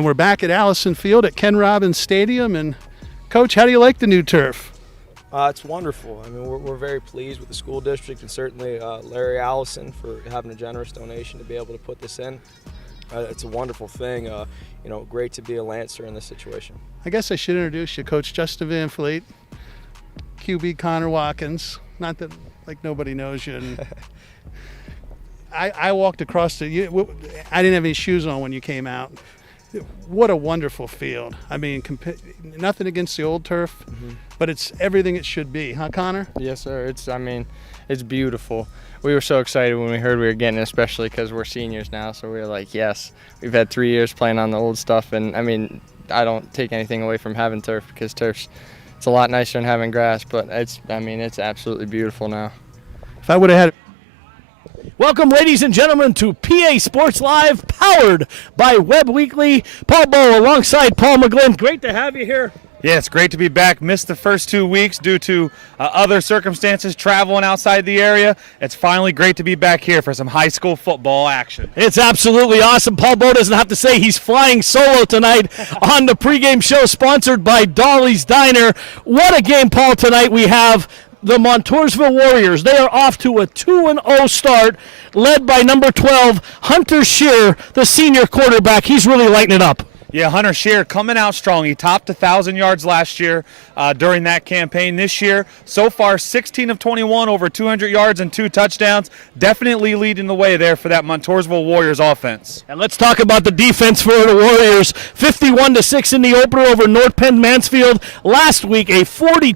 and we're back at Allison Field at Ken Robbins Stadium. And Coach, how do you like the new turf? It's wonderful. I mean, we're very pleased with the school district and certainly Larry Allison for having a generous donation to be able to put this in. It's a wonderful thing. Great to be a Lancer in this situation. I guess I should introduce you, Coach Justin Van Fleet, QB Connor Watkins. Not that like nobody knows you. And I walked across I didn't have any shoes on when you came out. What a wonderful field. I mean, nothing against the old turf, but it's everything it should be. Huh, Connor? Yes, sir. It's beautiful. We were so excited when we heard we were getting it, especially because we're seniors now. So we were like, yes. We've had 3 years playing on the old stuff. And, I mean, I don't take anything away from having turf because it's a lot nicer than having grass. But, it's absolutely beautiful now. If I would have had Welcome, ladies and gentlemen, to PA Sports Live, powered by Web Weekly. Paul Bowe alongside Paul McGlynn. Great to have you here. Yeah, it's great to be back. Missed the first 2 weeks due to other circumstances, traveling outside the area. It's finally great to be back here for some high school football action. It's absolutely awesome. Paul Bowe doesn't have to say he's flying solo tonight on the pregame show sponsored by Dolly's Diner. What a game, Paul, tonight we have. The Montoursville Warriors, they are off to a 2-0 start, led by number 12, Hunter Shear, the senior quarterback. He's really lighting it up. Yeah, Hunter Shear coming out strong. He topped 1,000 yards last year during that campaign. This year, so far, 16 of 21, over 200 yards and 2 touchdowns. Definitely leading the way there for that Montoursville Warriors offense. And let's talk about the defense for the Warriors. 51-6 in the opener over North Penn Mansfield. Last week, a 42-0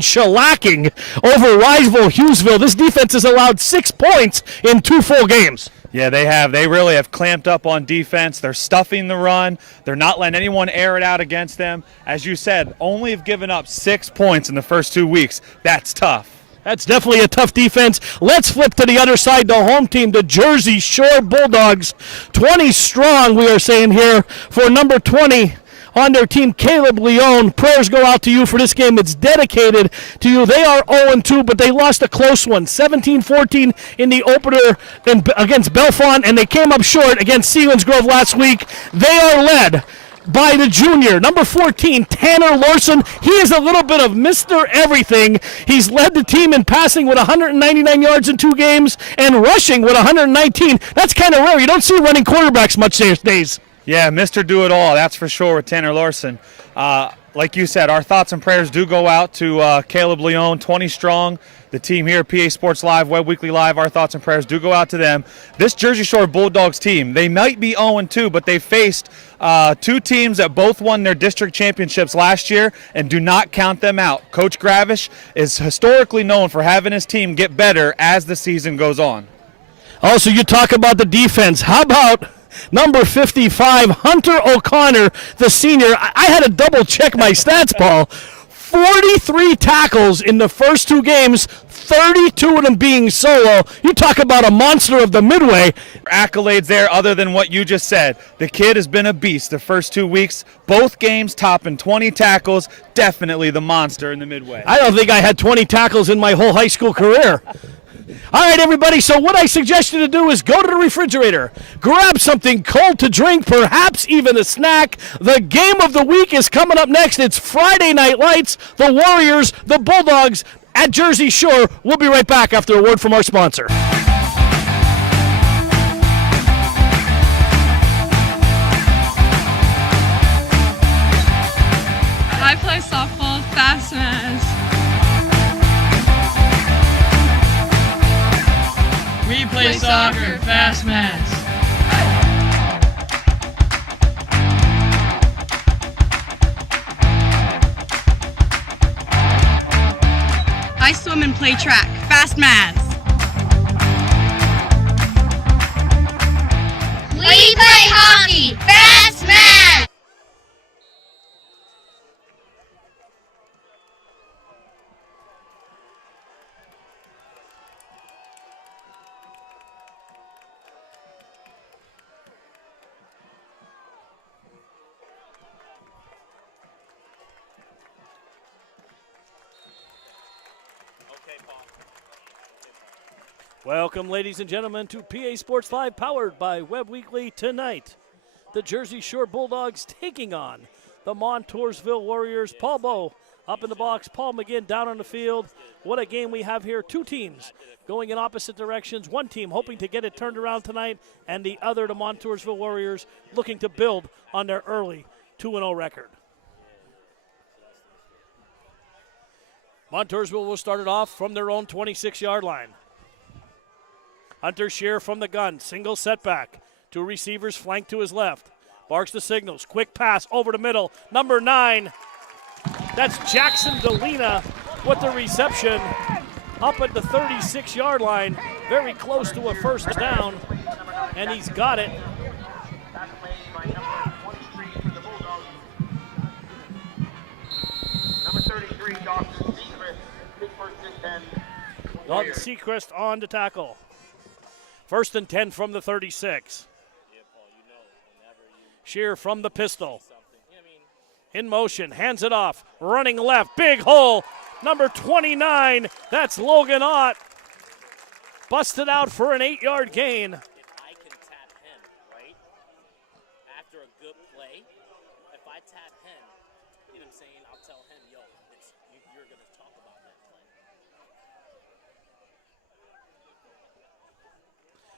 shellacking over Riceville Hughesville. This defense has allowed 6 points in 2 full games. Yeah, they have. They really have clamped up on defense. They're stuffing the run. They're not letting anyone air it out against them. As you said, only have given up 6 points in the first 2 weeks. That's tough. That's definitely a tough defense. Let's flip to the other side, the home team, the Jersey Shore Bulldogs. 20 strong, we are saying here, for number 20 on their team, Caleb Leone. Prayers go out to you for this game. It's dedicated to you. They are 0-2, but they lost a close one, 17-14 in the opener against Bellefonte, and they came up short against Sealands Grove last week. They are led by the junior, number 14, Tanner Larson. He is a little bit of Mr. Everything. He's led the team in passing with 199 yards in 2 games and rushing with 119. That's kind of rare. You don't see running quarterbacks much these days. Yeah, Mr. Do-It-All, that's for sure with Tanner Larson. Like you said, our thoughts and prayers do go out to Caleb Leone, 20 strong. The team here, PA Sports Live, Web Weekly Live, our thoughts and prayers do go out to them. This Jersey Shore Bulldogs team, they might be 0-2, but they faced 2 teams that both won their district championships last year, and do not count them out. Coach Gravish is historically known for having his team get better as the season goes on. Also, you talk about the defense. How about number 55, Hunter O'Connor, the senior? I had to double check my stats, Paul. 43 tackles in the first 2 games, 32 of them being solo. You talk about a monster of the Midway. Accolades there other than what you just said. The kid has been a beast the first 2 weeks. Both games topping 20 tackles. Definitely the monster in the Midway. I don't think I had 20 tackles in my whole high school career. All right, everybody, so what I suggest you to do is go to the refrigerator, grab something cold to drink, perhaps even a snack. The game of the week is coming up next. It's Friday Night Lights, the Warriors, the Bulldogs at Jersey Shore. We'll be right back after a word from our sponsor. I play softball, fast mass. We play soccer, fast mass. I swim and play track, fast mass. We play hockey, fast mass. Welcome, ladies and gentlemen, to PA Sports Live, powered by Web Weekly tonight. the Jersey Shore Bulldogs taking on the Montoursville Warriors. Paul Bowe up in the box, Paul McGinn down on the field. What a game we have here. Two teams going in opposite directions. One team hoping to get it turned around tonight, and the other, the Montoursville Warriors, looking to build on their early 2-0 record. Montoursville will start it off from their own 26-yard line. Hunter Shear from the gun, single setback. Two receivers flank to his left. Barks the signals, quick pass over the middle. Number 9, that's Jackson Delina with the reception up at the 36-yard line, very close to a first down, and he's got it. Number 33, Dalton Seacrest on to tackle. First and 10 from the 36. Shear from the pistol. In motion, hands it off, running left, big hole. Number 29, that's Logan Ott. Busted out for an 8-yard gain. If I can tap him, right, after a good play, if I tap him, you know what I'm saying, I'll tell him, yo, you're going to talk about that play.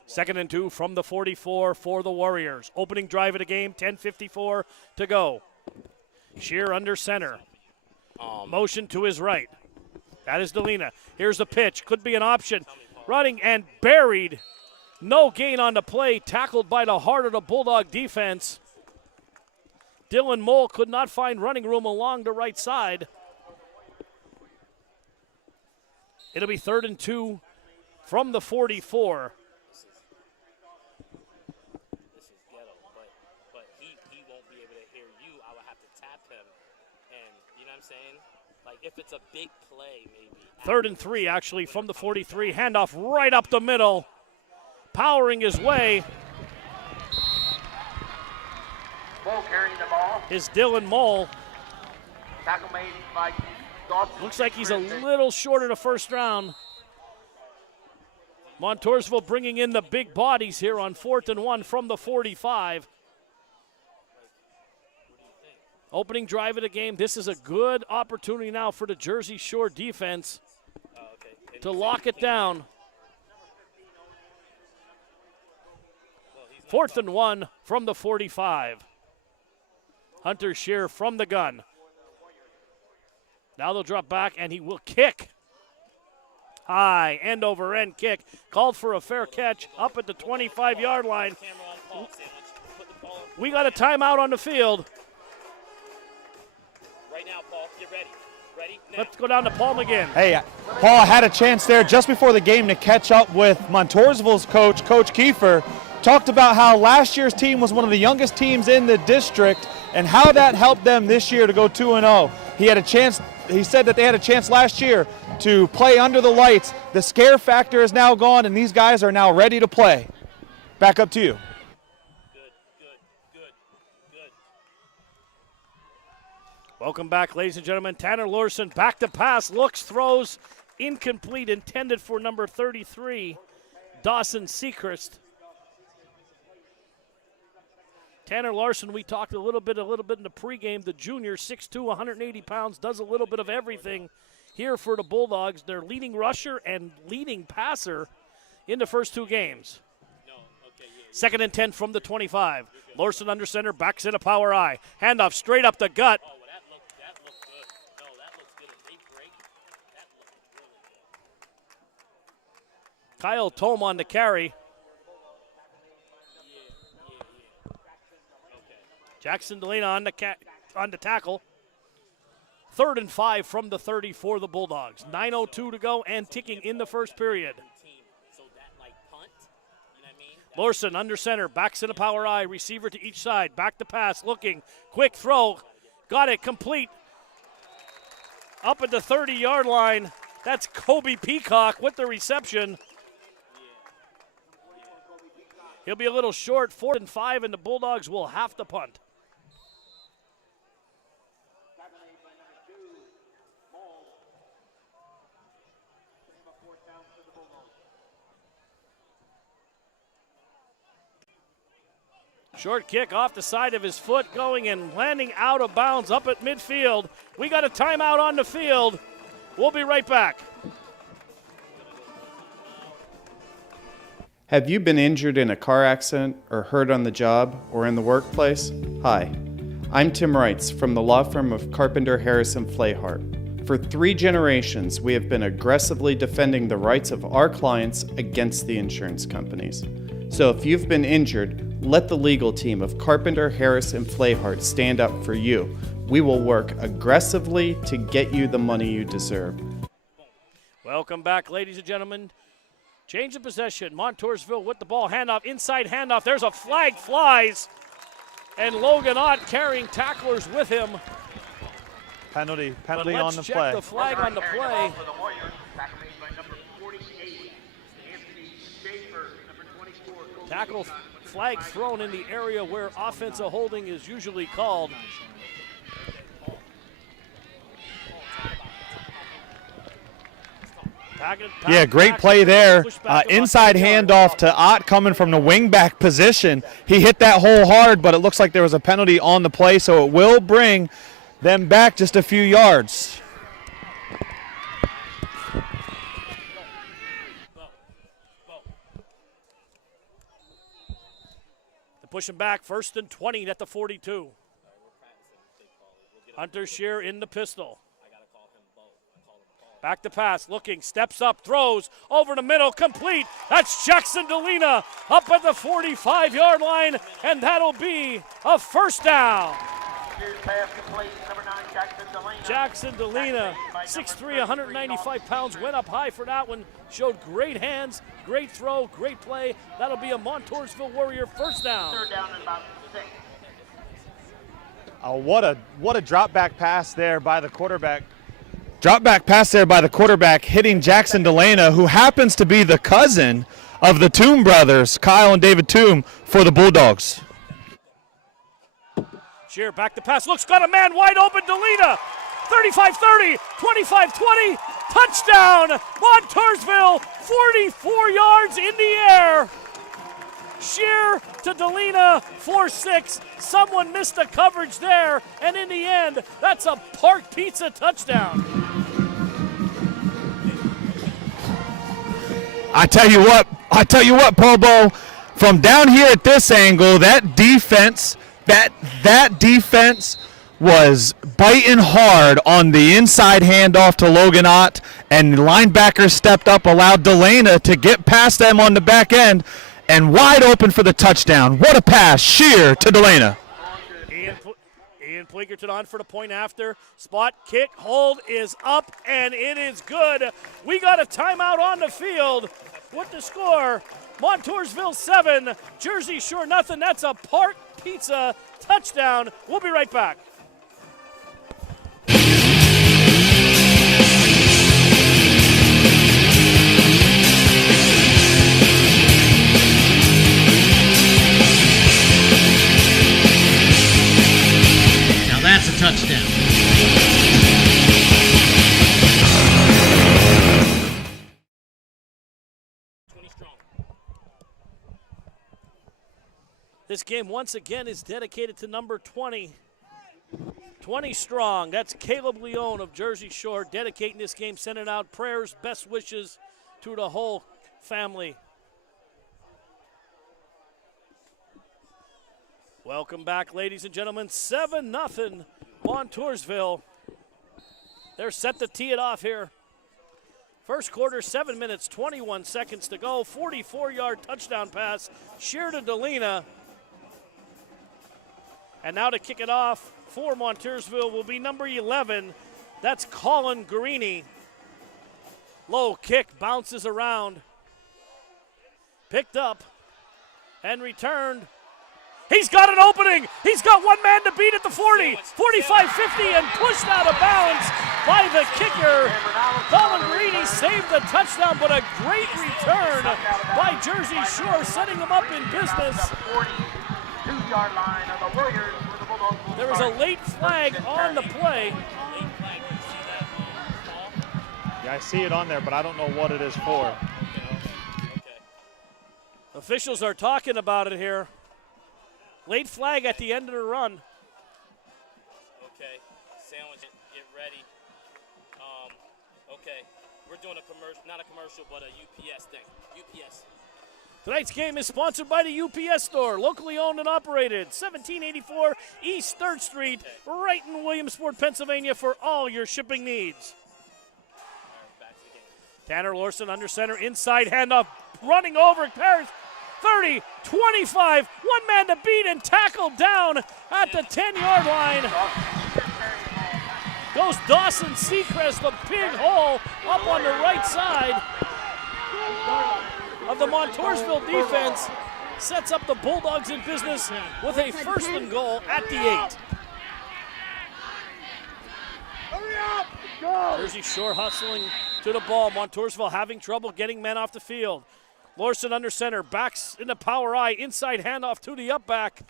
Second and 2 from the 44 for the Warriors. Opening drive of the game, 10:54 to go. Shear under center. Motion to his right. That is Delina. Here's the pitch. Could be an option. Running and buried. No gain on the play. Tackled by the heart of the Bulldog defense. Dylan Mole could not find running room along the right side. It'll be 3rd and 2 from the 44. Saying, like, if it's a big play, maybe. 3rd and 3, actually, from the 43. Handoff right up the middle. Powering his way Mole carrying the ball. is Dylan Mole. Tackle made by Dawson. Looks like he's a little short of the first round. Montoursville bringing in the big bodies here on 4th and 1 from the 45. Opening drive of the game. This is a good opportunity now for the Jersey Shore defense to lock it down. 4th and 1 from the 45. Hunter Shear from the gun. Now they'll drop back, and he will kick. High, end over end kick. Called for a fair catch up at the 25-yard line. We got a timeout on the field. Right now, Paul, get ready. Ready? Now. Let's go down to Paul McGinn. Hey, Paul had a chance there just before the game to catch up with Montoursville's coach, Coach Kiefer. Talked about how last year's team was one of the youngest teams in the district and how that helped them this year to go 2-0. He had a chance. He said that they had a chance last year to play under the lights. The scare factor is now gone, and these guys are now ready to play. Back up to you. Welcome back, ladies and gentlemen. Tanner Lorson back to pass, looks, throws, incomplete, intended for number 33, Dawson Seacrest. Tanner Larson, we talked a little bit in the pregame. The junior, 6'2", 180 pounds, does a little bit of everything here for the Bulldogs. Their leading rusher and leading passer in the first 2 games. 2nd and 10 from the 25. Larson under center, backs in a power I. Handoff straight up the gut. Kyle Tome on the carry. Jackson Delina on the tackle. 3rd and 5 from the 30 for the Bulldogs. 9:02 to go and ticking in the first period. Lorson under center, backs in a power I, receiver to each side, back to pass, looking, quick throw, got it, complete. Up at the 30-yard line, that's Kobe Peacock with the reception. He'll be a little short, 4th and 5, and the Bulldogs will have to punt. Short kick off the side of his foot, going and landing out of bounds up at midfield. We got a timeout on the field. We'll be right back. Have you been injured in a car accident or hurt on the job or in the workplace? Hi, I'm Tim Reitz from the law firm of Carpenter, Harris, and Flahart. For 3 generations, we have been aggressively defending the rights of our clients against the insurance companies. So if you've been injured, let the legal team of Carpenter, Harris, and Flahart stand up for you. We will work aggressively to get you the money you deserve. Welcome back, ladies and gentlemen. Change of possession. Montoursville with the ball. Handoff, inside handoff. There's a flag flies. And Logan Ott carrying tacklers with him. Penalty on the play. Let's check the flag on the play. Tackle flag thrown in the area where offensive holding is usually called. Yeah, great play there. Inside handoff to Ott coming from the wingback position. He hit that hole hard, but it looks like there was a penalty on the play, so it will bring them back just a few yards. They push him back, 1st and 20 at the 42. Hunter Shear in the pistol. Back to pass, looking, steps up, throws, over the middle, complete. That's Jackson Delina up at the 45-yard line, and that'll be a first down. Jackson Delina, 6'3", 195 pounds, went up high for that one, showed great hands, great throw, great play. That'll be a Montoursville Warrior first down. 3rd down and about 6. What a drop back pass there by the quarterback. Drop back pass there by the quarterback, hitting Jackson Delana, who happens to be the cousin of the Toom brothers, Kyle and David Toom, for the Bulldogs. Shear back to pass, looks, got a man wide open, Delina, 35-30, 25-20, touchdown, Montoursville, 44 yards in the air. Shear to Delina, 4-6. Someone missed the coverage there, and in the end, that's a Park Pizza touchdown. I tell you what, Pobo, from down here at this angle, that defense was biting hard on the inside handoff to Logan Ott, and linebackers stepped up, allowed Delana to get past them on the back end, and wide open for the touchdown. What a pass, Shear to Delana. Ian Plinkerton on for the point after. Spot kick, hold is up, and it is good. We got a timeout on the field. What the score? Montoursville 7, Jersey Shore nothing. That's a Park Pizza touchdown. We'll be right back. That's a touchdown. This game once again is dedicated to number 20. 20 strong. That's Caleb Leone of Jersey Shore dedicating this game, sending out prayers, best wishes to the whole family. Welcome back, ladies and gentlemen. 7-0 Montoursville. They're set to tee it off here. First quarter, 7 minutes, 21 seconds to go. 44-yard touchdown pass. Shear to Delina. And now to kick it off for Montoursville will be number 11. That's Colin Guarini. Low kick, bounces around. Picked up and returned. He's got an opening. He's got one man to beat at the 40, 45-50, and pushed out of bounds by the kicker. Colin Guarini saved the touchdown, but a great return by Jersey Shore, setting them up in business. There was a late flag on the play. Yeah, I see it on there, but I don't know what it is for. Officials are talking about it here. Late flag at the end of the run. Okay, sandwich it, get ready. Okay, we're doing a commercial, not a commercial, but a UPS thing. UPS. Tonight's game is sponsored by the UPS Store, locally owned and operated, 1784 East 3rd Street, right in Williamsport, Pennsylvania, for all your shipping needs. Tanner Lorson under center, inside handoff, running over Paris, 30, 25, one man to beat and tackled down at the 10-yard line. Goes Dawson Seacrest, a big hole up on the right side of the Montoursville defense. Sets up the Bulldogs in business with a 1st and goal at the 8. Jersey Shore hustling to the ball. Montoursville having trouble getting men off the field. Lorson under center, backs into power I, inside handoff to the up back.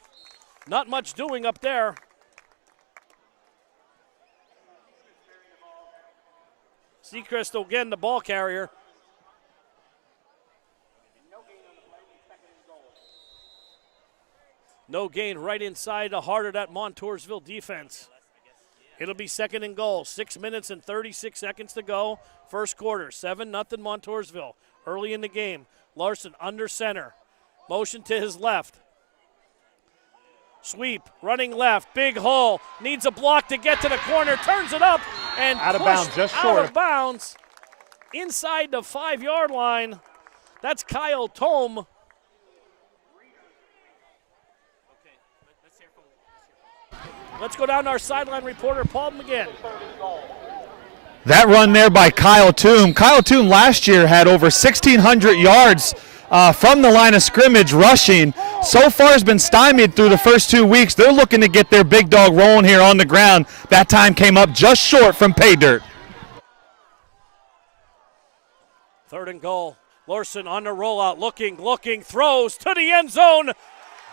Not much doing up there. Seacrest again, the ball carrier. No gain right inside the heart of that Montoursville defense. It'll be 2nd and goal. 6 minutes and 36 seconds to go. First quarter, 7-0 Montoursville. Early in the game, Larson under center. Motion to his left. Sweep, running left, big hole. Needs a block to get to the corner. Turns it up and out of bounds, just short. Out of bounds. Inside the 5-yard line. That's Kyle Tome. Let's go down to our sideline reporter, Paul McGinn. That run there by Kyle Toom. Kyle Toom last year had over 1,600 yards from the line of scrimmage rushing. So far has been stymied through the first 2 weeks. They're looking to get their big dog rolling here on the ground. That time came up just short from pay dirt. 3rd and goal. Lorson on the rollout, looking, throws to the end zone.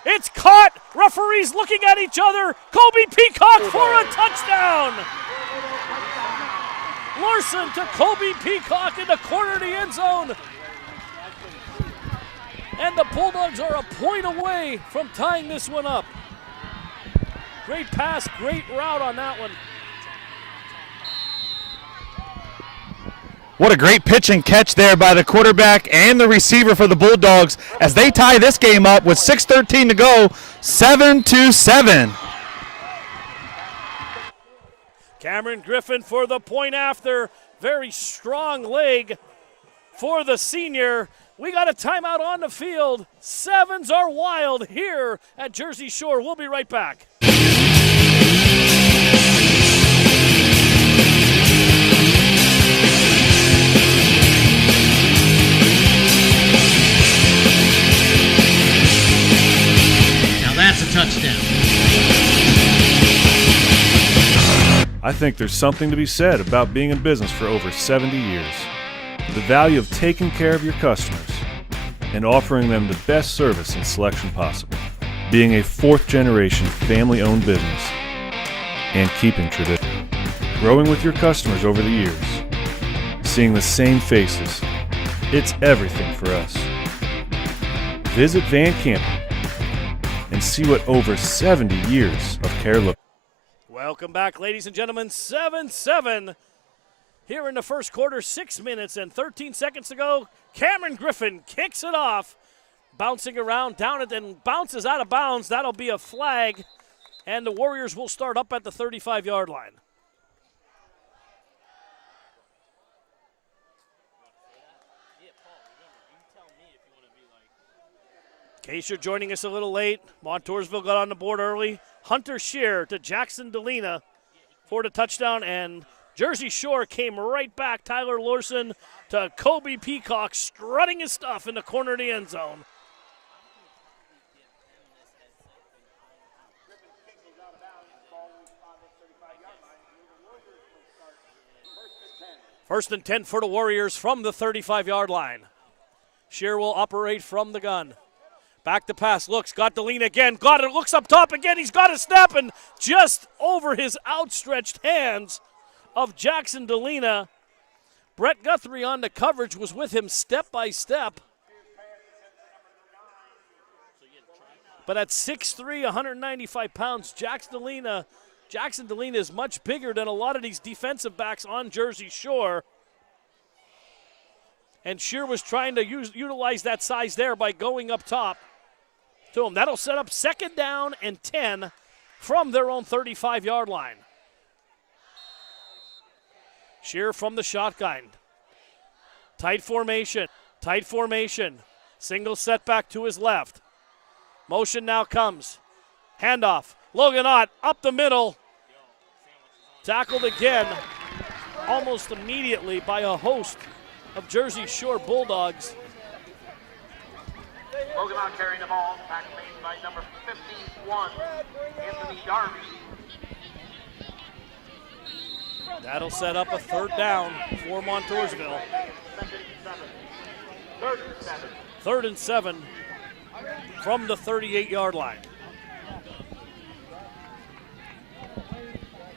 It's caught. Referees looking at each other. Kobe Peacock for a touchdown. Lorson to Kobe Peacock in the corner of the end zone. And the Bulldogs are a point away from tying this one up. Great pass, great route on that one. What a great pitch and catch there by the quarterback and the receiver for the Bulldogs as they tie this game up with 6:13 to go, 7-7. Cameron Griffin for the point after. Very strong leg for the senior. We got a timeout on the field. Sevens are wild here at Jersey Shore. We'll be right back. That's a touchdown. I think there's something to be said about being in business for over 70 years. The value of taking care of your customers and offering them the best service and selection possible. Being a 4th-generation family-owned business and keeping tradition. Growing with your customers over the years. Seeing the same faces. It's everything for us. Visit Van Campen and see what over 70 years of care looks. Welcome back, ladies and gentlemen. 7-7 here in the first quarter. 6 minutes and 13 seconds to go. Cameron Griffin kicks it off, bouncing around, down it, and bounces out of bounds. That'll be a flag, and the Warriors will start up at the 35-yard line. In case you're joining us a little late, Montoursville got on the board early. Hunter Shear to Jackson Delina for the touchdown, and Jersey Shore came right back. Tyler Lorson to Kobe Peacock, strutting his stuff in the corner of the end zone. First and 10 for the Warriors from the 35-yard line. Shear will operate from the gun. Back to pass, looks, got Delina again, got it, looks up top again, he's got a snap, and just over his outstretched hands of Jackson Delina. Brett Guthrie on the coverage was with him step by step. But at 6'3", 195 pounds, Jackson Delina is much bigger than a lot of these defensive backs on Jersey Shore. And Shear was trying to utilize that size there by going up top to him. That'll set up 2nd down and 10 from their own 35-yard line. Shear from the shotgun. Tight formation. Single setback to his left. Motion now comes. Handoff. Logan Ott up the middle. Tackled again almost immediately by a host of Jersey Shore Bulldogs. Logan Ott carrying the ball. Tackle made by number 51, Anthony Darby. That'll set up a 3rd down for Montoursville. 3rd and 7 from the 38-yard line.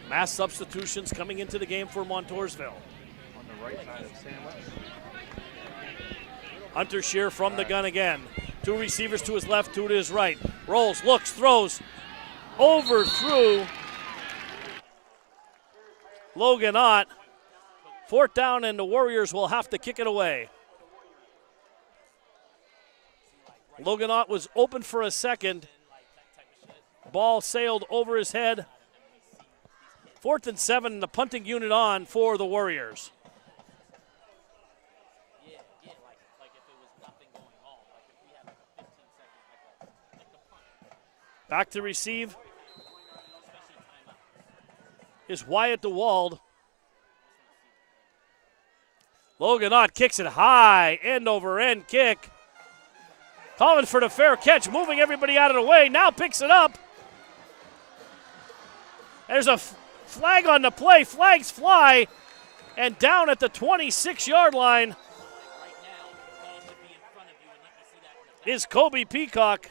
Mass substitutions coming into the game for Montoursville. On the right side of Sandwich. Hunter Shear from the gun again. 2 receivers to his left, 2 to his right. Rolls, looks, throws, overthrew Logan Ott. 4th down, and the Warriors will have to kick it away. Logan Ott was open for a second. Ball sailed over his head. 4th and 7, the punting unit on for the Warriors. Back to receive is Wyatt DeWald. Logan Ott kicks it high, end over end kick. Calling for the fair catch, moving everybody out of the way. Now picks it up. There's a flag on the play. Flags fly. And down at the 26-yard line is Kobe Peacock.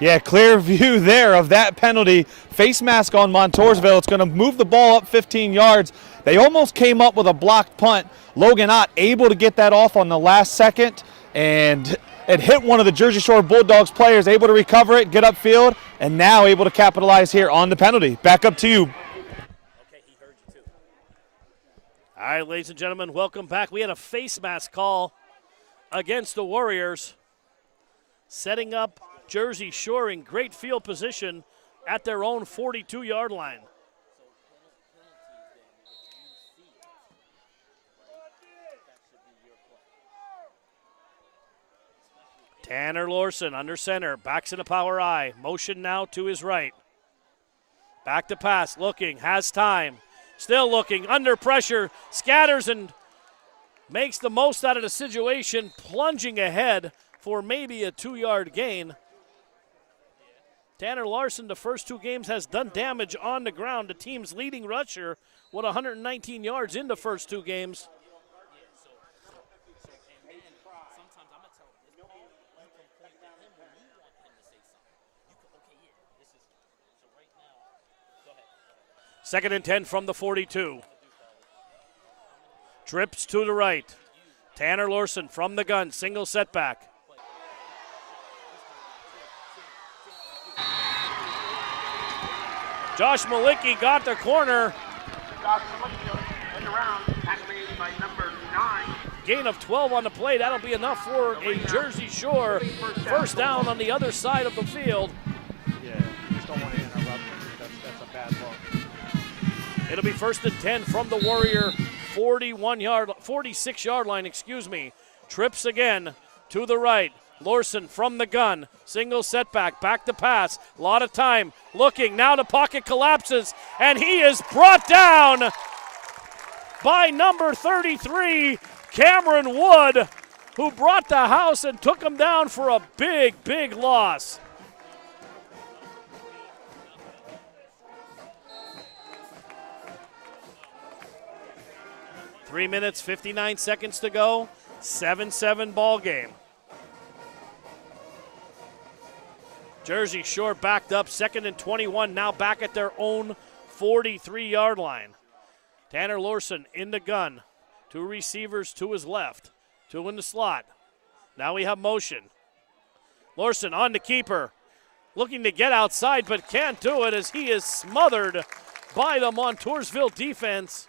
Yeah, clear view there of that penalty. Face mask on Montoursville. It's going to move the ball up 15 yards. They almost came up with a blocked punt. Logan Ott able to get that off on the last second, and it hit one of the Jersey Shore Bulldogs players, able to recover it, get upfield, and now able to capitalize here on the penalty. Back up to you. Okay, he heard you too. All right, ladies and gentlemen, welcome back. We had a face mask call against the Warriors, setting up Jersey Shore in great field position at their own 42-yard line. Tanner Lorson under center, backs in a power I. Motion now to his right. Back to pass, looking, has time. Still looking, under pressure, scatters and makes the most out of the situation, plunging ahead for maybe a 2-yard gain. Tanner Larson, the first 2 games, has done damage on the ground. The team's leading rusher with 119 yards in the first 2 games. Second and 10 from the 42. Trips to the right. Tanner Lorson from the gun, single setback. Josh Malicki got the corner. Josh Malicki in the round. Tackle made by number 9. Gain of 12 on the play. That'll be enough for a Jersey Shore first down on the other side of the field. Yeah, you just don't want to interrupt them. That's a bad look. It'll be 1st and 10 from the Warrior 46-yard line, Trips again to the right. Lorson from the gun, single setback, back to pass, a lot of time, looking, now the pocket collapses, and he is brought down by number 33, Cameron Wood, who brought the house and took him down for a big, big loss. Three minutes, 59 seconds to go, 7-7 ball game. Jersey Shore backed up, 2nd and 21, now back at their own 43-yard line. Tanner Lorson in the gun. 2 receivers to his left, 2 in the slot. Now we have motion. Lorson on the keeper. Looking to get outside, but can't do it as he is smothered by the Montoursville defense.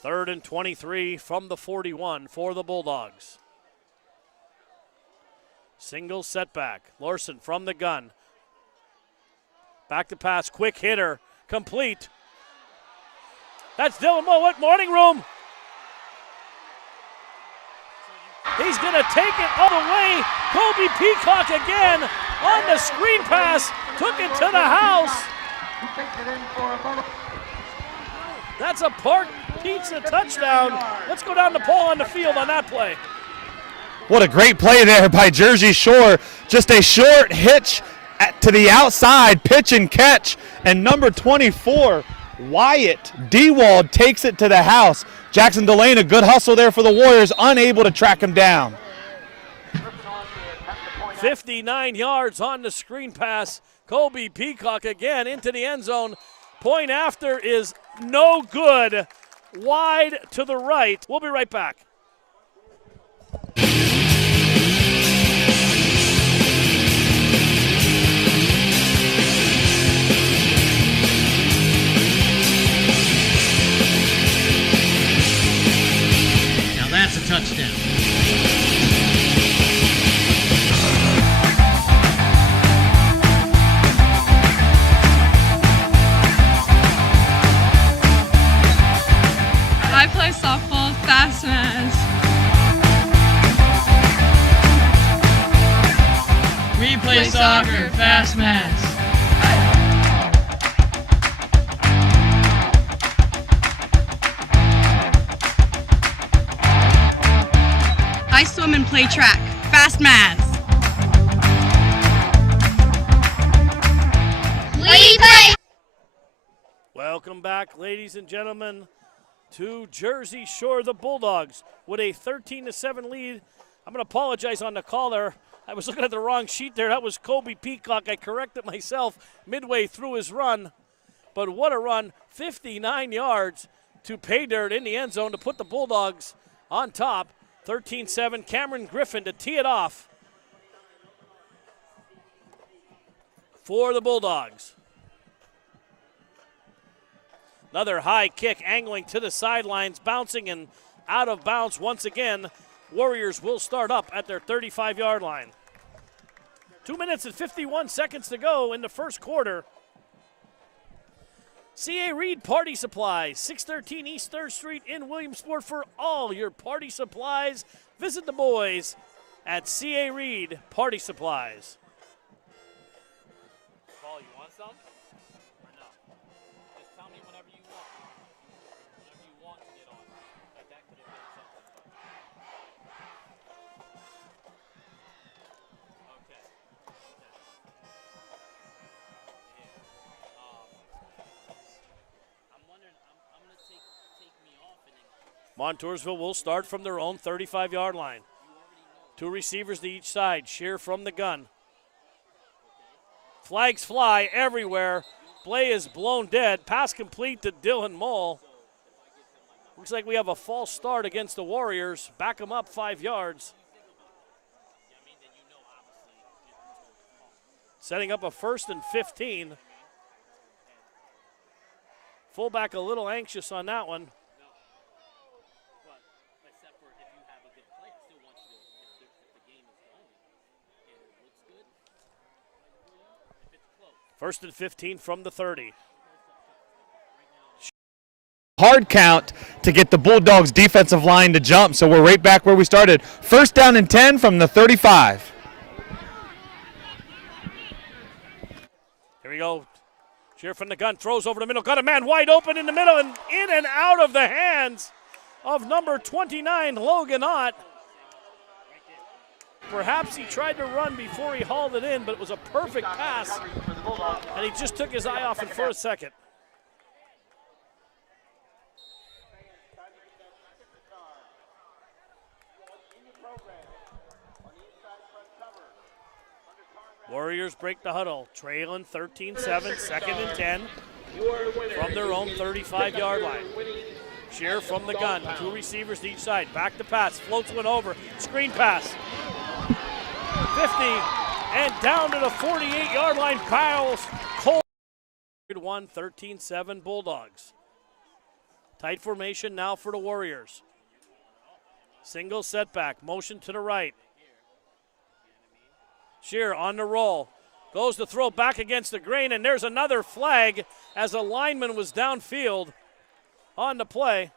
Third and 23 from the 41 for the Bulldogs. Single setback. Lorson from the gun. Back to pass, quick hitter, complete. That's Dylan Mowat, morning room. He's gonna take it all the way. Kobe Peacock again on the screen pass, took it to the house. That's a Park Pizza touchdown. Let's go down to Paul on the field on that play. What a great play there by Jersey Shore. Just a short hitch to the outside, pitch and catch. And number 24, Wyatt Dewald takes it to the house. Jackson Delane, a good hustle there for the Warriors, unable to track him down. 59 yards on the screen pass. Kobe Peacock again into the end zone. Point after is no good. Wide to the right. We'll be right back. Now that's a touchdown. I play softball, fast Maz. We play soccer, fast Maz. I swim and play track, fast Maz. We play. Welcome back, ladies and gentlemen, to Jersey Shore. The Bulldogs with a 13-7 lead. I'm going to apologize on the call there. I was looking at the wrong sheet there. That was Kobe Peacock. I corrected myself midway through his run. But what a run. 59 yards to pay dirt in the end zone to put the Bulldogs on top. 13-7. Cameron Griffin to tee it off for the Bulldogs. Another high kick angling to the sidelines, bouncing and out of bounds once again. Warriors will start up at their 35-yard line. 2 minutes and 51 seconds to go in the first quarter. C.A. Reed Party Supplies, 613 East 3rd Street in Williamsport for all your party supplies. Visit the boys at C.A. Reed Party Supplies. Paul, you want some? Or no? Just tell me whenever you want. Whenever you want to get on. Like that could have been something. Okay. I'm wondering, I'm going to take me off. Montoursville will start from their own 35-yard line. Two receivers to each side. Shear from the gun. Flags fly everywhere. Play is blown dead. Pass complete to Dylan Mole. Looks like we have a false start against the Warriors. Back them up 5 yards. Setting up a 1st and 15. Fullback a little anxious on that one. First and 15 from the 30. Hard count to get the Bulldogs defensive line to jump, so we're right back where we started. First down and 10 from the 35. Here we go. Shear from the gun, throws over the middle, got a man wide open in the middle and in and out of the hands of number 29, Logan Ott. Perhaps he tried to run before he hauled it in, but it was a perfect pass, and he just took his eye off it for a second. Warriors break the huddle, trailing 13-7, second and 10 from their own 35-yard line. Shear from the gun, 2 receivers to each side. Back to pass, floats one over, screen pass. 50 and down to the 48-yard line. Piles Cole. 13-7 Bulldogs. Tight formation now for the Warriors. Single setback, motion to the right. Shear on the roll. Goes to throw back against the grain, and there's another flag as a lineman was downfield on the play.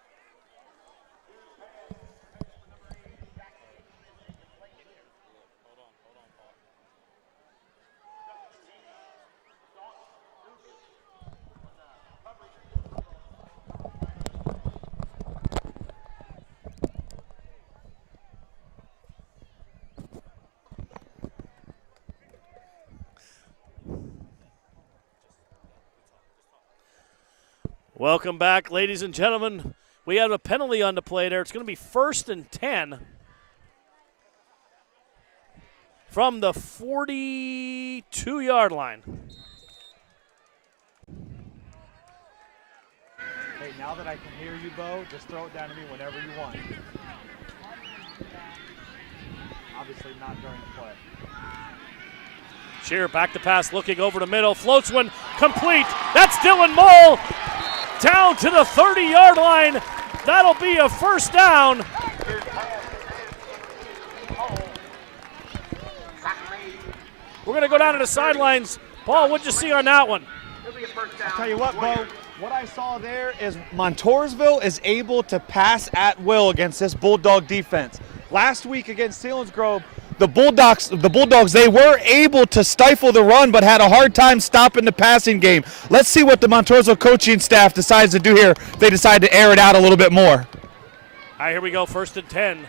Welcome back, ladies and gentlemen. We have a penalty on the play there. It's going to be 1st and 10 from the 42-yard line. Hey, now that I can hear you, Bo, just throw it down to me whenever you want. Obviously not during the play. Shear back to pass, looking over the middle. Floats one, complete. That's Dylan Mole. Down to the 30-yard line. That'll be a first down. We're going to go down to the sidelines. Paul, what'd you see on that one? I'll tell you what, Bo, what I saw there is Montoursville is able to pass at will against this Bulldog defense. Last week against Selinsgrove, the Bulldogs, they were able to stifle the run but had a hard time stopping the passing game. Let's see what the Montoursville coaching staff decides to do here. They decide to air it out a little bit more. All right, here we go, 1st and 10.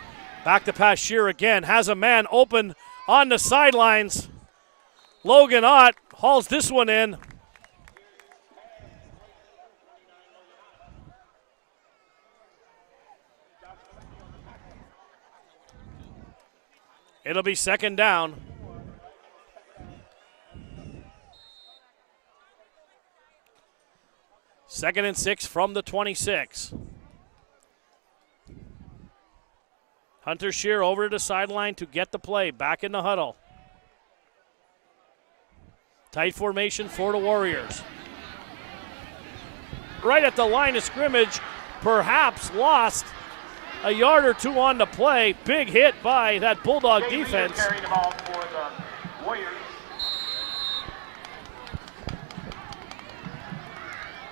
Back to pass, Shear again. Has a man open on the sidelines. Logan Ott hauls this one in. It'll be 2nd down. Second and 6 from the 26. Hunter Shear over to the sideline to get the play. Back in the huddle. Tight formation for the Warriors. Right at the line of scrimmage, perhaps lost a yard or two on the play. Big hit by that Bulldog defense.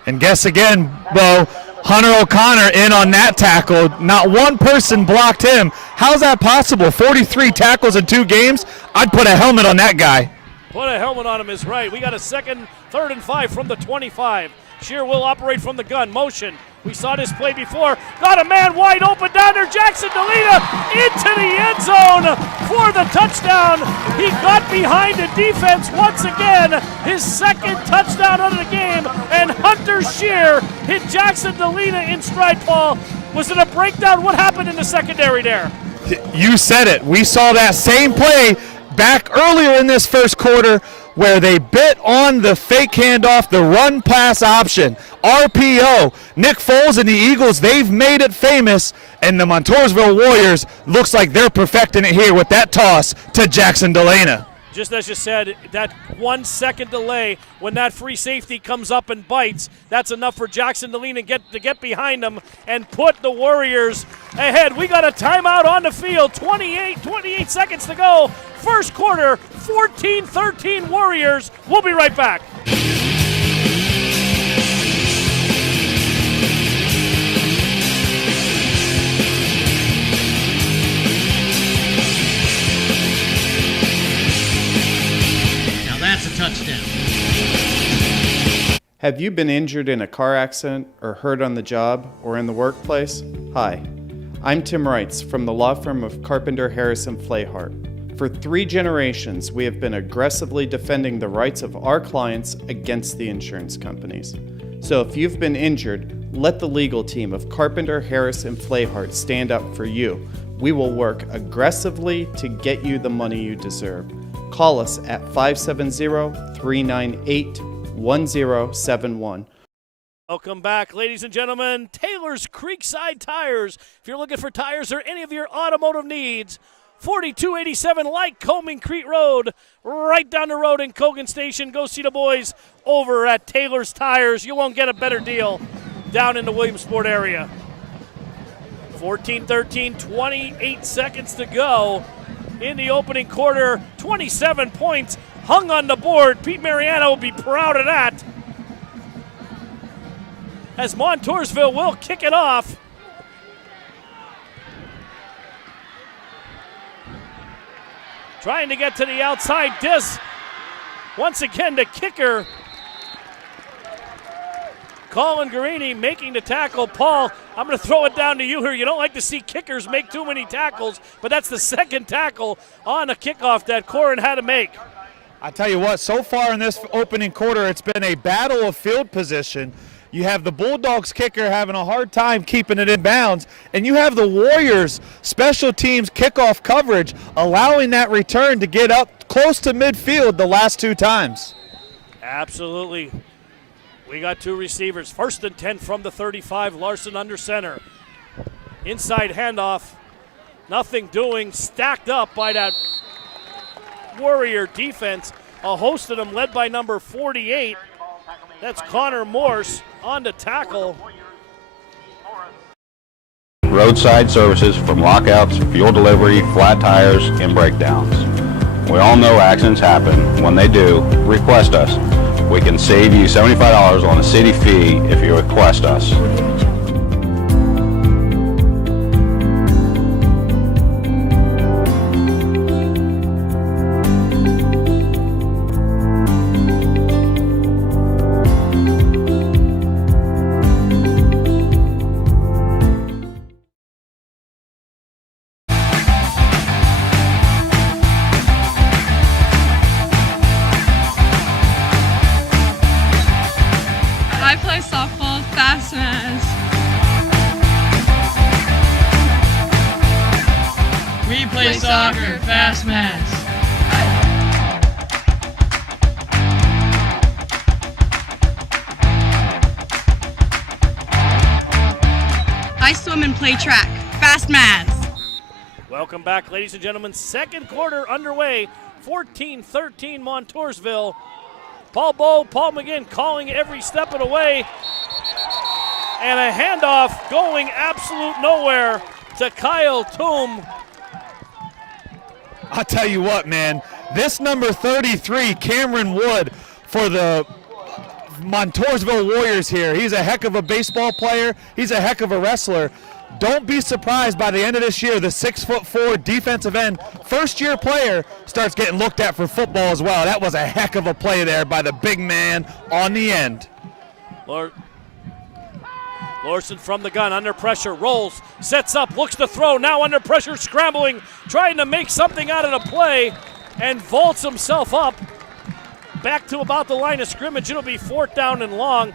And guess again, Bo, Hunter O'Connor in on that tackle. Not one person blocked him. How's that possible? 43 tackles in 2 games? I'd put a helmet on that guy. Put a helmet on him is right. We got a 3rd and 5 from the 25. Shear will operate from the gun. Motion. We saw this play before. Got a man wide open down there. Jackson Delina into the end zone for the touchdown. He got behind the defense once again. His 2nd touchdown of the game. And Hunter Shear hit Jackson Delina in stride, Paul. Was it a breakdown? What happened in the secondary there? You said it. We saw that same play back earlier in this first quarter where they bit on the fake handoff, the run pass option. RPO. Nick Foles and the Eagles, they've made it famous, and the Montoursville Warriors looks like they're perfecting it here with that toss to Jackson Delana. Just as you said, that 1 second delay when that free safety comes up and bites, that's enough for Jackson Delina to get behind them and put the Warriors ahead. We got a timeout on the field, 28 seconds to go. First quarter, 14-13 Warriors. We'll be right back. That's a touchdown. Have you been injured in a car accident or hurt on the job or in the workplace? Hi, I'm Tim Reitz from the law firm of Carpenter, Harrison, Flehart. For 3 generations, we have been aggressively defending the rights of our clients against the insurance companies. So if you've been injured, let the legal team of Carpenter, Harrison, Flehart stand up for you. We will work aggressively to get you the money you deserve. Call us at 570-398-1071. Welcome back, ladies and gentlemen. Taylor's Creekside Tires. If you're looking for tires or any of your automotive needs, 4287 Lycoming Crete Road, right down the road in Cogan Station. Go see the boys over at Taylor's Tires. You won't get a better deal down in the Williamsport area. 14-13, 28 seconds to go in the opening quarter. 27 points hung on the board. Pete Mariano will be proud of that, as Montoursville will kick it off. Trying to get to the outside disc. Once again, the kicker, Colin Guarini, making the tackle. Paul, I'm going to throw it down to you here. You don't like to see kickers make too many tackles, but that's the second tackle on a kickoff that Corin had to make. I tell you what, so far in this opening quarter, it's been a battle of field position. You have the Bulldogs kicker having a hard time keeping it in bounds, and you have the Warriors special teams kickoff coverage allowing that return to get up close to midfield the last two times. Absolutely. We got two receivers. 1st and 10 from the 35. Larson under center. Inside handoff. Nothing doing. Stacked up by that Warrior defense. A host of them led by number 48. That's Connor Morse on the tackle. Roadside services from lockouts, fuel delivery, flat tires, and breakdowns. We all know accidents happen. When they do, request us. We can save you $75 on a city fee if you request us. I play softball, fast mass. We play soccer, fast mass. I swim and play track, fast mass. Welcome back, ladies and gentlemen. Second quarter underway. 14-13 Montoursville. Paul Bowe, Paul McGinn calling every step of the way. And a handoff going absolute nowhere to Kyle Toom. I'll tell you what, man, this number 33, Cameron Wood, for the Montoursville Warriors here. He's a heck of a baseball player. He's a heck of a wrestler. Don't be surprised by the end of this year, the 6'4" defensive end, first-year player, starts getting looked at for football as well. That was a heck of a play there by the big man on the end. Lorson from the gun, under pressure, rolls, sets up, looks to throw, now under pressure, scrambling, trying to make something out of the play, and vaults himself up back to about the line of scrimmage. It'll be 4th down and long.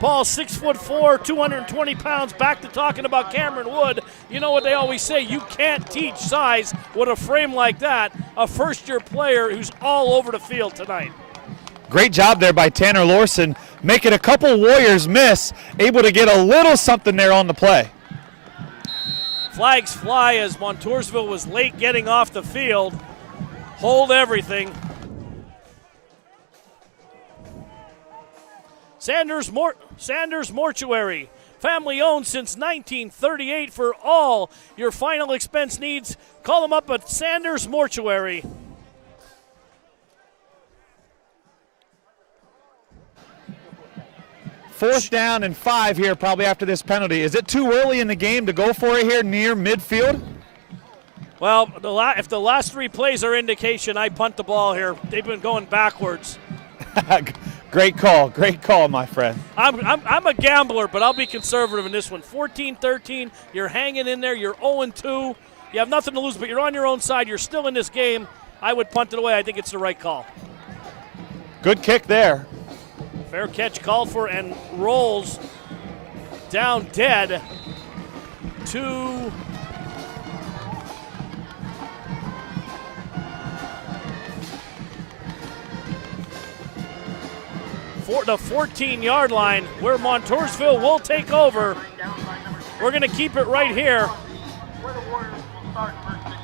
Paul, 6'4", 220 pounds, back to talking about Cameron Wood. You know what they always say, you can't teach size with a frame like that. A first-year player who's all over the field tonight. Great job there by Tanner Lorson, making a couple Warriors miss, able to get a little something there on the play. Flags fly as Montoursville was late getting off the field. Hold everything. Sanders Mortuary, family owned since 1938 for all your final expense needs. Call them up at Sanders Mortuary. Fourth down and 5 here probably after this penalty. Is it too early in the game to go for it here near midfield? Well, if the last 3 plays are indication, I punt the ball here. They've been going backwards. Great call, my friend. I'm a gambler, but I'll be conservative in this one. 14-13, you're hanging in there, you're 0-2. You have nothing to lose, but you're on your own side. You're still in this game. I would punt it away. I think it's the right call. Good kick there. Fair catch called for and rolls down dead to the 14-yard line where Montoursville will take over. We're going to keep it right here. Where the Warriors will start first and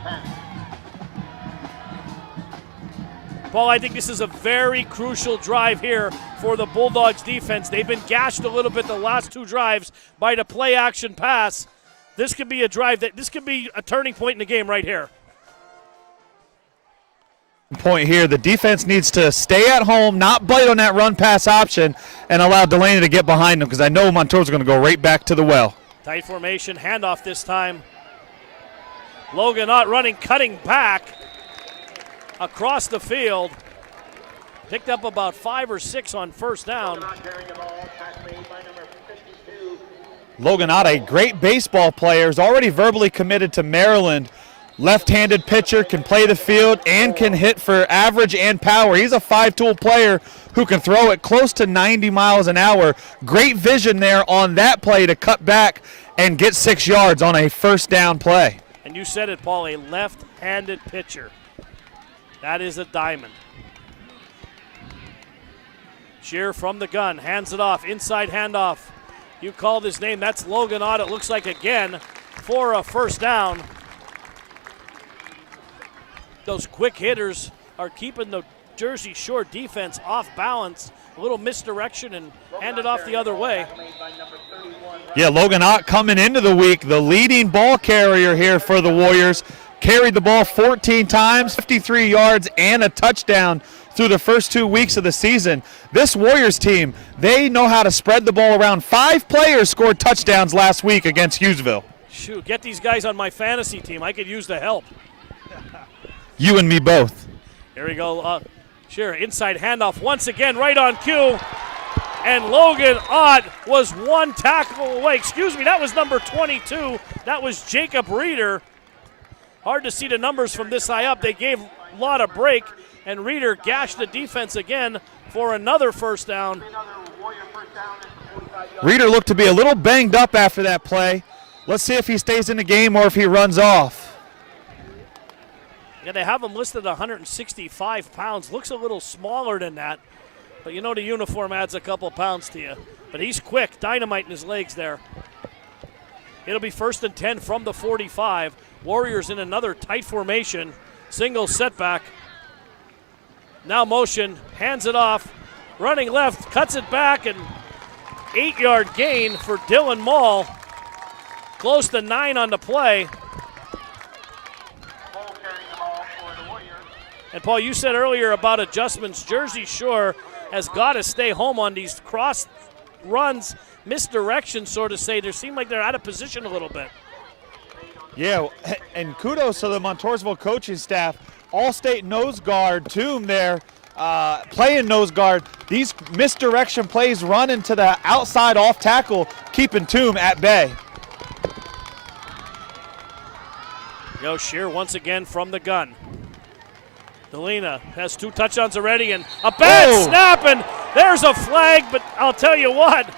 10. Paul, I think this is a very crucial drive here for the Bulldogs defense. They've been gashed a little bit the last 2 drives by the play-action pass. This could be a drive this could be a turning point in the game right here. Point here, the defense needs to stay at home, not bite on that run-pass option, and allow Delaney to get behind them because I know Montour's going to go right back to the well. Tight formation, handoff this time. Logan Ott running, cutting back across the field. Picked up about 5 or 6 on first down. Logan Ott, a great baseball player, is already verbally committed to Maryland. Left-handed pitcher, can play the field and can hit for average and power. He's a 5-tool player who can throw it close to 90 miles an hour. Great vision there on that play to cut back and get 6 yards on a first down play. And you said it, Paul, a left-handed pitcher. That is a diamond. Shear from the gun, hands it off, inside handoff. You called his name, that's Logan Ott, it looks like again, for a first down. Those quick hitters are keeping the Jersey Shore defense off balance. A little misdirection and hand it off the other way. Yeah, Logan Ott coming into the week, the leading ball carrier here for the Warriors. Carried the ball 14 times, 53 yards, and a touchdown through the first 2 weeks of the season. This Warriors team, they know how to spread the ball around. 5 players scored touchdowns last week against Hughesville. Shoot, get these guys on my fantasy team. I could use the help. You and me both. Here we go. Sure, inside handoff once again, right on cue. And Logan Ott was 1 tackle away. Excuse me, that was number 22. That was Jacob Reeder. Hard to see the numbers from this high up. They gave a lot of break, and Reeder gashed the defense again for another first down. Reeder looked to be a little banged up after that play. Let's see if he stays in the game or if he runs off. Yeah, they have him listed at 165 pounds. Looks a little smaller than that. But you know the uniform adds a couple pounds to you. But he's quick, dynamite in his legs there. It'll be first and 10 from the 45. Warriors in another tight formation. Single setback. Now motion, hands it off. Running left, cuts it back, and 8-yard gain for Dylan Mall. Close to 9 on the play. And Paul, you said earlier about adjustments. Jersey Shore has got to stay home on these cross runs, misdirection, so to say. They seem like they're out of position a little bit. Yeah, and kudos to the Montoursville coaching staff. All-state nose guard, Toom there, playing nose guard. These misdirection plays run into the outside off tackle, keeping Toom at bay. Go Shear once again from the gun. Delina has 2 touchdowns already and a bad snap, and there's a flag, but I'll tell you what.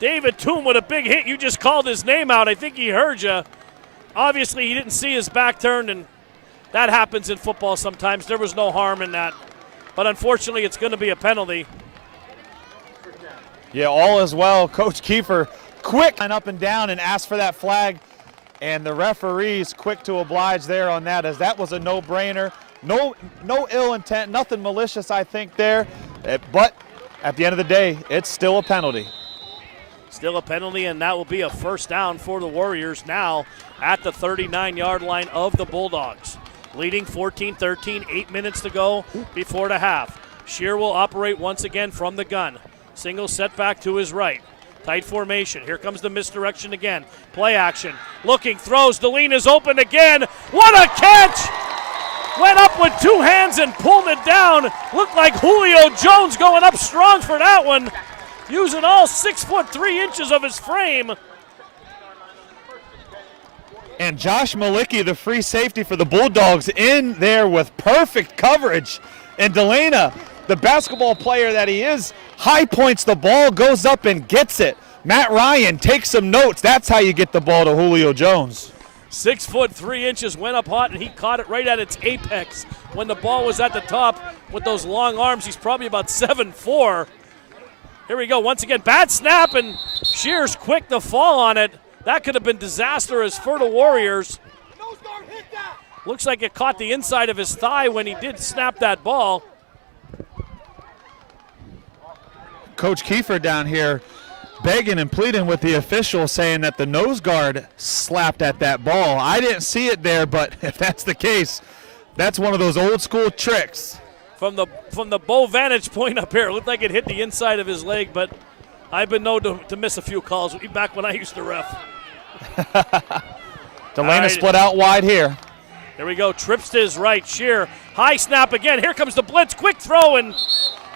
David Toom with a big hit. You just called his name out. I think he heard you. Obviously, he didn't see his back turned, and that happens in football sometimes. There was no harm in that. But unfortunately, it's going to be a penalty. Yeah, all is well. Coach Kiefer quick and up and down and asked for that flag. And the referee's quick to oblige there on that, as that was a no-brainer. No ill intent, nothing malicious, I think, there. But at the end of the day, it's still a penalty. Still a penalty, and that will be a first down for the Warriors now at the 39-yard line of the Bulldogs. Leading 14-13, 8 minutes to go before the half. Shear will operate once again from the gun. Single setback to his right. Tight formation. Here comes the misdirection again. Play action. Looking, throws. Delina's open again. What a catch! Went up with 2 hands and pulled it down. Looked like Julio Jones going up strong for that one. Using all 6 foot 3 inches of his frame. And Josh Malicki, the free safety for the Bulldogs, in there with perfect coverage. And Delina, the basketball player that he is, high points the ball, goes up and gets it. Matt Ryan takes some notes. That's how you get the ball to Julio Jones. 6 foot 3 inches went up hot, and he caught it right at its apex when the ball was at the top with those long arms. He's probably about 7'4". Here we go, once again, bad snap, and Shear's quick to fall on it. That could have been disastrous for the Warriors. Looks like it caught the inside of his thigh when he did snap that ball. Coach Kiefer down here begging and pleading with the official, saying that the nose guard slapped at that ball. I didn't see it there, but if that's the case, that's one of those old school tricks. From the bow vantage point up here, it looked like it hit the inside of his leg, but I've been known to miss a few calls back when I used to ref. Delana split out wide here. There we go, trips to his right, Shear, high snap again, here comes the blitz, quick throw, and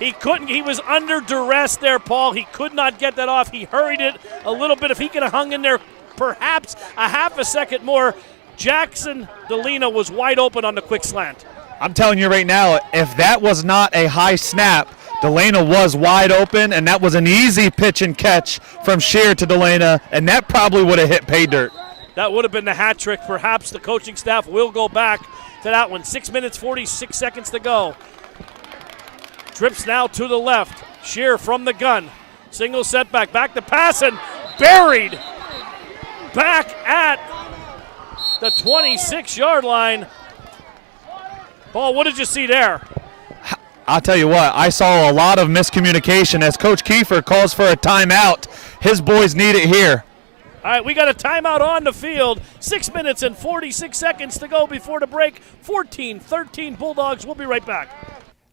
he couldn't, he was under duress there, Paul. He could not get that off. He hurried it a little bit. If he could have hung in there perhaps a half a second more, Jackson Delina was wide open on the quick slant. I'm telling you right now, if that was not a high snap, Delana was wide open, and that was an easy pitch and catch from Shear to Delana, and that probably would have hit pay dirt. That would have been the hat trick. Perhaps the coaching staff will go back to that one. 6 minutes, 46 seconds to go. Trips now to the left. Shear from the gun. Single setback, back to pass, and buried back at the 26-yard line. Paul, what did you see there? I'll tell you what, I saw a lot of miscommunication as Coach Kiefer calls for a timeout. His boys need it here. All right, we got a timeout on the field. 6 minutes and 46 seconds to go before the break. 14-13 Bulldogs. We'll be right back.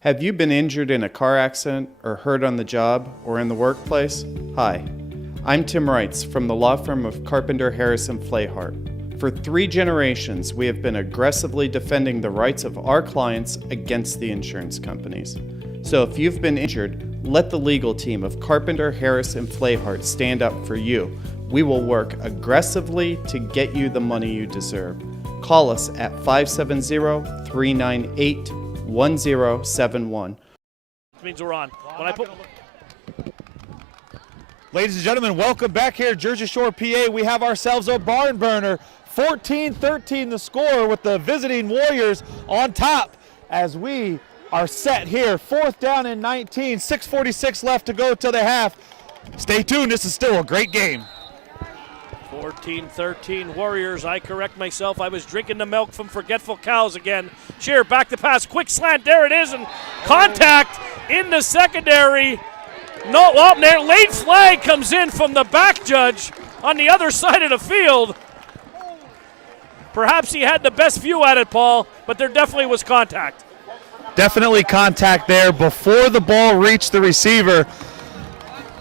Have you been injured in a car accident or hurt on the job or in the workplace? Hi, I'm Tim Wrights from the law firm of Carpenter, Harrison, Flehart. For 3 generations, we have been aggressively defending the rights of our clients against the insurance companies. So if you've been injured, let the legal team of Carpenter, Harrison, Flehart stand up for you. We will work aggressively to get you the money you deserve. Call us at 570-398-1071. That means we're on. When I put... Ladies and gentlemen, welcome back here at Jersey Shore, PA. We have ourselves a barn burner. 14-13 the score with the visiting Warriors on top as we are set here. 4th down and 19, 6:46 left to go till the half. Stay tuned, this is still a great game. 14-13 Warriors. I correct myself. I was drinking the milk from forgetful cows again. Shear back to pass. Quick slant. There it is. And contact in the secondary. No, well, there. Late flag comes in from the back judge on the other side of the field. Perhaps he had the best view at it, Paul, but there definitely was contact. Definitely contact there before the ball reached the receiver.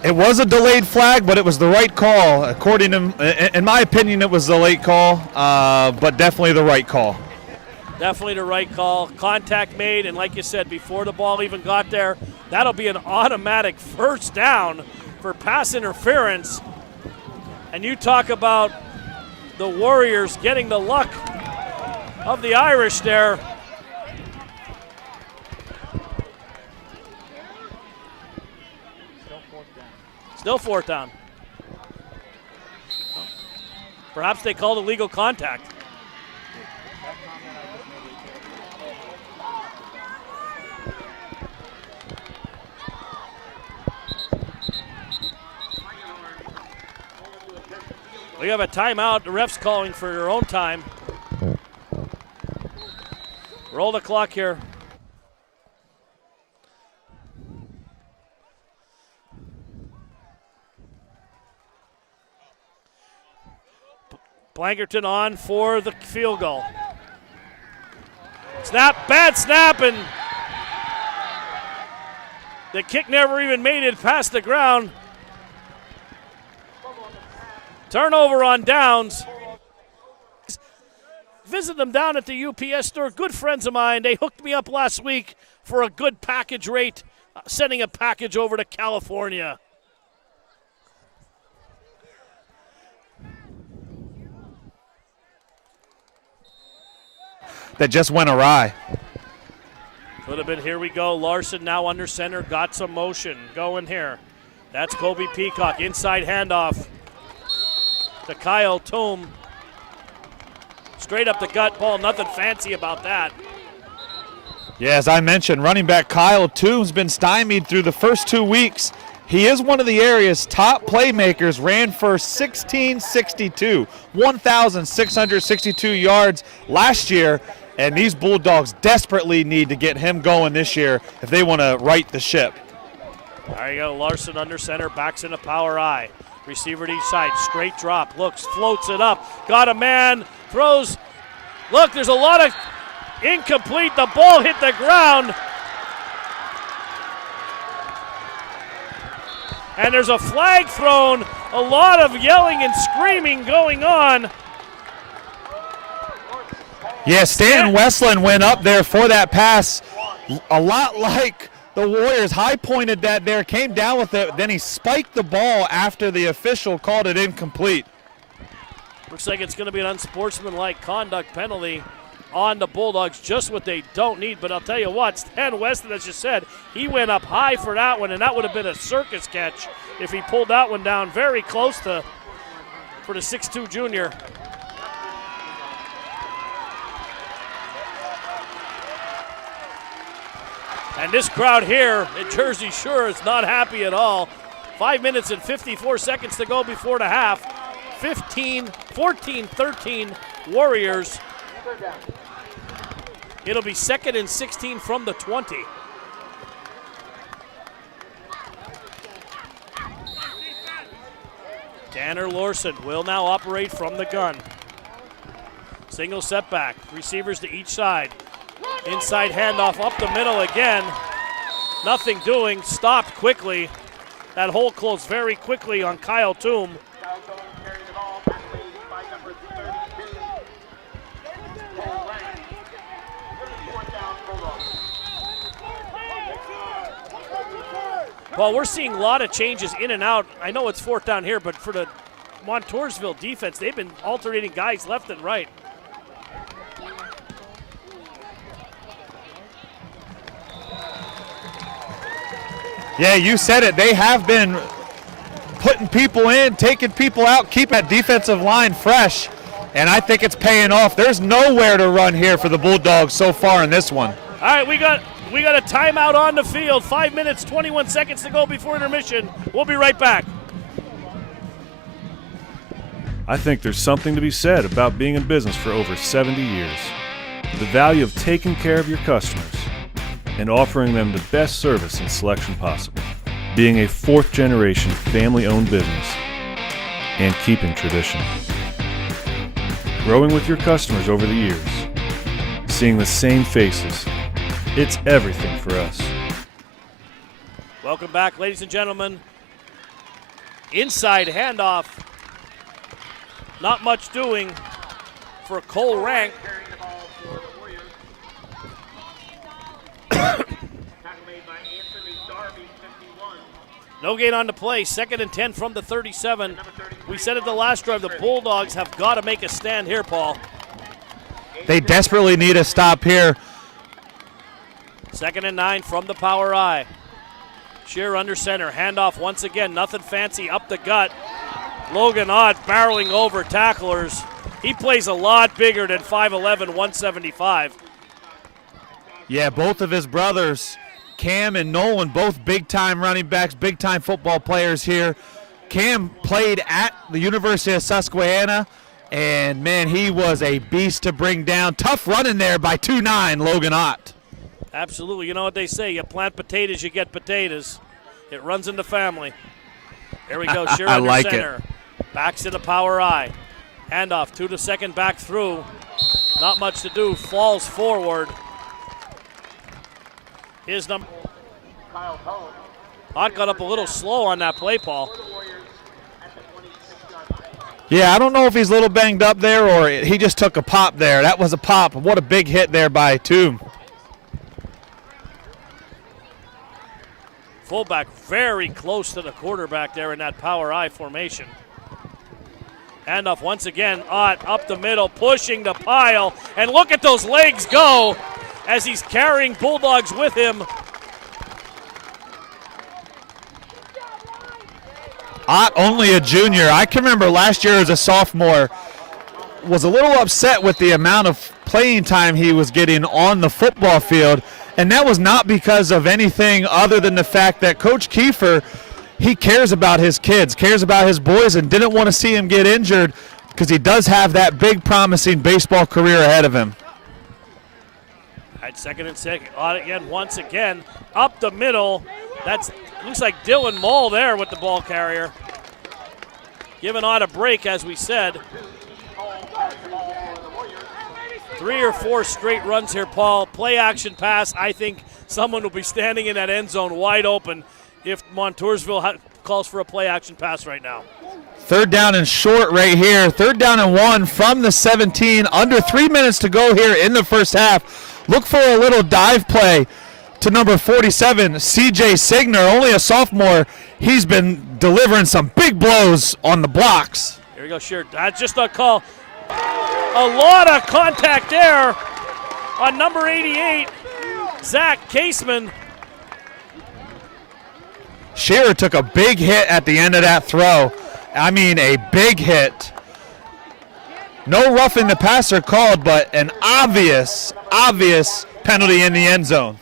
It was a delayed flag, but it was the right call. According to, in my opinion, it was the late call, but definitely the right call. Definitely the right call. Contact made, and like you said, before the ball even got there, that'll be an automatic first down for pass interference. And you talk about the Warriors getting the luck of the Irish there. Still 4th down. Perhaps they called illegal contact. We have a timeout. The ref's calling for your own time. Roll the clock here. Blankerton on for the field goal. Snap, bad snap, and the kick never even made it past the ground. Turnover on downs. Visit them down at the UPS store. Good friends of mine. They hooked me up last week for a good package rate, sending a package over to California. That just went awry. Could have been, here we go. Larson now under center, got some motion going here. That's Kobe Peacock, inside handoff to Kyle Toom. Straight up the gut ball, nothing fancy about that. Yeah, as I mentioned, running back Kyle Toombs been stymied through the first 2 weeks. He is one of the area's top playmakers, ran for 1662, 1,662 yards last year, and these Bulldogs desperately need to get him going this year if they want to right the ship. There you go, Larson under center, backs into power I. Receiver to each side, straight drop, looks, floats it up, got a man, throws. Look, there's a lot of incomplete, the ball hit the ground. And there's a flag thrown, a lot of yelling and screaming going on. Yeah, Stan Westland went up there for that pass, a lot like the Warriors. High pointed that there, came down with it, then he spiked the ball after the official called it incomplete. Looks like it's going to be an unsportsmanlike conduct penalty on the Bulldogs, just what they don't need. But I'll tell you what, Stan Weston, as you said, he went up high for that one, and that would have been a circus catch if he pulled that one down very close to for the 6'2 junior. And this crowd here at Jersey Shore is not happy at all. 5 minutes and 54 seconds to go before the half. 14-13 Warriors. It'll be 2nd and 16 from the 20. Tanner Lorson will now operate from the gun. Single setback, receivers to each side. Inside handoff up the middle again. Nothing doing, stopped quickly. That hole closed very quickly on Kyle Toom. Well, we're seeing a lot of changes in and out. I know it's 4th down here, but for the Montoursville defense, they've been alternating guys left and right. Yeah, you said it. They have been putting people in, taking people out, keeping that defensive line fresh, and I think it's paying off. There's nowhere to run here for the Bulldogs so far in this one. All right, we got a timeout on the field. 5 minutes, 21 seconds to go before intermission. We'll be right back. I think there's something to be said about being in business for over 70 years. The value of taking care of your customers and offering them the best service and selection possible. Being a 4th-generation family-owned business and keeping tradition. Growing with your customers over the years. Seeing the same faces. It's everything for us. Welcome back, ladies and gentlemen. Inside handoff. Not much doing for Cole Rank. No gain on the play. 2nd and 10 from the 37. We said at the last drive, the Bulldogs have got to make a stand here, Paul. They desperately need a stop here. 2nd and 9 from the power I. Shear under center. Handoff once again. Nothing fancy. Up the gut. Logan Ott barreling over tacklers. He plays a lot bigger than 5'11", 175. Yeah, both of his brothers, Cam and Nolan, both big-time running backs, big-time football players here. Cam played at the University of Susquehanna, and, man, he was a beast to bring down. Tough running there by 2'9", Logan Ott. Absolutely. You know what they say, you plant potatoes, you get potatoes. It runs in the family. There we go, Shear under like center. Backs into power I. Handoff to the second, back through. Not much to do, falls forward. His number. Ott got up a little slow on that play, Paul. Yeah, I don't know if he's a little banged up there or he just took a pop there. That was a pop. What a big hit there by Toom. Fullback very close to the quarterback there in that power I formation. Handoff once again, Ott up the middle, pushing the pile. And look at those legs go as he's carrying Bulldogs with him. Ott, only a junior. I can remember last year as a sophomore, was a little upset with the amount of playing time he was getting on the football field. And that was not because of anything other than the fact that Coach Kiefer, he cares about his kids, cares about his boys, and didn't want to see him get injured because he does have that big promising baseball career ahead of him. All right, second and second. On again, once again, up the middle. That's looks like Dylan Mull there with the ball carrier. Giving on a break, as we said. 3 or 4 straight runs here, Paul. Play action pass. I think someone will be standing in that end zone wide open if Montoursville calls for a play action pass right now. 3rd down and short right here. 3rd down and 1 from the 17. Under 3 minutes to go here in the first half. Look for a little dive play to number 47, CJ Signer, only a sophomore. He's been delivering some big blows on the blocks. Here we go, Shear. That's just a call. A lot of contact there on number 88, Zach Caseman. Shearer took a big hit at the end of that throw. I mean, a big hit. No roughing the passer called, but an obvious penalty in the end zone.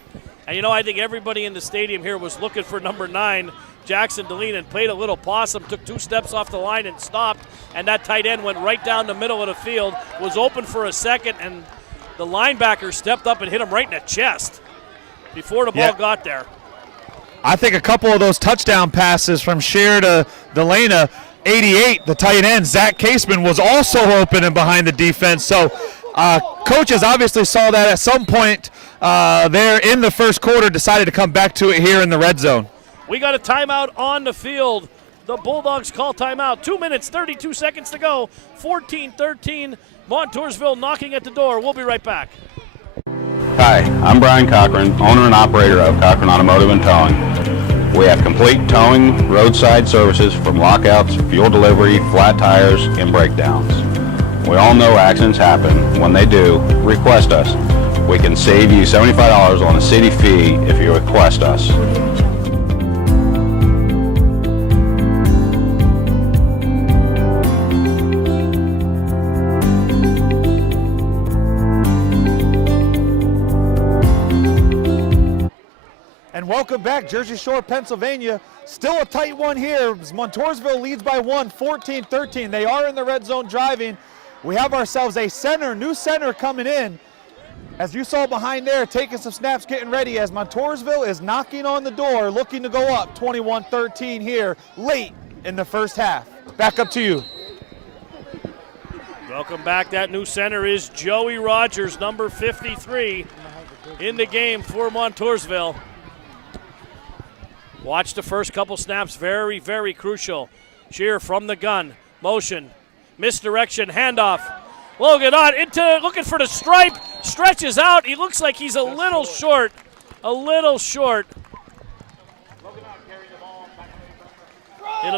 And you know, I think everybody in the stadium here was looking for number 9, Jackson DeLean, and played a little possum, took 2 steps off the line and stopped, and that tight end went right down the middle of the field, was open for a second, and the linebacker stepped up and hit him right in the chest before the ball got there. I think a couple of those touchdown passes from Shear to Delana, 88, the tight end, Zach Caseman, was also open and behind the defense. So coaches obviously saw that at some point there in the first quarter, decided to come back to it here in the red zone. We got a timeout on the field. The Bulldogs call timeout. 2 minutes, 32 seconds to go. 14-13, Montoursville knocking at the door. We'll be right back. Hi, I'm Brian Cochran, owner and operator of Cochran Automotive and Towing. We have complete towing, roadside services from lockouts, fuel delivery, flat tires, and breakdowns. We all know accidents happen. When they do, request us. We can save you $75 on a city fee if you request us. And welcome back, Jersey Shore, Pennsylvania. Still a tight one here. Montoursville leads by 1, 14-13. They are in the red zone driving. We have ourselves a center, new center coming in. As you saw behind there, taking some snaps, getting ready as Montoursville is knocking on the door, looking to go up 21-13 here late in the first half. Back up to you. Welcome back. That new center is Joey Rogers, number 53, in the game for Montoursville. Watch the first couple snaps, very, very crucial. Shear from the gun, motion, misdirection, handoff. Logan on into looking for the stripe, stretches out. He looks like he's a little short, It'll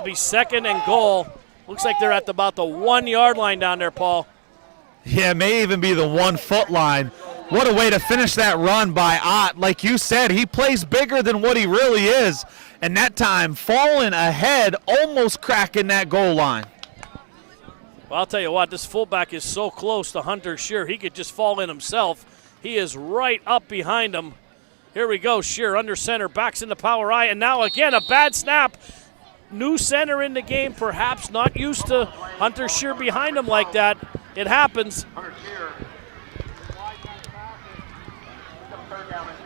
be 2nd and goal. Looks like they're at about the 1 yard line down there, Paul. Yeah, it may even be the 1 foot line. What a way to finish that run by Ott. Like you said, he plays bigger than what he really is. And that time, falling ahead, almost cracking that goal line. Well, I'll tell you what, this fullback is so close to Hunter Shear, he could just fall in himself. He is right up behind him. Here we go, Shear under center, backs into power I, and now again a bad snap. New center in the game, perhaps not used to Hunter Shear behind him like that. It happens.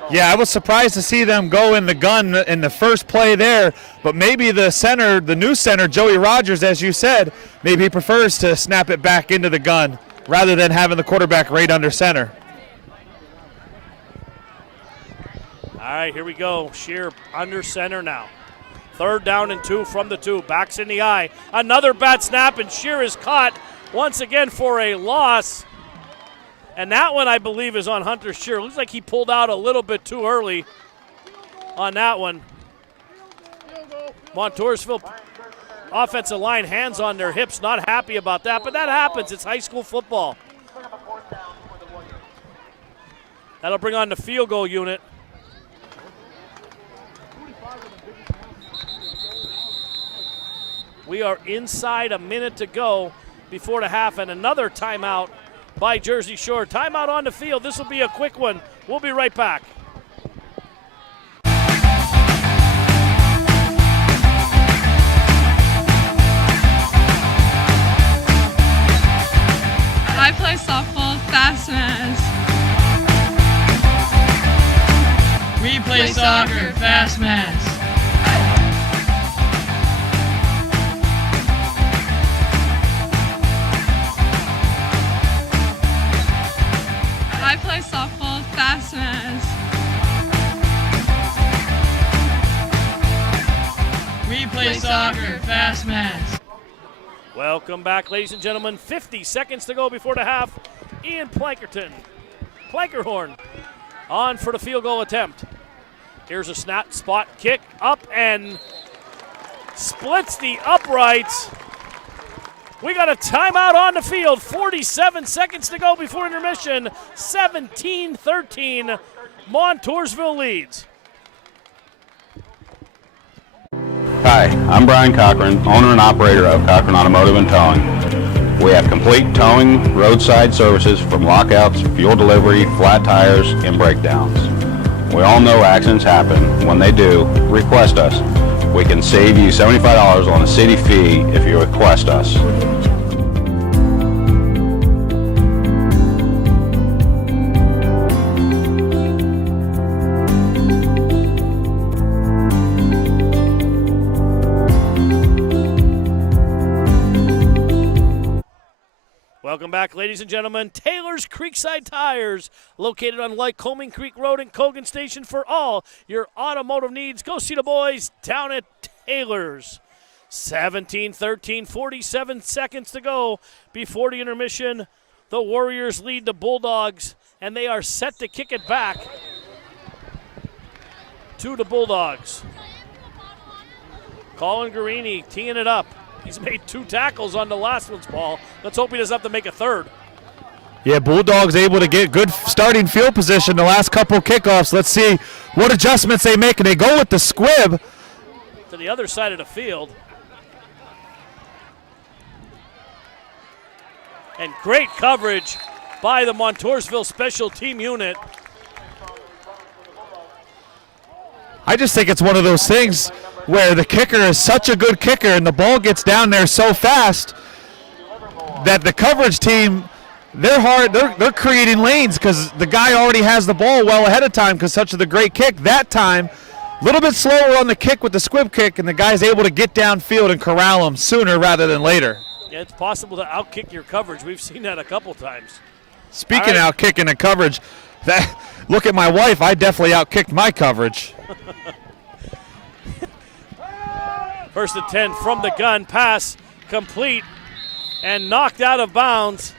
Yeah, I was surprised to see them go in the gun in the first play there, but maybe the center, the new center, Joey Rogers, as you said, maybe he prefers to snap it back into the gun rather than having the quarterback right under center. All right, here we go. Shear under center now. 3rd down and 2 from the 2. Backs in the eye. Another bad snap, and Shear is caught once again for a loss. And that one, I believe, is on Hunter Shear. Looks like he pulled out a little bit too early on that one. Montoursville offensive line, hands on their hips, not happy about that, but that happens. It's high school football. That'll bring on the field goal unit. We are inside a minute to go before the half, and another timeout by Jersey Shore. Timeout on the field. This will be a quick one. We'll be right back. play soccer, fast mass. I play softball, fast mass. We play soccer, fast mass. Welcome back, ladies and gentlemen. 50 seconds to go before the half. Ian Plankerhorn on for the field goal attempt. Here's a snap spot kick up and splits the uprights. We got a timeout on the field. 47 seconds to go before intermission. 17-13. Montoursville leads. Hi, I'm Brian Cochran, owner and operator of Cochran Automotive and Towing. We have complete towing, roadside services from lockouts, fuel delivery, flat tires, and breakdowns. We all know accidents happen. When they do, request us. We can save you $75 on a city fee if you request us. Welcome back, ladies and gentlemen. Taylor's Creekside Tires, located on Lycoming Creek Road in Cogan Station for all your automotive needs. Go see the boys down at Taylor's. 17-13, 47 seconds to go before the intermission. The Warriors lead the Bulldogs, and they are set to kick it back to the Bulldogs. Colin Guarini teeing it up. He's made 2 tackles on the last one's ball. Let's hope he doesn't have to make a third. Yeah, Bulldogs able to get good starting field position the last couple kickoffs. Let's see what adjustments they make, and they go with the squib. To the other side of the field. And great coverage by the Montoursville special team unit. I just think it's one of those things where the kicker is such a good kicker and the ball gets down there so fast that the coverage team, they're creating lanes because the guy already has the ball well ahead of time because such a great kick. That time, a little bit slower on the kick with the squib kick, and the guy's able to get downfield and corral him sooner rather than later. Yeah, it's possible to outkick your coverage. We've seen that a couple times. Speaking of outkicking the coverage, look at my wife. I definitely outkicked my coverage. First and 10 from the gun, pass complete and knocked out of bounds.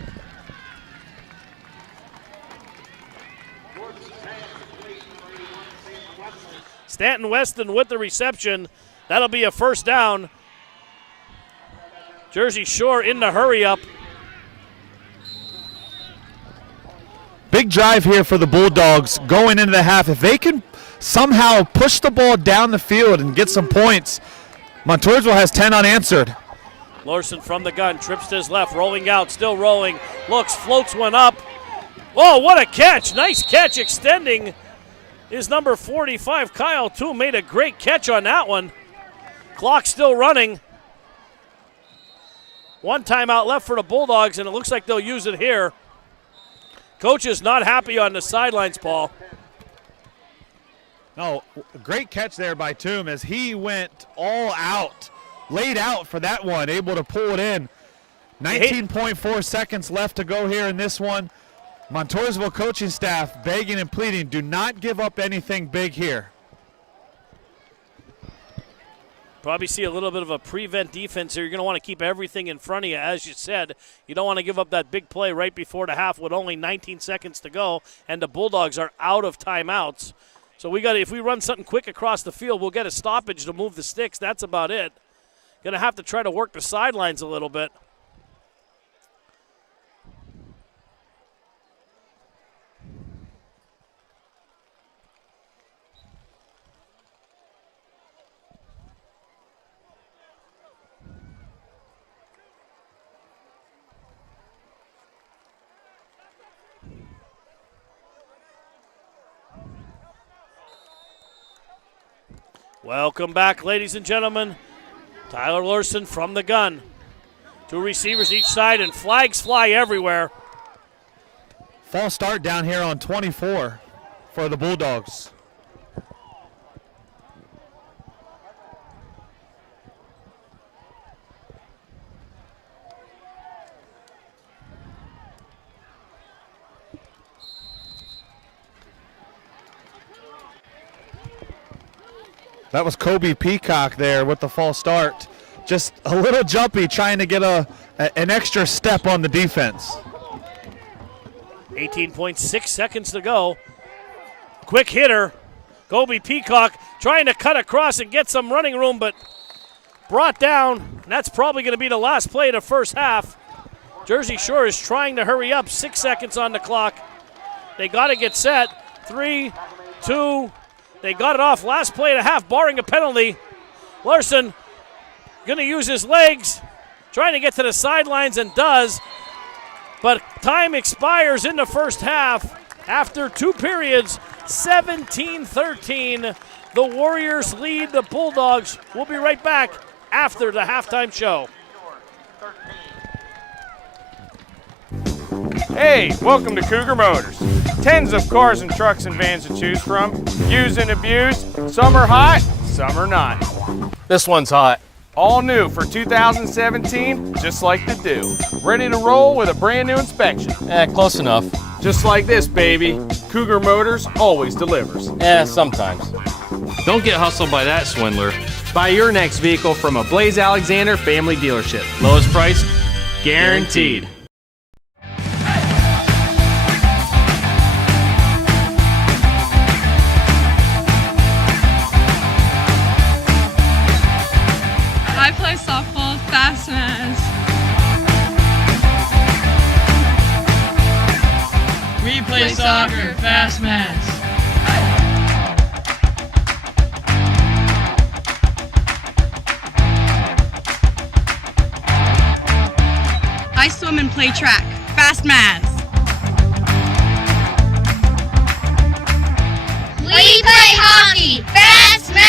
Stanton Weston with the reception. That'll be a first down. Jersey Shore in the hurry up. Big drive here for the Bulldogs going into the half. If they can somehow push the ball down the field and get some points, Montoursville has 10 unanswered. Larson from the gun, trips to his left, rolling out, still rolling, looks, floats one up. Oh, what a catch. Nice catch extending is number 45. Kyle Toom made a great catch on that one. Clock still running. 1 timeout left for the Bulldogs, and it looks like they'll use it here. Coach is not happy on the sidelines, Paul. No, great catch there by Toom as he went all out, laid out for that one, able to pull it in. 19.4 seconds left to go here in this one. Montoursville coaching staff begging and pleading, do not give up anything big here. Probably see a little bit of a prevent defense here. You're going to want to keep everything in front of you, as you said. You don't want to give up that big play right before the half with only 19 seconds to go, and the Bulldogs are out of timeouts. So if we run something quick across the field, we'll get a stoppage to move the sticks. That's about it. Going to have to try to work the sidelines a little bit. Welcome back, ladies and gentlemen. Tyler Larson from the gun. 2 receivers each side, and flags fly everywhere. False start down here on 24 for the Bulldogs. That was Kobe Peacock there with the false start. Just a little jumpy, trying to get an extra step on the defense. 18.6 seconds to go. Quick hitter, Kobe Peacock trying to cut across and get some running room, but brought down. And that's probably going to be the last play of the first half. Jersey Shore is trying to hurry up. 6 seconds on the clock. They got to get set. 3, 2. They got it off. Last play and a half, barring a penalty. Larson going to use his legs, trying to get to the sidelines, and does. But time expires in the first half. After 2 periods, 17-13. The Warriors lead the Bulldogs. We'll be right back after the halftime show. Hey, welcome to Cougar Motors. Tens of cars and trucks and vans to choose from. Used and abused. Some are hot, some are not. This one's hot. All new for 2017, just like the do. Ready to roll with a brand new inspection. Close enough. Just like this, baby. Cougar Motors always delivers. Sometimes. Don't get hustled by that swindler. Buy your next vehicle from a Blaze Alexander family dealership. Lowest price, guaranteed. I play softball, Fast Maz. We play soccer, Fast Maz. I swim and play track, Fast Maz. We play hockey, Fast Maz.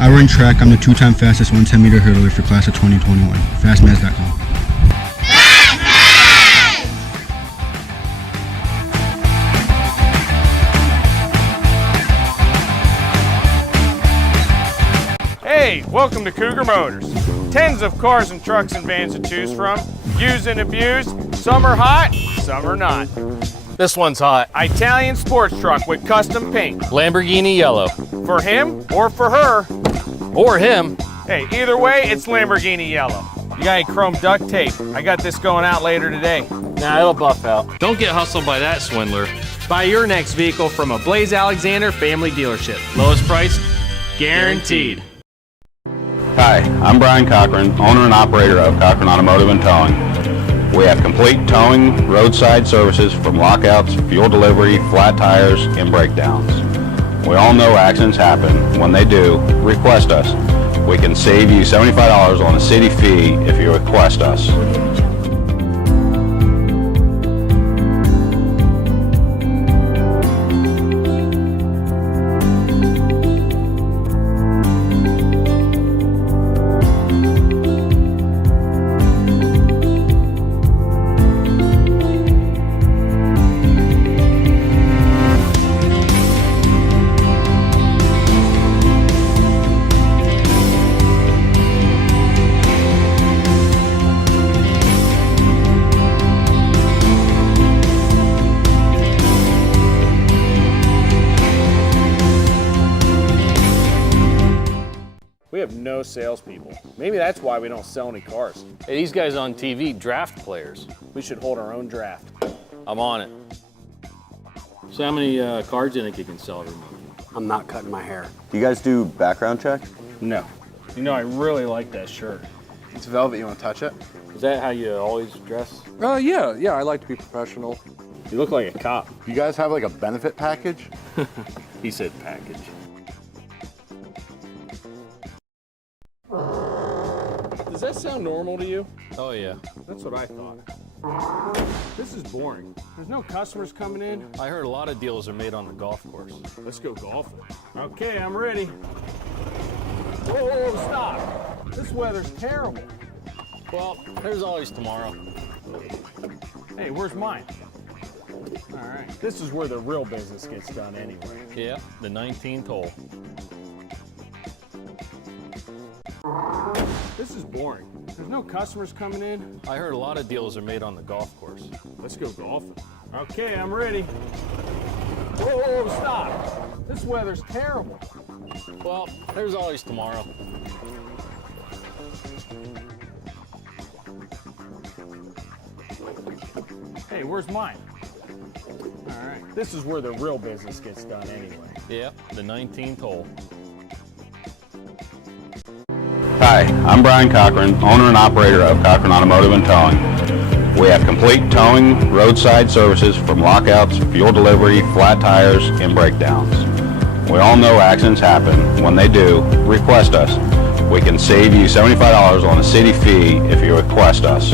I run track. I'm the 2-time fastest 110-meter hurdler for class of 2021. FastMaz.com. Hey, welcome to Cougar Motors. Tens of cars and trucks and vans to choose from. Used and abused. Some are hot, some are not. This one's hot. Italian sports truck with custom paint. Lamborghini yellow. For him or for her. Or him. Hey, either way, it's Lamborghini yellow. You got any chrome duct tape? I got this going out later today. Nah, it'll buff out. Don't get hustled by that swindler. Buy your next vehicle from a Blaze Alexander family dealership. Lowest price, guaranteed. Hi, I'm Brian Cochran, owner and operator of Cochran Automotive and Towing. We have complete towing, roadside services from lockouts, fuel delivery, flat tires, and breakdowns. We all know accidents happen. When they do, request us. We can save you $75 on a city fee if you request us. We have no salespeople. Maybe that's why we don't sell any cars. Hey, these guys on TV, draft players. We should hold our own draft. I'm on it. So how many cars do you think you can sell every month? I'm not cutting my hair. Do you guys do background check? No. You know, I really like that shirt. It's velvet. You want to touch it? Is that how you always dress? Yeah. I like to be professional. You look like a cop. You guys have like a benefit package? He said package. Does that sound normal to you? Oh yeah. That's what I thought. This is boring. There's no customers coming in. I heard a lot of deals are made on the golf course. Let's go golfing. Okay, I'm ready. Whoa, stop. This weather's terrible. Well, there's always tomorrow. Hey, where's mine? All right. This is where the real business gets done anyway. Yeah, the 19th hole. This is boring. There's no customers coming in. I heard a lot of deals are made on the golf course. Let's go golfing. Okay, I'm ready. Whoa, stop. This weather's terrible. Well, there's always tomorrow. Hey, where's mine? All right. This is where the real business gets done anyway. Yep, the 19th hole. Hi, I'm Brian Cochran, owner and operator of Cochran Automotive and Towing. We have complete towing, roadside services from lockouts, fuel delivery, flat tires, and breakdowns. We all know accidents happen. When they do, request us. We can save you $75 on a city fee if you request us.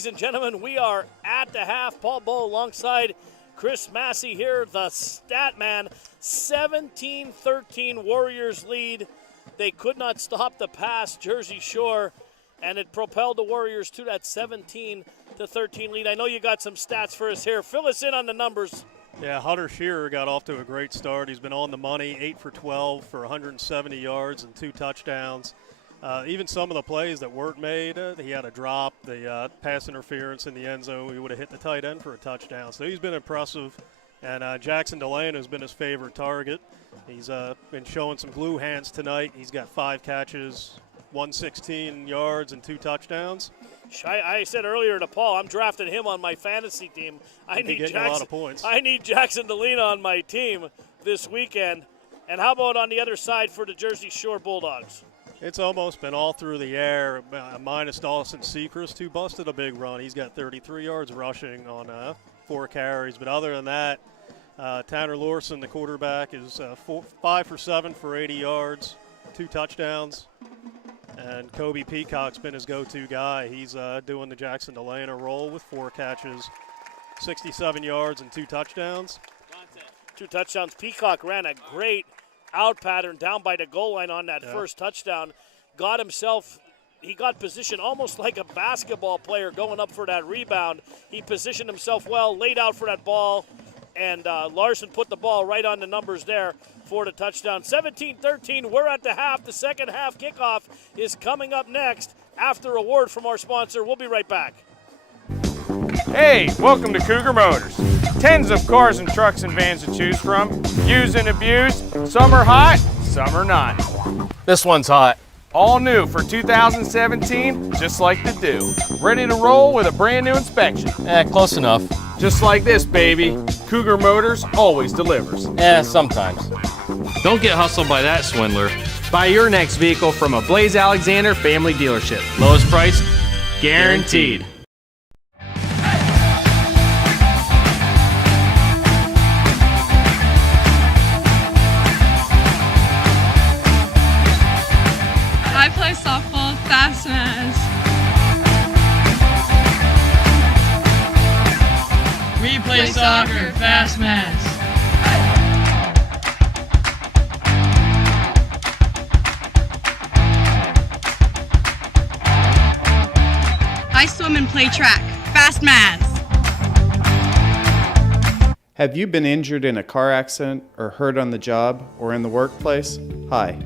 Ladies and gentlemen, we are at the half. Paul Bowe alongside Chris Massey here, the stat man. 17-13 Warriors lead. They could not stop the pass, Jersey Shore, and it propelled the Warriors to that 17-13 lead. I know you got some stats for us here. Fill us in on the numbers. Yeah, Hunter Shearer got off to a great start. He's been on the money, 8 for 12 for 170 yards and 2 touchdowns. Even some of the plays that weren't made, he had a drop, the pass interference in the end zone. He would have hit the tight end for a touchdown. So he's been impressive. And Jackson Delano has been his favorite target. He's been showing some glue hands tonight. He's got 5 catches, 116 yards, and 2 touchdowns. I said earlier to Paul, I'm drafting him on my fantasy team. I need Jackson, a lot of points. I need Jackson Delano on my team this weekend. And how about on the other side for the Jersey Shore Bulldogs? It's almost been all through the air, minus Dawson Sechrist, who busted a big run. He's got 33 yards rushing on 4 carries. But other than that, Tanner Lorson, the quarterback, is 5 for 7 for 80 yards, 2 touchdowns. And Kobe Peacock's been his go-to guy. He's doing the Jackson Delano role with 4 catches, 67 yards, and 2 touchdowns. 2 touchdowns. Peacock ran a great out pattern down by the goal line on that first touchdown. He got positioned almost like a basketball player going up for that rebound. He positioned himself well, laid out for that ball, and Larson put the ball right on the numbers there for the touchdown. 17-13, we're at the half. The second half kickoff is coming up next after a word from our sponsor. We'll be right back. Hey, welcome to Cougar Motors. Tens of cars and trucks and vans to choose from. Used and abused. Some are hot, some are not. This one's hot. All new for 2017, just like the Dew. Ready to roll with a brand new inspection. Close enough. Just like this, baby. Cougar Motors always delivers. Sometimes. Don't get hustled by that swindler. Buy your next vehicle from a Blaze Alexander family dealership. Lowest price, guaranteed. I play softball, Fast Maz. We play soccer, Fast Maz. I swim and play track, Fast Maz. Have you been injured in a car accident or hurt on the job or in the workplace? Hi,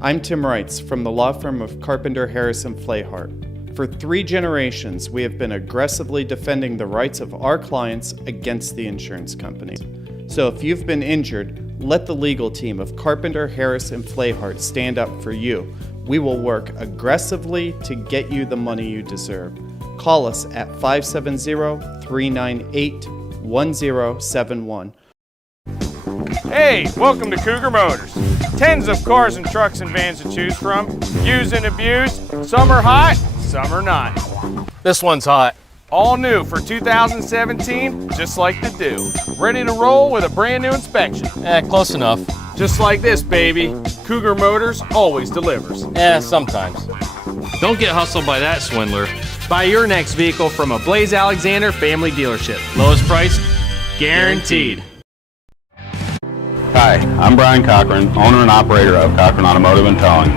I'm Tim Reitz from the law firm of Carpenter Harrison Flayhart. For 3 generations, we have been aggressively defending the rights of our clients against the insurance companies. So if you've been injured, let the legal team of Carpenter Harrison Flayhart stand up for you. We will work aggressively to get you the money you deserve. Call us at 570-398-1071. Hey, welcome to Cougar Motors. Tens of cars and trucks and vans to choose from. Used and abused. Some are hot, some are not. This one's hot. All new for 2017, just like the Dew. Ready to roll with a brand new inspection. Close enough. Just like this, baby. Cougar Motors always delivers. Sometimes. Don't get hustled by that swindler. Buy your next vehicle from a Blaze Alexander family dealership. Lowest price, guaranteed. Hi, I'm Brian Cochran, owner and operator of Cochran Automotive and Towing.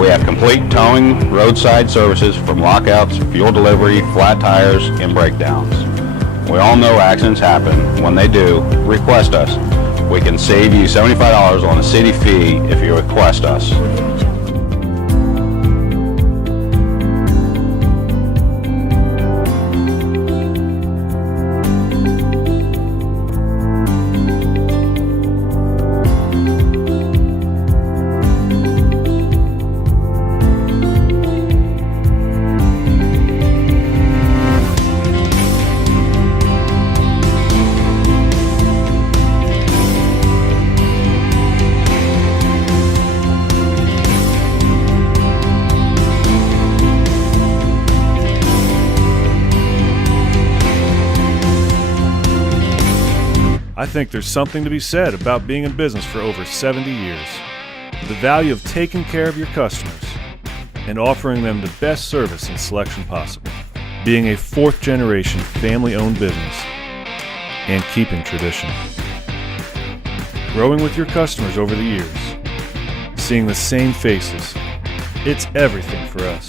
We have complete towing, roadside services from lockouts, fuel delivery, flat tires, and breakdowns. We all know accidents happen. When they do, request us. We can save you $75 on a city fee if you request us. I think there's something to be said about being in business for over 70 years. The value of taking care of your customers and offering them the best service and selection possible. being a fourth-generation family-owned business and keeping tradition. Growing with your customers over the years, seeing the same faces, it's everything for us.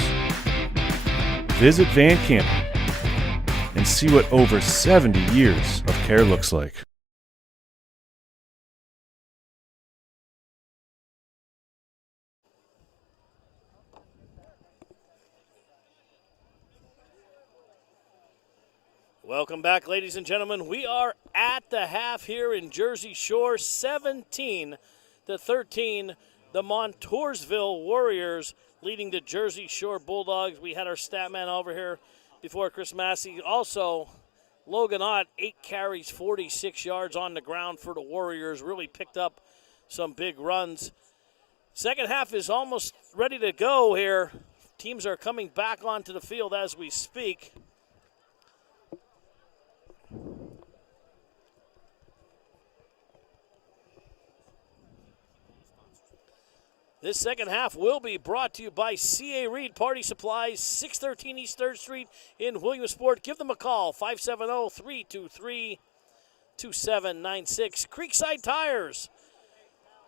Visit Van Campen and see what over 70 years of care looks like. Welcome back, ladies and gentlemen. We are at the half here in Jersey Shore, 17-13. The Montoursville Warriors leading the Jersey Shore Bulldogs. We had our stat man over here before, Chris Massey. Also, Logan Ott, 8 carries, 46 yards on the ground for the Warriors. Really picked up some big runs. Second half is almost ready to go here. Teams are coming back onto the field as we speak. This second half will be brought to you by C.A. Reed Party Supplies, 613 East 3rd Street in Williamsport. Give them a call, 570-323-2796. Creekside Tires,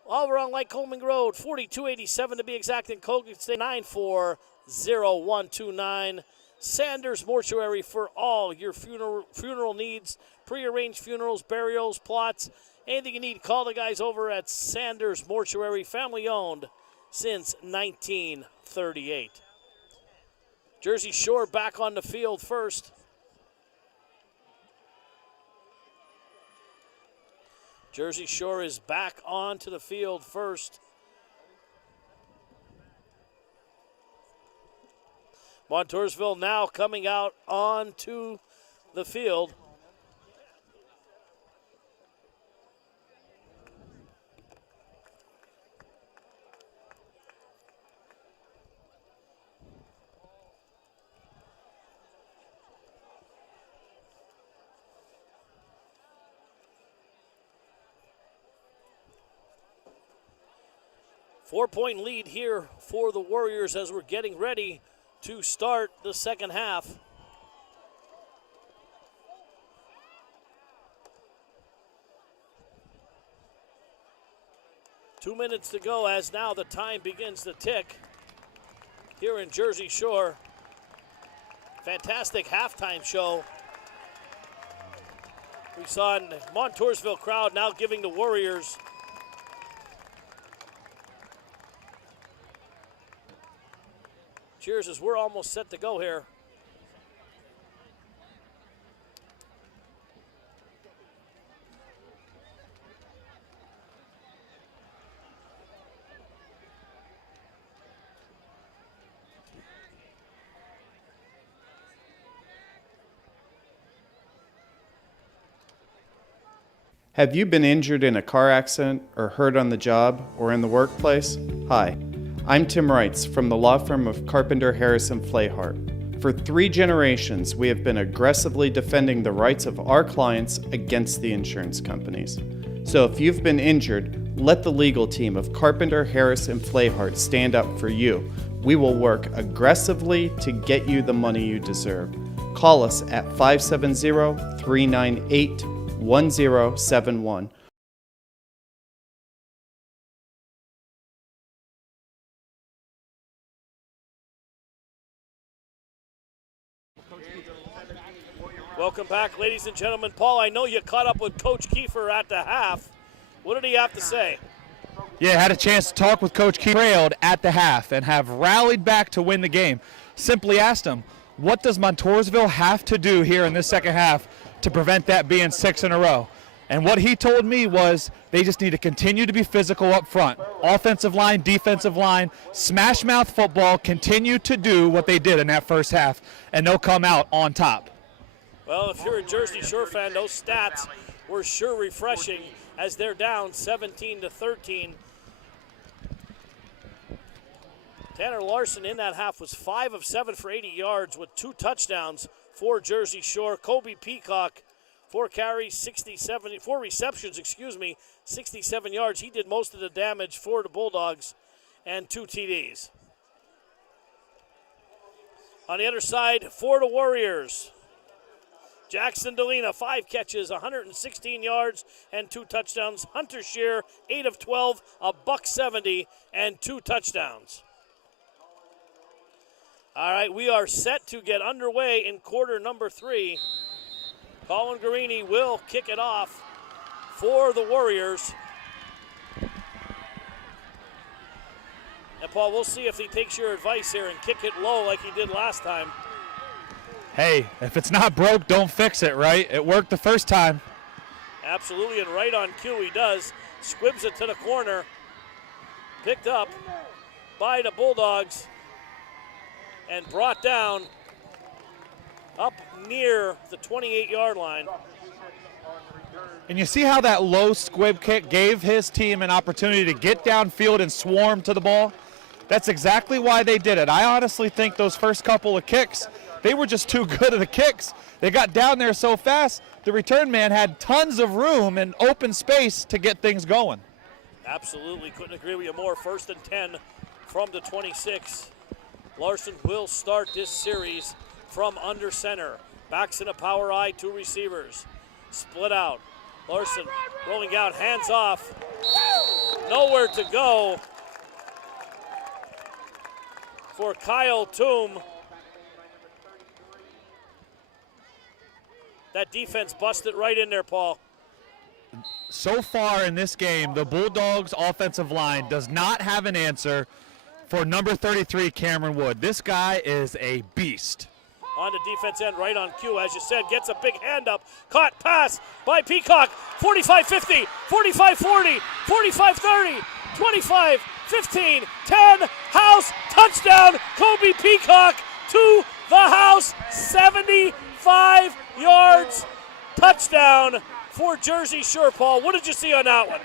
over on Lake Coleman Road, 4287 to be exact, in Colgan State, 940129. Sanders Mortuary for all your funeral needs, prearranged funerals, burials, plots, anything you need. Call the guys over at Sanders Mortuary, family owned since 1938. Jersey Shore back on the field first. Jersey Shore is back onto the field first. Montoursville now coming out onto the field. Four-point lead here for the Warriors as we're getting ready to start the second half. Two minutes to go as now the time begins to tick here in Jersey Shore. Fantastic halftime show. We saw a Montoursville crowd now giving the Warriors cheers as we're almost set to go here. Have you been injured in a car accident or hurt on the job or in the workplace? Hi, I'm Tim Reitz from the law firm of Carpenter, Harrison, Flehart. For 3 generations, we have been aggressively defending the rights of our clients against the insurance companies. So if you've been injured, let the legal team of Carpenter, Harrison, Flehart stand up for you. We will work aggressively to get you the money you deserve. Call us at 570-398-1071. Welcome back, ladies and gentlemen. Paul, I know you caught up with Coach Kiefer at the half. What did he have to say? Yeah, had a chance to talk with Coach Kiefer. Trailed at the half and have rallied back to win the game. Simply asked him, what does Montoursville have to do here in this second half to prevent that being 6 in a row? And what he told me was they just need to continue to be physical up front. Offensive line, defensive line, smash mouth football, continue to do what they did in that first half, and they'll come out on top. Well, if you're a Jersey Shore fan, those stats were sure refreshing as they're down 17-13. Tanner Larson in that half was 5 of 7 for 80 yards with 2 touchdowns for Jersey Shore. Kobe Peacock, 4 receptions, 67 yards. He did most of the damage for the Bulldogs and 2 TDs. On the other side for the Warriors, Jackson Delina, 5 catches, 116 yards, and 2 touchdowns. Hunter Shear, 8 of 12, $170, and 2 touchdowns. All right, we are set to get underway in quarter number 3. Colin Guarini will kick it off for the Warriors. And Paul, we'll see if he takes your advice here and kick it low like he did last time. Hey, if it's not broke, don't fix it, right? It worked the first time. Absolutely, and right on cue he does. Squibs it to the corner. Picked up by the Bulldogs and brought down up near the 28-yard line. And you see how that low squib kick gave his team an opportunity to get downfield and swarm to the ball? That's exactly why they did it. I honestly think those first couple of kicks, they were just too good at the kicks. They got down there so fast, the return man had tons of room and open space to get things going. Absolutely, couldn't agree with you more. 1st and 10 from the 26. Larson will start this series from under center. Backs in a power I, 2 receivers. Split out. Larson rolling out, hands off. Nowhere to go for Kyle Toom. That defense busted right in there, Paul. So far in this game, the Bulldogs' offensive line does not have an answer for number 33, Cameron Wood. This guy is a beast. On the defense end, right on cue, as you said, gets a big hand up. Caught pass by Peacock. 45-50, 45-40, 45-30, 25-15, 10, house, touchdown, Kobe Peacock to the house, 75 yards, touchdown for Jersey Shore. Paul, what did you see on that one?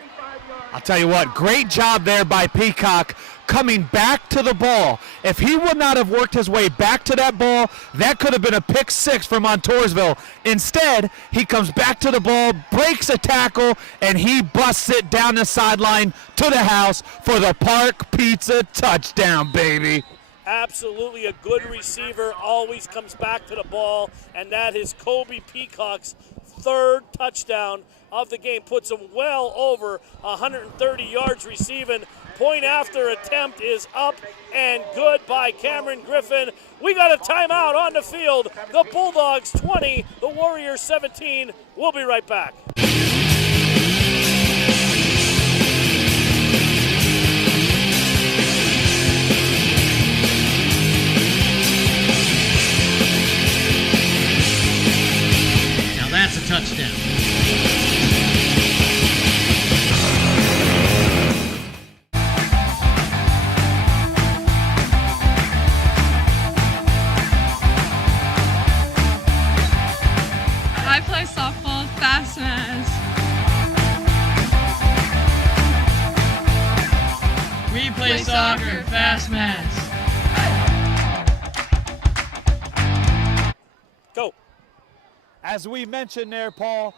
I'll tell you what, great job there by Peacock coming back to the ball. If he would not have worked his way back to that ball, that could have been a pick 6 for Montoursville. Instead, he comes back to the ball, breaks a tackle, and he busts it down the sideline to the house for the Park Pizza touchdown, baby. Absolutely a good receiver, always comes back to the ball, and that is Kobe Peacock's 3rd touchdown of the game. Puts him well over 130 yards receiving. Point after attempt is up and good by Cameron Griffin. We got a timeout on the field. The Bulldogs 20, the Warriors 17. We'll be right back. Now that's a touchdown. I play softball, Fast Maz. We play soccer, Fast Maz. Go. As we mentioned there, Paul,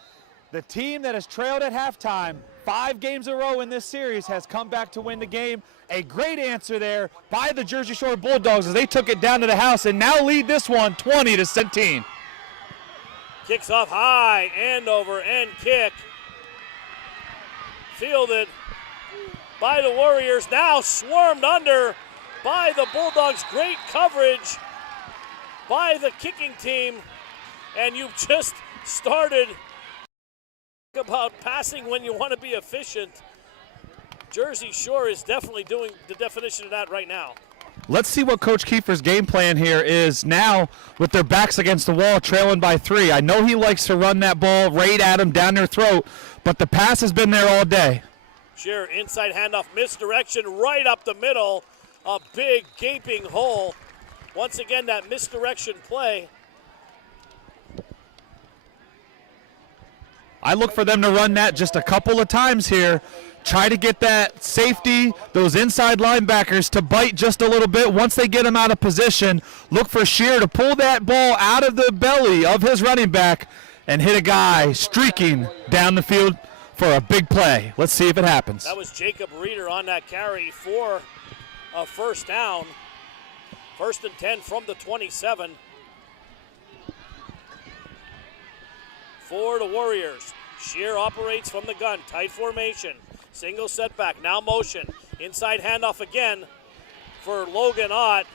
the team that has trailed at halftime 5 games in a row in this series has come back to win the game. A great answer there by the Jersey Shore Bulldogs as they took it down to the house and now lead this one 20-17. Kicks off high, end over end kick. Fielded by the Warriors, now swarmed under by the Bulldogs. Great coverage by the kicking team. And you've just started about passing when you want to be efficient. Jersey Shore is definitely doing the definition of that right now. Let's see what Coach Kiefer's game plan here is now with their backs against the wall, trailing by 3. I know he likes to run that ball right at them down their throat, but the pass has been there all day. Shearer inside handoff, misdirection right up the middle. A big gaping hole. Once again, that misdirection play. I look for them to run that just a couple of times here. Try to get that safety, those inside linebackers to bite just a little bit. Once they get him out of position, look for Shearer to pull that ball out of the belly of his running back and hit a guy streaking down the field for a big play. Let's see if it happens. That was Jacob Reeder on that carry for a first down. First and 10 from the 27. For the Warriors. Shear operates from the gun. Tight formation. Single setback. Now motion. Inside handoff again for Logan Ott.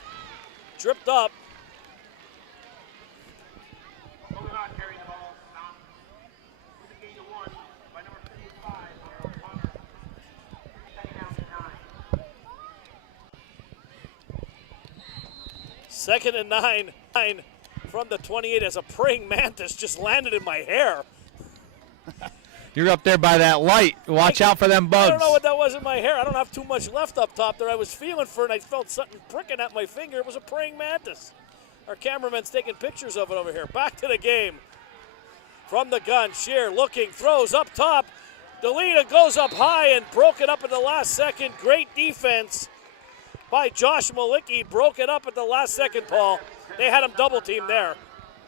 Tripped up. Logan Ott carrying the ball. With a gain of 1 by number 55. Second down and 9. Second and 9 from the 28 as a praying mantis just landed in my hair. You're up there by that light. Watch out for them bugs. I don't know what that was in my hair. I don't have too much left up top there. I was feeling for it, and I felt something pricking at my finger. It was a praying mantis. Our cameraman's taking pictures of it over here. Back to the game. From the gun, Shear looking, throws up top. Delita goes up high and broke it up at the last second. Great defense by Josh Malicki. Broke it up at the last second, Paul. They had him double teamed there.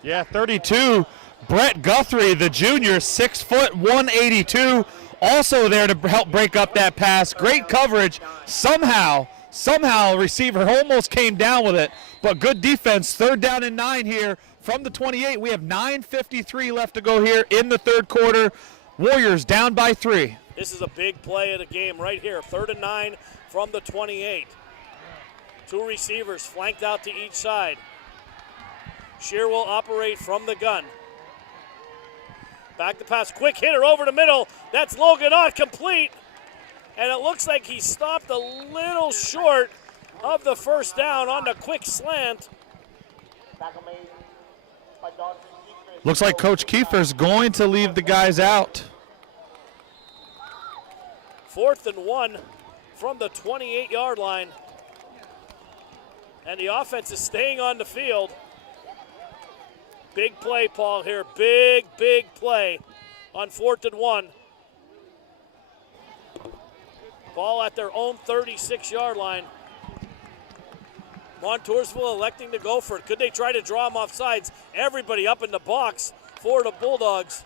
Yeah, 32. Brett Guthrie, the junior, 6 foot, 182, also there to help break up that pass. Great coverage. Somehow, receiver almost came down with it, but good defense. Third down and 9 here from the 28. We have 9:53 left to go here in the third quarter. Warriors down by 3. This is a big play of the game right here. 3rd and 9 from the 28. 2 receivers flanked out to each side. Shear will operate from the gun. Back to pass, quick hitter over the middle. That's Logan Ott, complete. And it looks like he stopped a little short of the first down on the quick slant. Looks like Coach Kiefer's going to leave the guys out. 4th and 1 from the 28-yard line. And the offense is staying on the field. Big play, Paul, here. Big play on 4th and 1. Ball at their own 36-yard line. Montoursville electing to go for it. Could they try to draw him off sides? Everybody up in the box for the Bulldogs.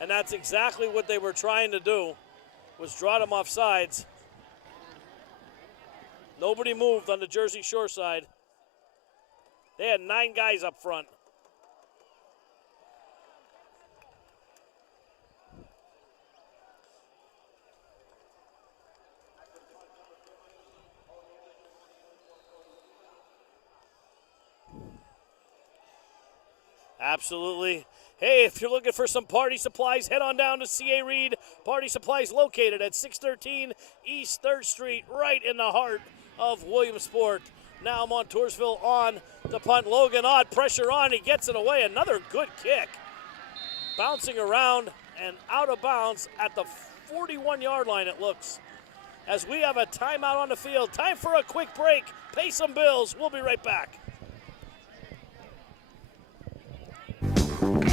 And that's exactly what they were trying to do, was draw them off sides. Nobody moved on the Jersey Shore side. They had 9 guys up front. Absolutely. Hey, if you're looking for some party supplies, head on down to C.A. Reed Party Supplies, located at 613 East 3rd Street, right in the heart of Williamsport. Now Montoursville on the punt. Logan Ott, pressure on, he gets it away. Another good kick. Bouncing around and out of bounds at the 41-yard line, it looks. As we have a timeout on the field. Time for a quick break. Pay some bills. We'll be right back.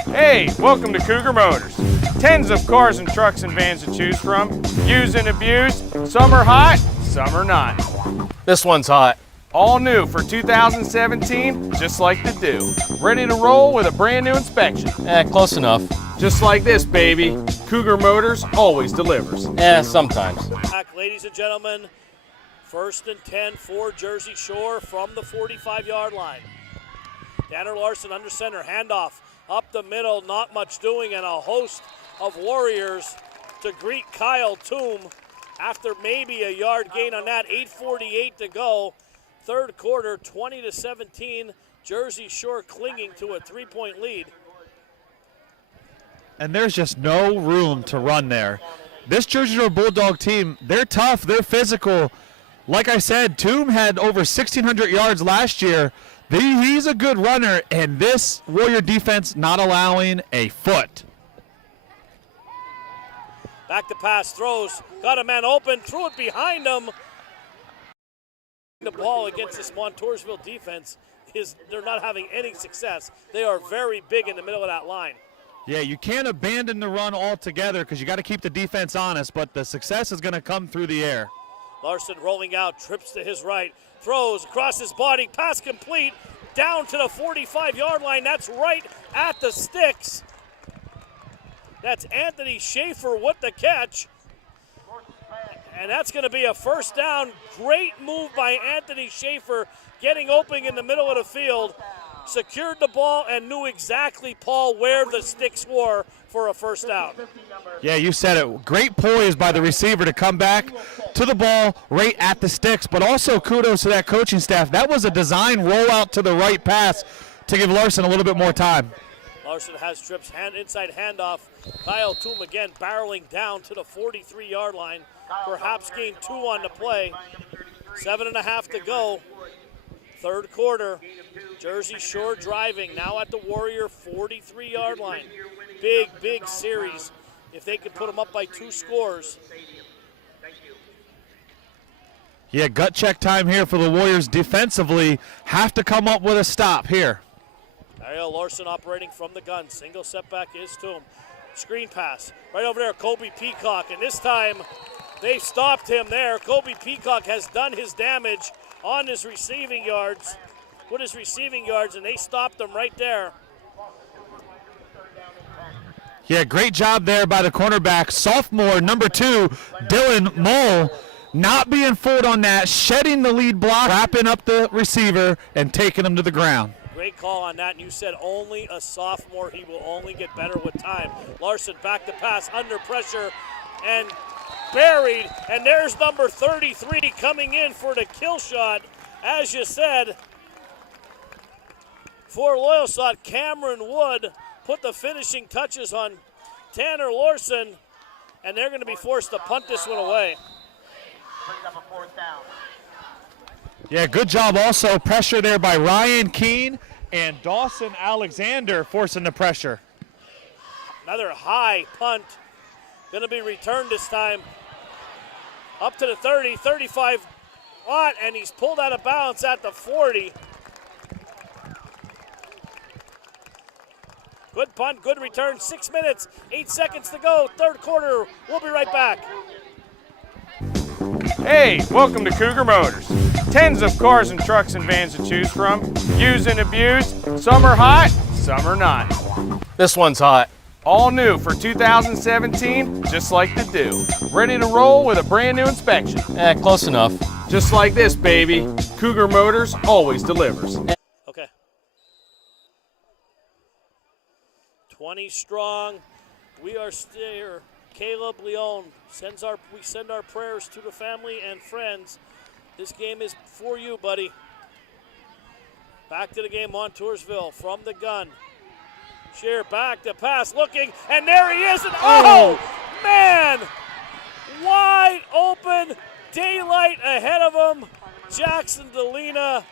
Hey, welcome to Cougar Motors. Tens of cars and trucks and vans to choose from. Used and abused. Some are hot, some are not. This one's hot. All new for 2017, just like the do. Ready to roll with a brand new inspection. Close enough. Just like this, baby. Cougar Motors always delivers. Sometimes. Back, ladies and gentlemen. 1st and 10 for Jersey Shore from the 45-yard line. Tanner Larson under center, handoff up the middle, not much doing, and a host of Warriors to greet Kyle Toom after maybe a yard gain on that. 8:48 to go. Third quarter, 20-17. Jersey Shore clinging to a 3-point lead. And there's just no room to run there. This Jersey Shore Bulldog team, they're tough, they're physical. Like I said, Toom had over 1,600 yards last year. He's a good runner, and this Warrior defense not allowing a foot. Back to pass, throws, got a man open, threw it behind him. The ball against this Montoursville defense they're not having any success. They are very big in the middle of that line. Yeah, you can't abandon the run altogether because you got to keep the defense honest, but the success is going to come through the air. Larson rolling out, trips to his right, throws across his body, pass complete, down to the 45-yard line. That's right at the sticks. That's Anthony Schaefer with the catch. And that's going to be a first down. Great move by Anthony Schaefer, getting open in the middle of the field. Secured the ball and knew exactly, Paul, where the sticks were for a first down. Yeah, you said it. Great poise by the receiver to come back to the ball right at the sticks, but also kudos to that coaching staff. That was a design rollout to the right pass to give Larson a little bit more time. Larson has trips, inside handoff. Kyle Toom again barreling down to the 43-yard line. Perhaps gain 2 on the play. 7.5 to go. Third quarter. Jersey Shore driving now at the Warrior 43-yard line. Big series. If they could put them up by 2 scores. Yeah, gut check time here for the Warriors defensively. Have to come up with a stop here. Ariel Larson operating from the gun. Single setback is to him. Screen pass. Right over there, Kobe Peacock. And this time, they stopped him there. Kobe Peacock has done his damage on his receiving yards. With his receiving yards, and they stopped him right there. Yeah, great job there by the cornerback. Sophomore, number 2, Dylan Mole, not being fooled on that, shedding the lead block, wrapping up the receiver, and taking him to the ground. Great call on that, and you said only a sophomore. He will only get better with time. Larson back to pass, under pressure, and buried. And there's number 33 coming in for the kill shot. As you said, for Loyalsock, Cameron Wood put the finishing touches on Tanner Larson, and they're going to be forced to punt this one away. Yeah, good job also. Pressure there by Ryan Keene and Dawson Alexander forcing the pressure. Another high punt. Going to be returned this time. Up to the 30, 35 lot, and he's pulled out of bounds at the 40. Good punt, good return. 6 minutes, 8 seconds to go. Third quarter. We'll be right back. Hey, welcome to Cougar Motors. Tens of cars and trucks and vans to choose from. Used and abused. Some are hot, some are not. This one's hot. All new for 2017, just like the do. Ready to roll with a brand new inspection. Close enough. Just like this, baby. Cougar Motors always delivers. Okay. 20 strong. We are still here. Caleb Leon we send our prayers to the family and friends. This game is for you, buddy. Back to the game, Montoursville from the gun. Shear back to pass, looking, and there he is, and oh, man! Wide open, daylight ahead of him. Jackson Delina,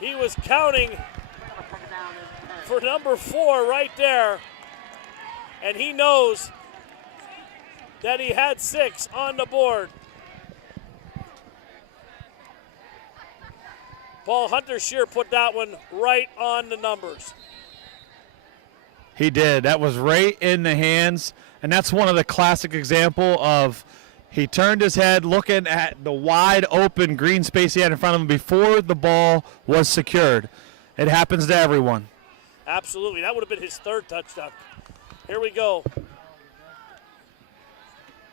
he was counting for number 4 right there, and he knows that he had 6 on the board. Paul Hunter Shear put that one right on the numbers. He did. That was right in the hands, and that's one of the classic example of he turned his head looking at the wide open green space he had in front of him before the ball was secured. It happens to everyone. Absolutely. That would have been his 3rd touchdown. Here we go.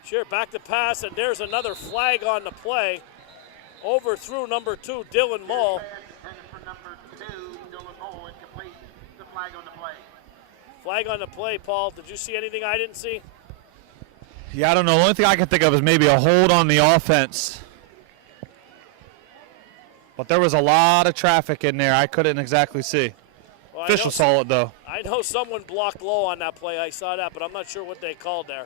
Shear back to pass, and there's another flag on the play. Overthrew number 2, Dylan Mull. Flag on the play, Paul. Did you see anything I didn't see? Yeah, I don't know. The only thing I can think of is maybe a hold on the offense. But there was a lot of traffic in there. I couldn't exactly see. Well, Official saw it, though. I know someone blocked low on that play. I saw that, but I'm not sure what they called there.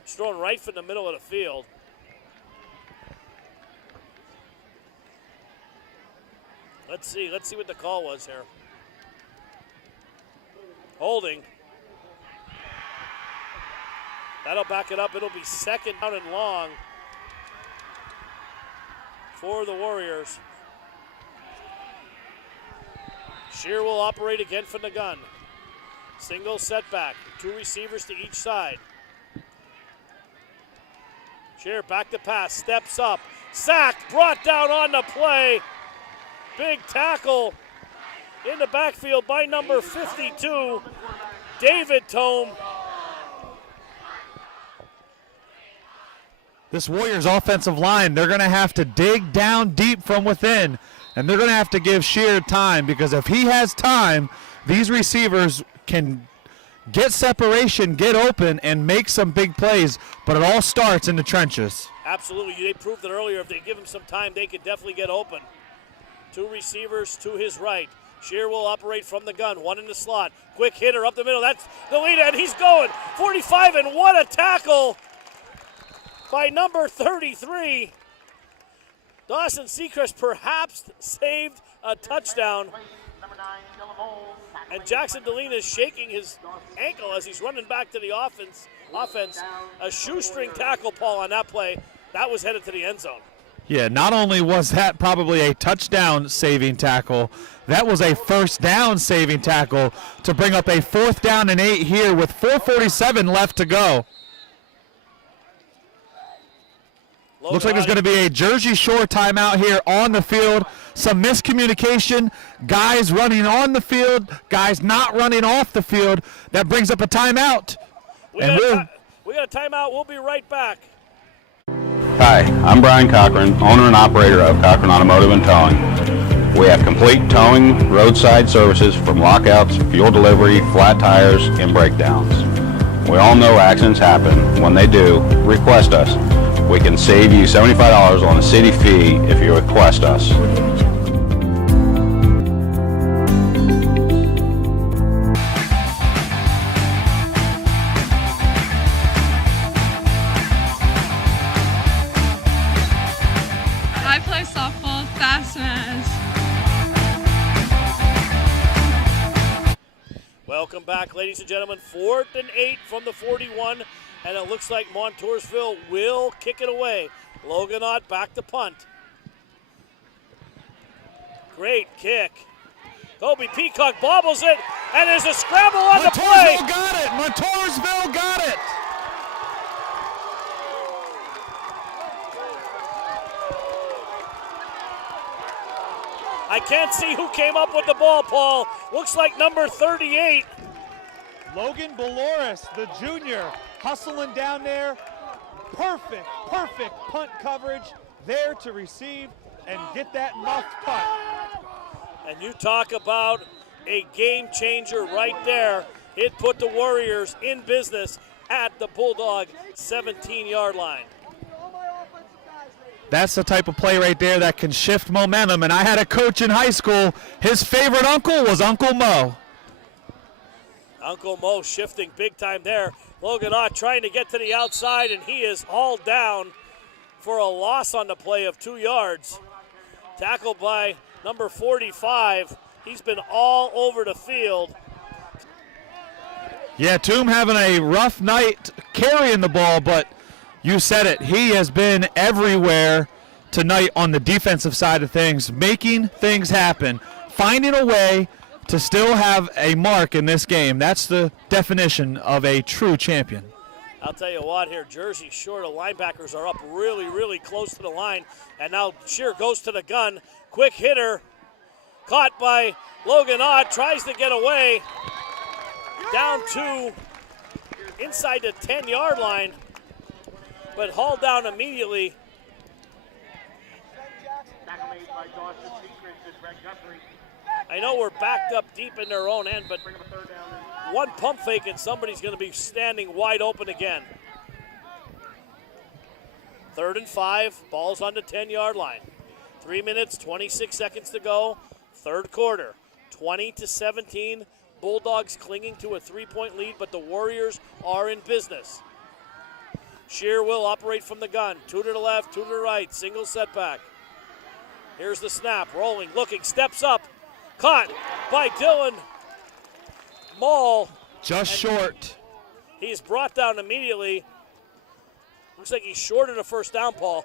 It's thrown right from the middle of the field. Let's see what the call was here. Holding. That'll back it up. It'll be 2nd down and long for the Warriors. Shear will operate again from the gun. Single setback. 2 receivers to each side. Shear back to pass. Steps up. Sacked. Brought down on the play. Big tackle in the backfield by number 52, David Tome. this Warriors offensive line, they're going to have to dig down deep from within, and they're going to have to give Shear time, because if he has time, these receivers can get separation, get open, and make some big plays, but it all starts in the trenches. Absolutely. They proved it earlier. If they give him some time, they could definitely get open. 2 receivers to his right. Shear will operate from the gun. 1 in the slot. Quick hitter up the middle. That's the lead, and he's going. 45, and what a tackle by number 33. Dawson Seacrest perhaps saved a touchdown. And Jackson Delina is shaking his ankle as he's running back to the offense. A shoestring tackle, Paul, on that play. That was headed to the end zone. Yeah, not only was that probably a touchdown saving tackle, that was a first down saving tackle to bring up a 4th down and 8 here with 4:47 left to go. Looks like there's going to be a Jersey Shore timeout here on the field. Some miscommunication, guys running on the field, guys not running off the field. That brings up a timeout. We got a timeout. We'll be right back. Hi, I'm Brian Cochran, owner and operator of Cochran Automotive and Towing. We have complete towing, roadside services from lockouts, fuel delivery, flat tires, and breakdowns. We all know accidents happen. When they do, request us. We can save you $75 on a city fee if you request us. I play softball, Fast Mass. Welcome back, ladies and gentlemen. 4th and 8 from the 41, and it looks like Montoursville will kick it away. Logan Ott back to punt. Great kick. Kobe Peacock bobbles it, and there's a scramble on the play. Montoursville got it. Montoursville got it. I can't see who came up with the ball, Paul. Looks like number 38. Logan Baloris, the junior, hustling down there. Perfect punt coverage there to receive and get that muffed punt. And you talk about a game changer right there. It put the Warriors in business at the Bulldog 17-yard line. That's the type of play right there that can shift momentum. And I had a coach in high school. His favorite uncle was Uncle Mo. Uncle Mo shifting big time there. Logan Ott trying to get to the outside, and he is hauled down for a loss on the play of 2 yards. Tackled by number 45. He's been all over the field. Yeah, Toom having a rough night carrying the ball, but you said it. He has been everywhere tonight on the defensive side of things, making things happen, finding a way to still have a mark in this game. That's the definition of a true champion. I'll tell you what here, Jersey Shore, the linebackers are up really close to the line, and now Shear goes to the gun. Quick hitter, caught by Logan Ott, tries to get away, down to inside the 10-yard line, but hauled down immediately. I know we're backed up deep in their own end, but one pump fake and somebody's going to be standing wide open again. 3rd and 5, ball's on the 10-yard line. 3 minutes, 26 seconds to go, 3rd quarter. 20-17, Bulldogs clinging to a 3-point lead, but the Warriors are in business. Shear will operate from the gun. 2 to the left, 2 to the right, single setback. Here's the snap, rolling, looking, steps up. Caught by Dylan Mall. Just short. He's brought down immediately. Looks like he's short of the first down, Paul.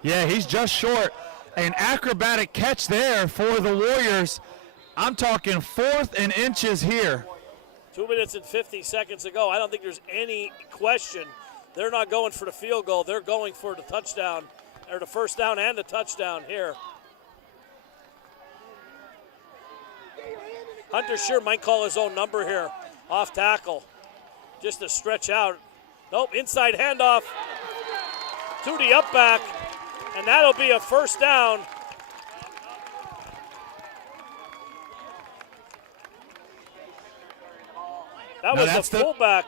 Yeah, he's just short. An acrobatic catch there for the Warriors. I'm talking 4th and inches here. 2 minutes and 50 seconds to go. I don't think there's any question. They're not going for the field goal. They're going for the touchdown, or the first down and the touchdown here. Hunter Shear might call his own number here. Off tackle. Just to stretch out. Nope, inside handoff. to the up back, and that'll be a first down. That was the fullback.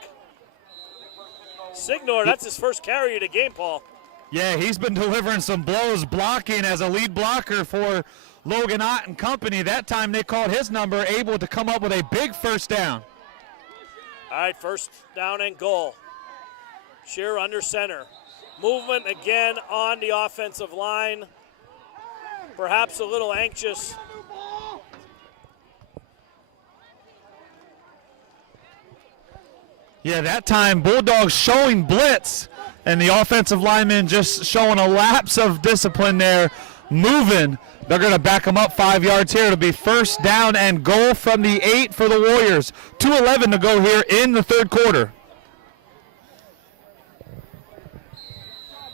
Signor, that's his first carry of the game, Paul. Yeah, he's been delivering some blows blocking as a lead blocker for Logan Ott and company. That time they called his number, able to come up with a big first down. All right, first down and goal. Shear under center. Movement again on the offensive line. Perhaps a little anxious. Yeah, that time Bulldogs showing blitz, and the offensive lineman just showing a lapse of discipline there, moving. They're going to back them up 5 yards here. It'll be first down and goal from the 8 for the Warriors. 2:11 to go here in the third quarter.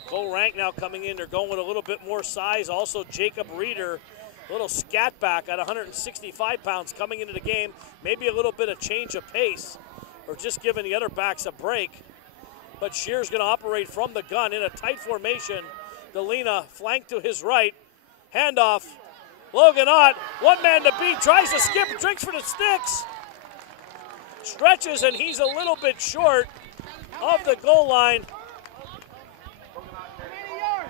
Cole Rank now coming in. They're going with a little bit more size. Also, Jacob Reeder, a little scat back at 165 pounds coming into the game. Maybe a little bit of change of pace, or just giving the other backs a break. But Shear's going to operate from the gun in a tight formation. Delina flanked to his right. Handoff. Logan Ott, one man to beat, tries to skip, drinks for the sticks. Stretches, and he's a little bit short of the goal line.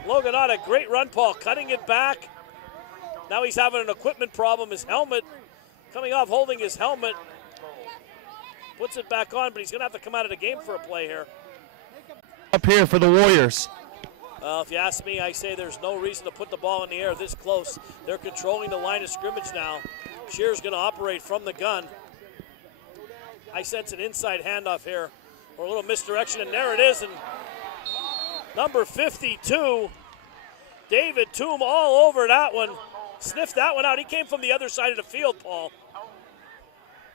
Logan Ott, a great run, Paul, cutting it back. Now he's having an equipment problem. His helmet, coming off holding his helmet. Puts it back on, but he's going to have to come out of the game for a play here. Up here for the Warriors. If you ask me, I say there's no reason to put the ball in the air this close. They're controlling the line of scrimmage now. Shear's going to operate from the gun. I sense an inside handoff here, or a little misdirection, and there it is. And number 52, David Toom, all over that one. Sniffed that one out. He came from the other side of the field, Paul.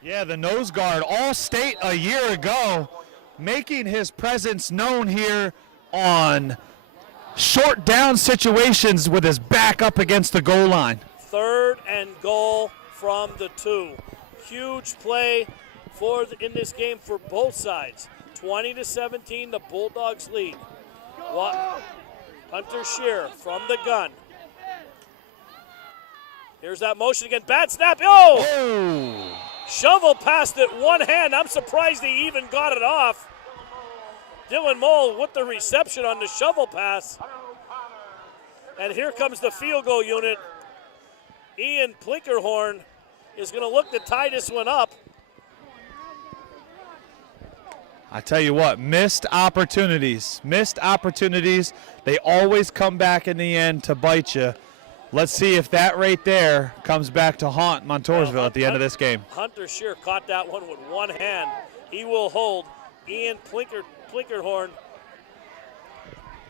Yeah, the nose guard, All-State a year ago, making his presence known here on short down situations with his back up against the goal line. Third and goal from the 2. Huge play in this game for both sides. 20-17, the Bulldogs lead. Hunter Shear from the gun. Here's that motion again. Bad snap. Oh! Shovel passed it one hand. I'm surprised he even got it off. Dylan Mole with the reception on the shovel pass. And here comes the field goal unit. Ian Plinkerhorn is going to look to tie this one up. I tell you what, missed opportunities. They always come back in the end to bite you. Let's see if that right there comes back to haunt Montoursville at the end of this game. Hunter Shear caught that one with one hand. He will hold Ian Plinkerhorn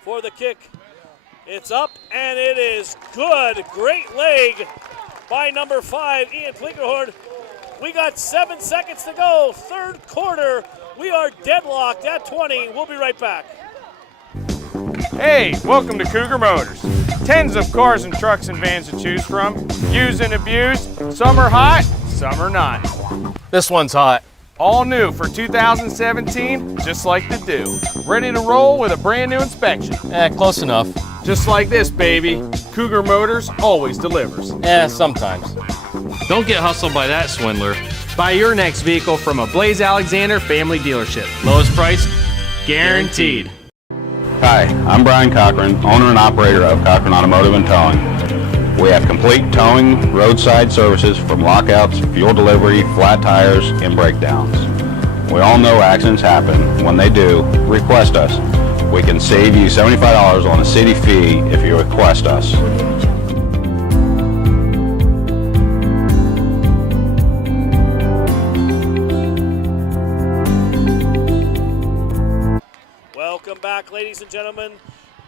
for the kick. It's up, and it is good. Great leg by number 5, Ian Plinkerhorn. We got 7 seconds to go. Third quarter. We are deadlocked at 20. We'll be right back. Hey, welcome to Cougar Motors. Tens of cars and trucks and vans to choose from. Used and abused. Some are hot, some are not. This one's hot. All new for 2017, just like the do. Ready to roll with a brand new inspection. Close enough. Just like this, baby. Cougar Motors always delivers. Sometimes. Don't get hustled by that swindler. Buy your next vehicle from a Blaze Alexander family dealership. Lowest price, guaranteed. Hi, I'm Brian Cochran, owner and operator of Cochran Automotive and Towing. We have complete towing, roadside services from lockouts, fuel delivery, flat tires, and breakdowns. We all know accidents happen. When they do, request us. We can save you $75 on a city fee if you request us. Welcome back, ladies and gentlemen.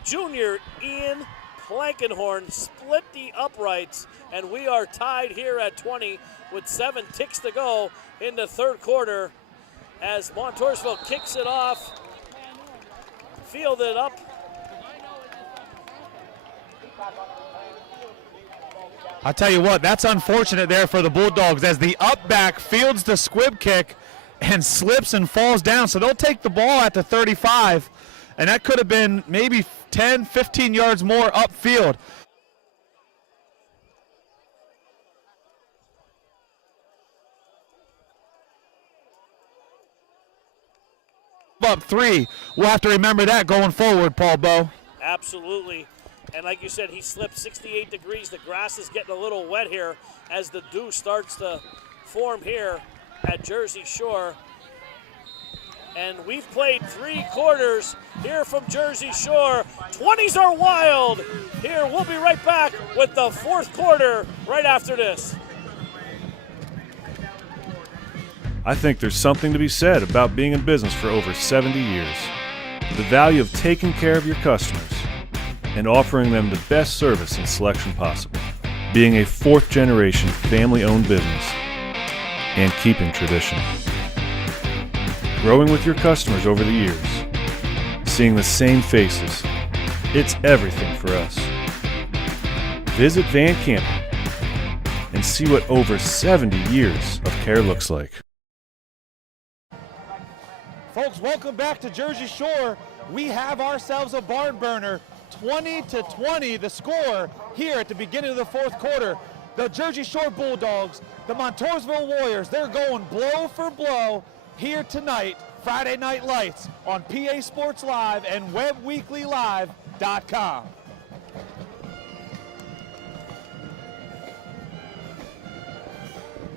Junior Ian Plankenhorn split the uprights, and we are tied here at 20 with 7 ticks to go in the third quarter as Montoursville kicks it off, fielded up. I tell you what, that's unfortunate there for the Bulldogs as the up back fields the squib kick and slips and falls down. So they'll take the ball at the 35 and that could have been maybe 10, 15 yards more upfield. Up 3. We'll have to remember that going forward, Paul Bowe. Absolutely. And like you said, he slipped 68 degrees. The grass is getting a little wet here as the dew starts to form here at Jersey Shore. And we've played 3 quarters here from Jersey Shore. 20s are wild. Here, we'll be right back with the 4th quarter right after this. I think there's something to be said about being in business for over 70 years. The value of taking care of your customers and offering them the best service and selection possible. Being a 4th-generation family-owned business and keeping tradition. Growing with your customers over the years. Seeing the same faces. It's everything for us. Visit Van Campen and see what over 70 years of care looks like. Folks, welcome back to Jersey Shore. We have ourselves a barn burner. 20-20 the score here at the beginning of the 4th quarter. The Jersey Shore Bulldogs, the Montoursville Warriors, they're going blow for blow here tonight, Friday Night Lights on PA Sports Live and webweeklylive.com.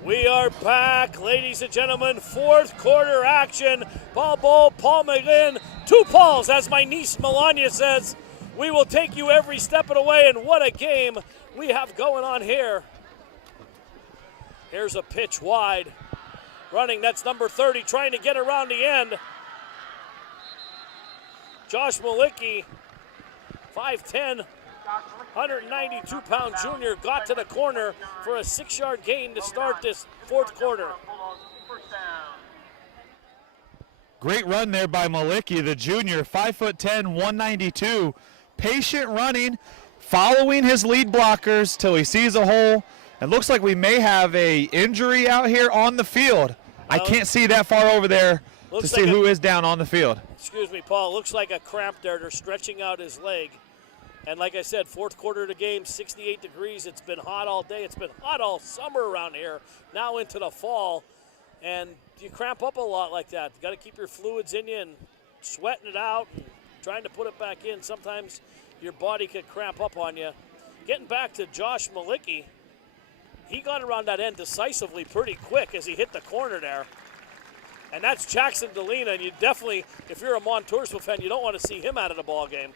We are back, ladies and gentlemen, 4th quarter action. Paul Bowe, Paul McGlynn, 2 Pauls, as my niece Melania says. We will take you every step of the way, and what a game we have going on here. Here's a pitch wide. Running, that's number 30, trying to get around the end. Josh Malicki, 5'10", 192-pound junior, got to the corner for a 6-yard gain to start this 4th quarter. Great run there by Malicki, the junior, 5'10", 192. Patient running, following his lead blockers till he sees a hole. It looks like we may have a injury out here on the field. I can't see that far over there to see who is down on the field. Excuse me, Paul. Looks like a cramp there. They're stretching out his leg. And like I said, 4th quarter of the game, 68 degrees. It's been hot all day. It's been hot all summer around here, now into the fall. And you cramp up a lot like that. You got to keep your fluids in you and sweating it out and trying to put it back in. Sometimes your body could cramp up on you. Getting back to Josh Malicki, he got around that end decisively pretty quick as he hit the corner there. And that's Jackson Delina, and you definitely, if you're a Montoursville fan, you don't want to see him out of the ball game.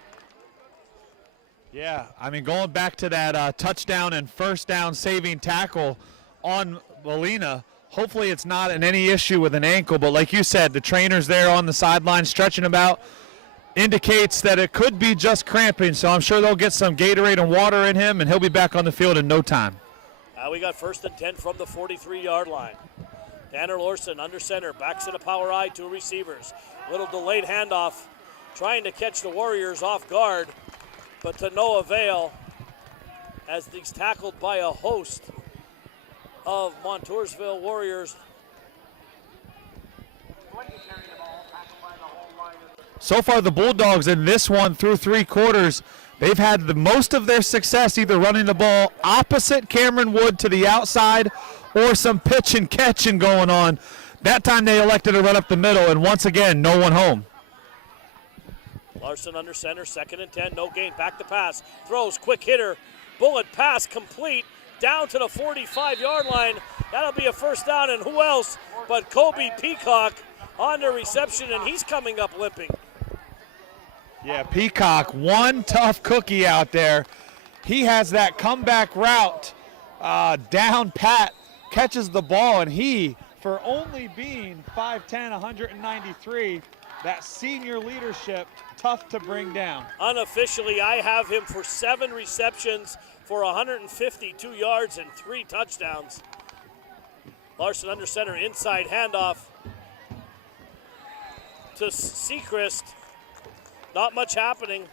Yeah, I mean, going back to that touchdown and first down saving tackle on Molina, hopefully it's not any issue with an ankle, but like you said, the trainer's there on the sideline stretching him out, indicates that it could be just cramping, so I'm sure they'll get some Gatorade and water in him, and he'll be back on the field in no time. We got 1st and 10 from the 43-yard line. Tanner Lorson under center, backs in a power I, 2 receivers. Little delayed handoff, trying to catch the Warriors off guard, but to no avail as he's tackled by a host of Montoursville Warriors. So far, the Bulldogs in this one through 3 quarters, they've had the most of their success either running the ball opposite Cameron Wood to the outside or some pitch and catching going on. That time they elected to run up the middle, and once again, no one home. Larson under center, 2nd and 10, no gain, back to pass, throws, quick hitter, bullet pass complete, down to the 45-yard line. That'll be a first down, and who else but Kobe Peacock on the reception, and he's coming up limping. Yeah, Peacock, one tough cookie out there. He has that comeback route down pat, catches the ball, and he, for only being 5'10", 193, that senior leadership, tough to bring down. Unofficially, I have him for 7 receptions for 152 yards and 3 touchdowns. Larson under center, inside handoff to Sechrist. Not much happening.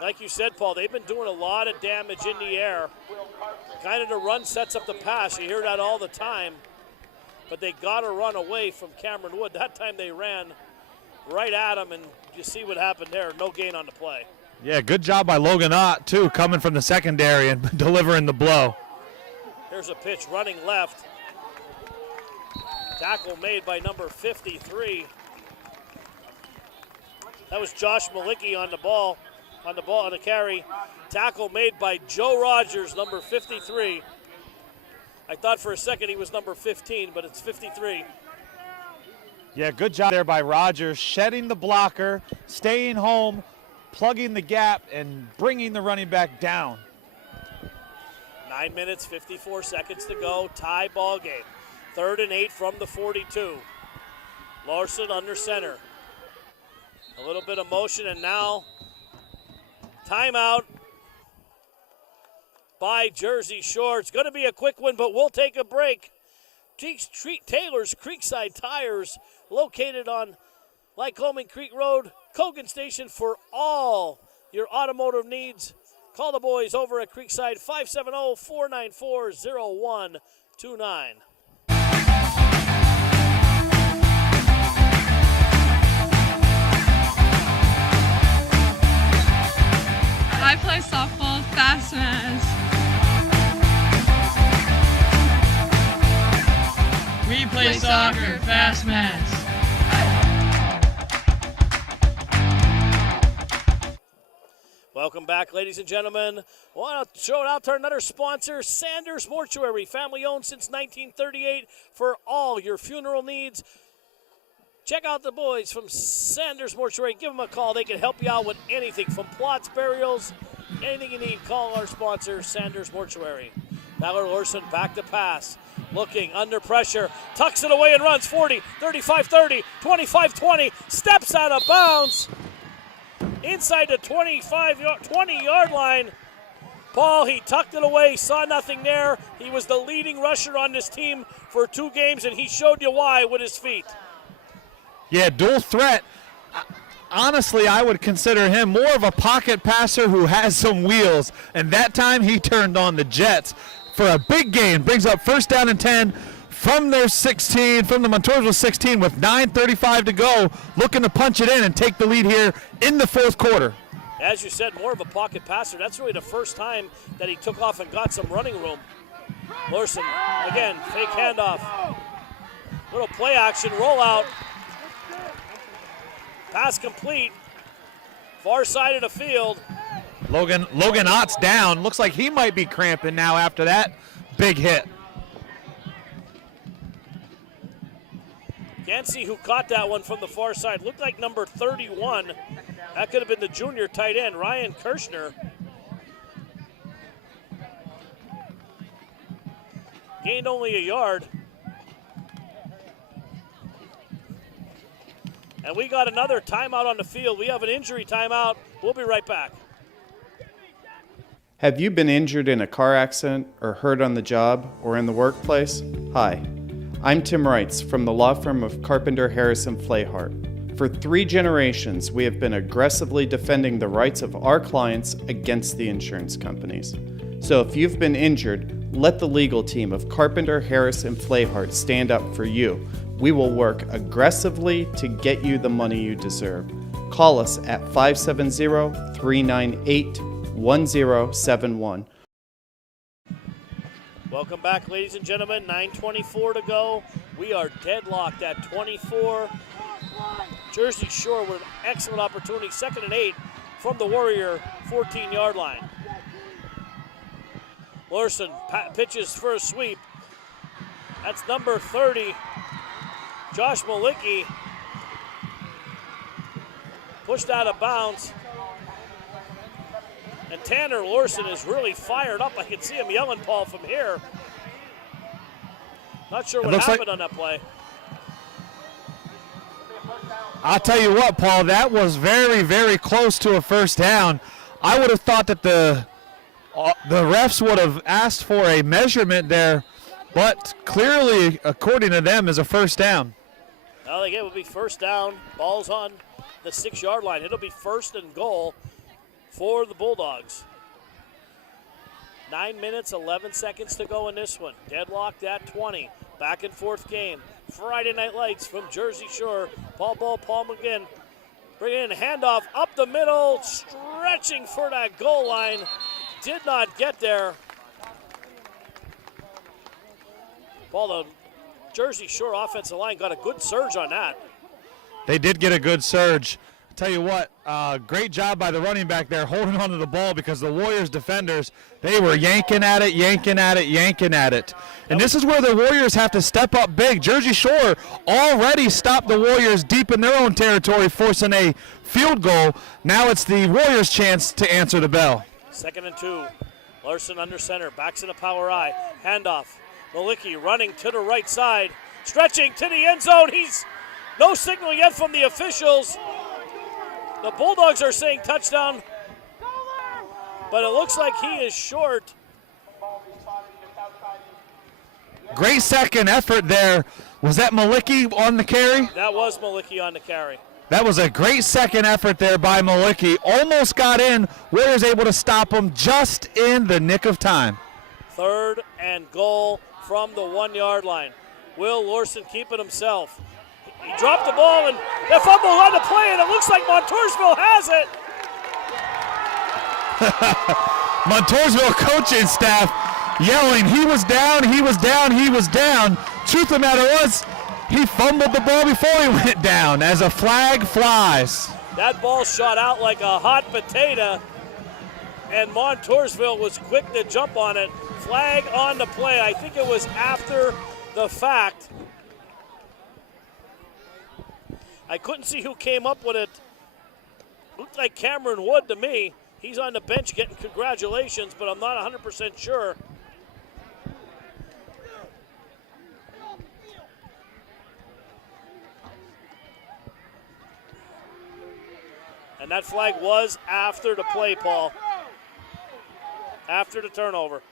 Like you said, Paul, they've been doing a lot of damage in the air. Kind of the run sets up the pass. You hear that all the time. but they got to run away from Cameron Wood. That time they ran right at him, and you see what happened there. No gain on the play. Yeah, good job by Logan Ott, too, coming from the secondary and delivering the blow. Here's a pitch running left. Tackle made by number 53. That was Josh Malicki on the ball, on the carry. Tackle made by Joe Rogers, number 53. I thought for a second he was number 15, but it's 53. Yeah, good job there by Rogers, shedding the blocker, staying home, plugging the gap, and bringing the running back down. 9 minutes, 54 seconds to go. Tie ball game. 3rd and 8 from the 42. Larson under center. A little bit of motion, and now timeout by Jersey Shore. It's going to be a quick one, but we'll take a break. Taylor's Creekside Tires, located on Lycoming Creek Road, Cogan Station, for all your automotive needs. Call the boys over at Creekside, 570-494-0129. I play softball, Fast Maz. We play soccer, Fast Maz. Welcome back, ladies and gentlemen. Want to show it out to another sponsor, Sanders Mortuary, family owned since 1938 for all your funeral needs. Check out the boys from Sanders Mortuary. Give them a call. They can help you out with anything from plots, burials, anything you need. Call our sponsor, Sanders Mortuary. Tyler Larson back to pass. Looking under pressure. Tucks it away and runs. 40, 35-30, 25-20. Steps out of bounds. Inside the 20-yard line. Paul, he tucked it away, saw nothing there. He was the leading rusher on this team for 2 games, and he showed you why with his feet. Yeah, dual threat. Honestly, I would consider him more of a pocket passer who has some wheels, and that time he turned on the jets for a big gain. Brings up 1st down and 10 from their 16, from the Montoursville 16 with 9:35 to go, looking to punch it in and take the lead here in the 4th quarter. As you said, more of a pocket passer. That's really the first time that he took off and got some running room. Larson, again, fake handoff. Little play action, rollout. Pass complete. Far side of the field. Logan Ott's down. Looks like he might be cramping now after that big hit. Can't see who caught that one from the far side. Looked like number 31. That could have been the junior tight end, Ryan Kirshner. Gained only a yard. And we got another timeout on the field. We have an injury timeout. We'll be right back. Have you been injured in a car accident or hurt on the job or in the workplace? Hi, I'm Tim Reitz from the law firm of Carpenter, Harrison, Flahart. For 3 generations, we have been aggressively defending the rights of our clients against the insurance companies. So if you've been injured, let the legal team of Carpenter, Harrison, Flahart stand up for you. We will work aggressively to get you the money you deserve. Call us at 570-398-1071. Welcome back, ladies and gentlemen. 9:24 to go. We are deadlocked at 24. Jersey Shore with an excellent opportunity. 2nd and 8 from the Warrior 14-yard line. Larson pitches for a sweep. That's number 30. Josh Malicki pushed out of bounds. And Tanner Larson is really fired up. I can see him yelling, Paul, from here. Not sure what happened on that play. I'll tell you what, Paul, that was very, very close to a 1st down. I would have thought that the refs would have asked for a measurement there, but clearly, according to them, is a 1st down. Well, again, it will be 1st down. Ball's on the 6-yard line. It'll be 1st and goal for the Bulldogs. 9 minutes, 11 seconds to go in this one. Deadlocked at 20. back and forth game. Friday Night Lights from Jersey Shore. Paul McGinn. Bring in handoff up the middle, stretching for that goal line. Did not get there. Paul, the Jersey Shore offensive line got a good surge on that. They did get a good surge. Tell you what, great job by the running back there holding onto the ball, because the Warriors defenders, they were yanking at it. And this is where the Warriors have to step up big. Jersey Shore already stopped the Warriors deep in their own territory, forcing a field goal. Now it's the Warriors' chance to answer the bell. 2nd and 2. Larson under center, backs in a power I. Handoff. Malicki running to the right side, stretching to the end zone. He's no signal yet from the officials. The Bulldogs are saying touchdown, but it looks like he is short. Great second effort there. Was that Malicki on the carry? That was Malicki on the carry. That was a great second effort there by Malicki. Almost got in. Warriors able to stop him just in the nick of time. 3rd and goal from the 1-yard line. Will Larson keep it himself. He dropped the ball, and they fumble on the play, and it looks like Montoursville has it. Montoursville coaching staff yelling, he was down. Truth of the matter was, he fumbled the ball before he went down as a flag flies. That ball shot out like a hot potato, and Montoursville was quick to jump on it. Flag on the play. I think it was after the fact. I couldn't see who came up with it. Looked like Cameron Wood to me. He's on the bench getting congratulations, but I'm not 100% sure. And that flag was after the play, Paul. After the turnover.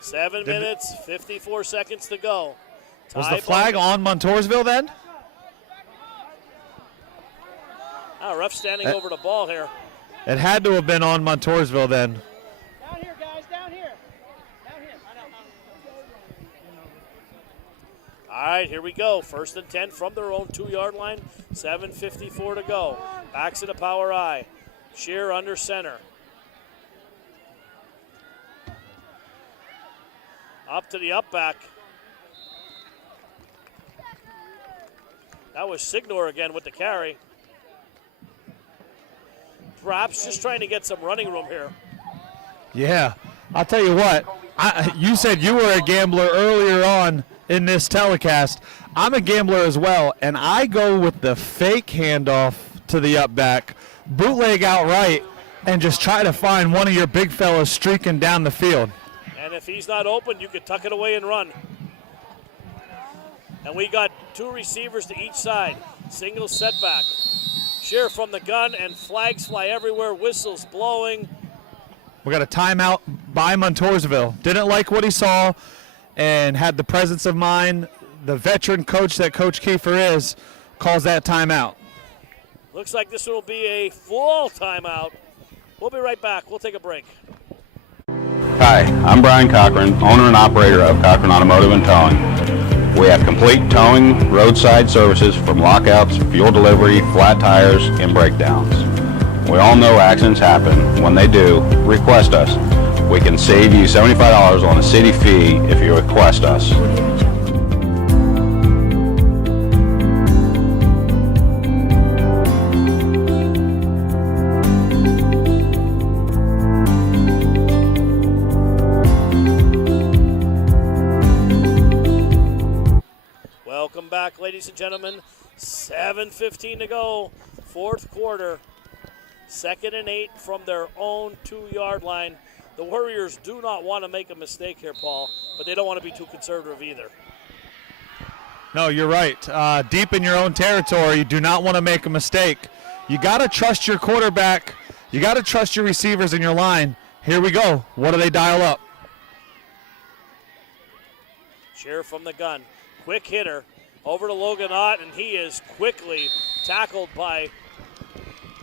7 minutes, 54 seconds to go. Was the flag on Montoursville then? Ref standing over the ball here. It had to have been on Montoursville then. Down here, guys, down here. Down here. All right, here we go. 1st and 10 from their own 2-yard line. 7:54 to go. Backs in a power I. Shear under center. Up to the up back. That was Signor again with the carry. Perhaps just trying to get some running room here. Yeah, I'll tell you what. You said you were a gambler earlier on in this telecast. I'm a gambler as well, and I go with the fake handoff to the up back, bootleg outright, and just try to find one of your big fellas streaking down the field. And if he's not open, you could tuck it away and run. And we got 2 receivers to each side. Single setback. Shear from the gun, and flags fly everywhere, whistles blowing. We got a timeout by Montoursville. Didn't like what he saw and had the presence of mind. The veteran coach that Coach Kiefer is calls that timeout. Looks like this will be a full timeout. We'll be right back. We'll take a break. Hi, I'm Brian Cochran, owner and operator of Cochran Automotive and Towing. We have complete towing, roadside services from lockouts, fuel delivery, flat tires, and breakdowns. We all know accidents happen. When they do, request us. We can save you $75 on a city fee if you request us. Welcome back, ladies and gentlemen. 7:15 to go, 4th quarter. 2nd and 8 from their own 2-yard line. The Warriors do not want to make a mistake here, Paul, but they don't want to be too conservative either. No, you're right. Deep in your own territory, you do not want to make a mistake. You got to trust your quarterback. You got to trust your receivers in your line. Here we go. What do they dial up? Shear from the gun. Quick hitter over to Logan Ott, and he is quickly tackled by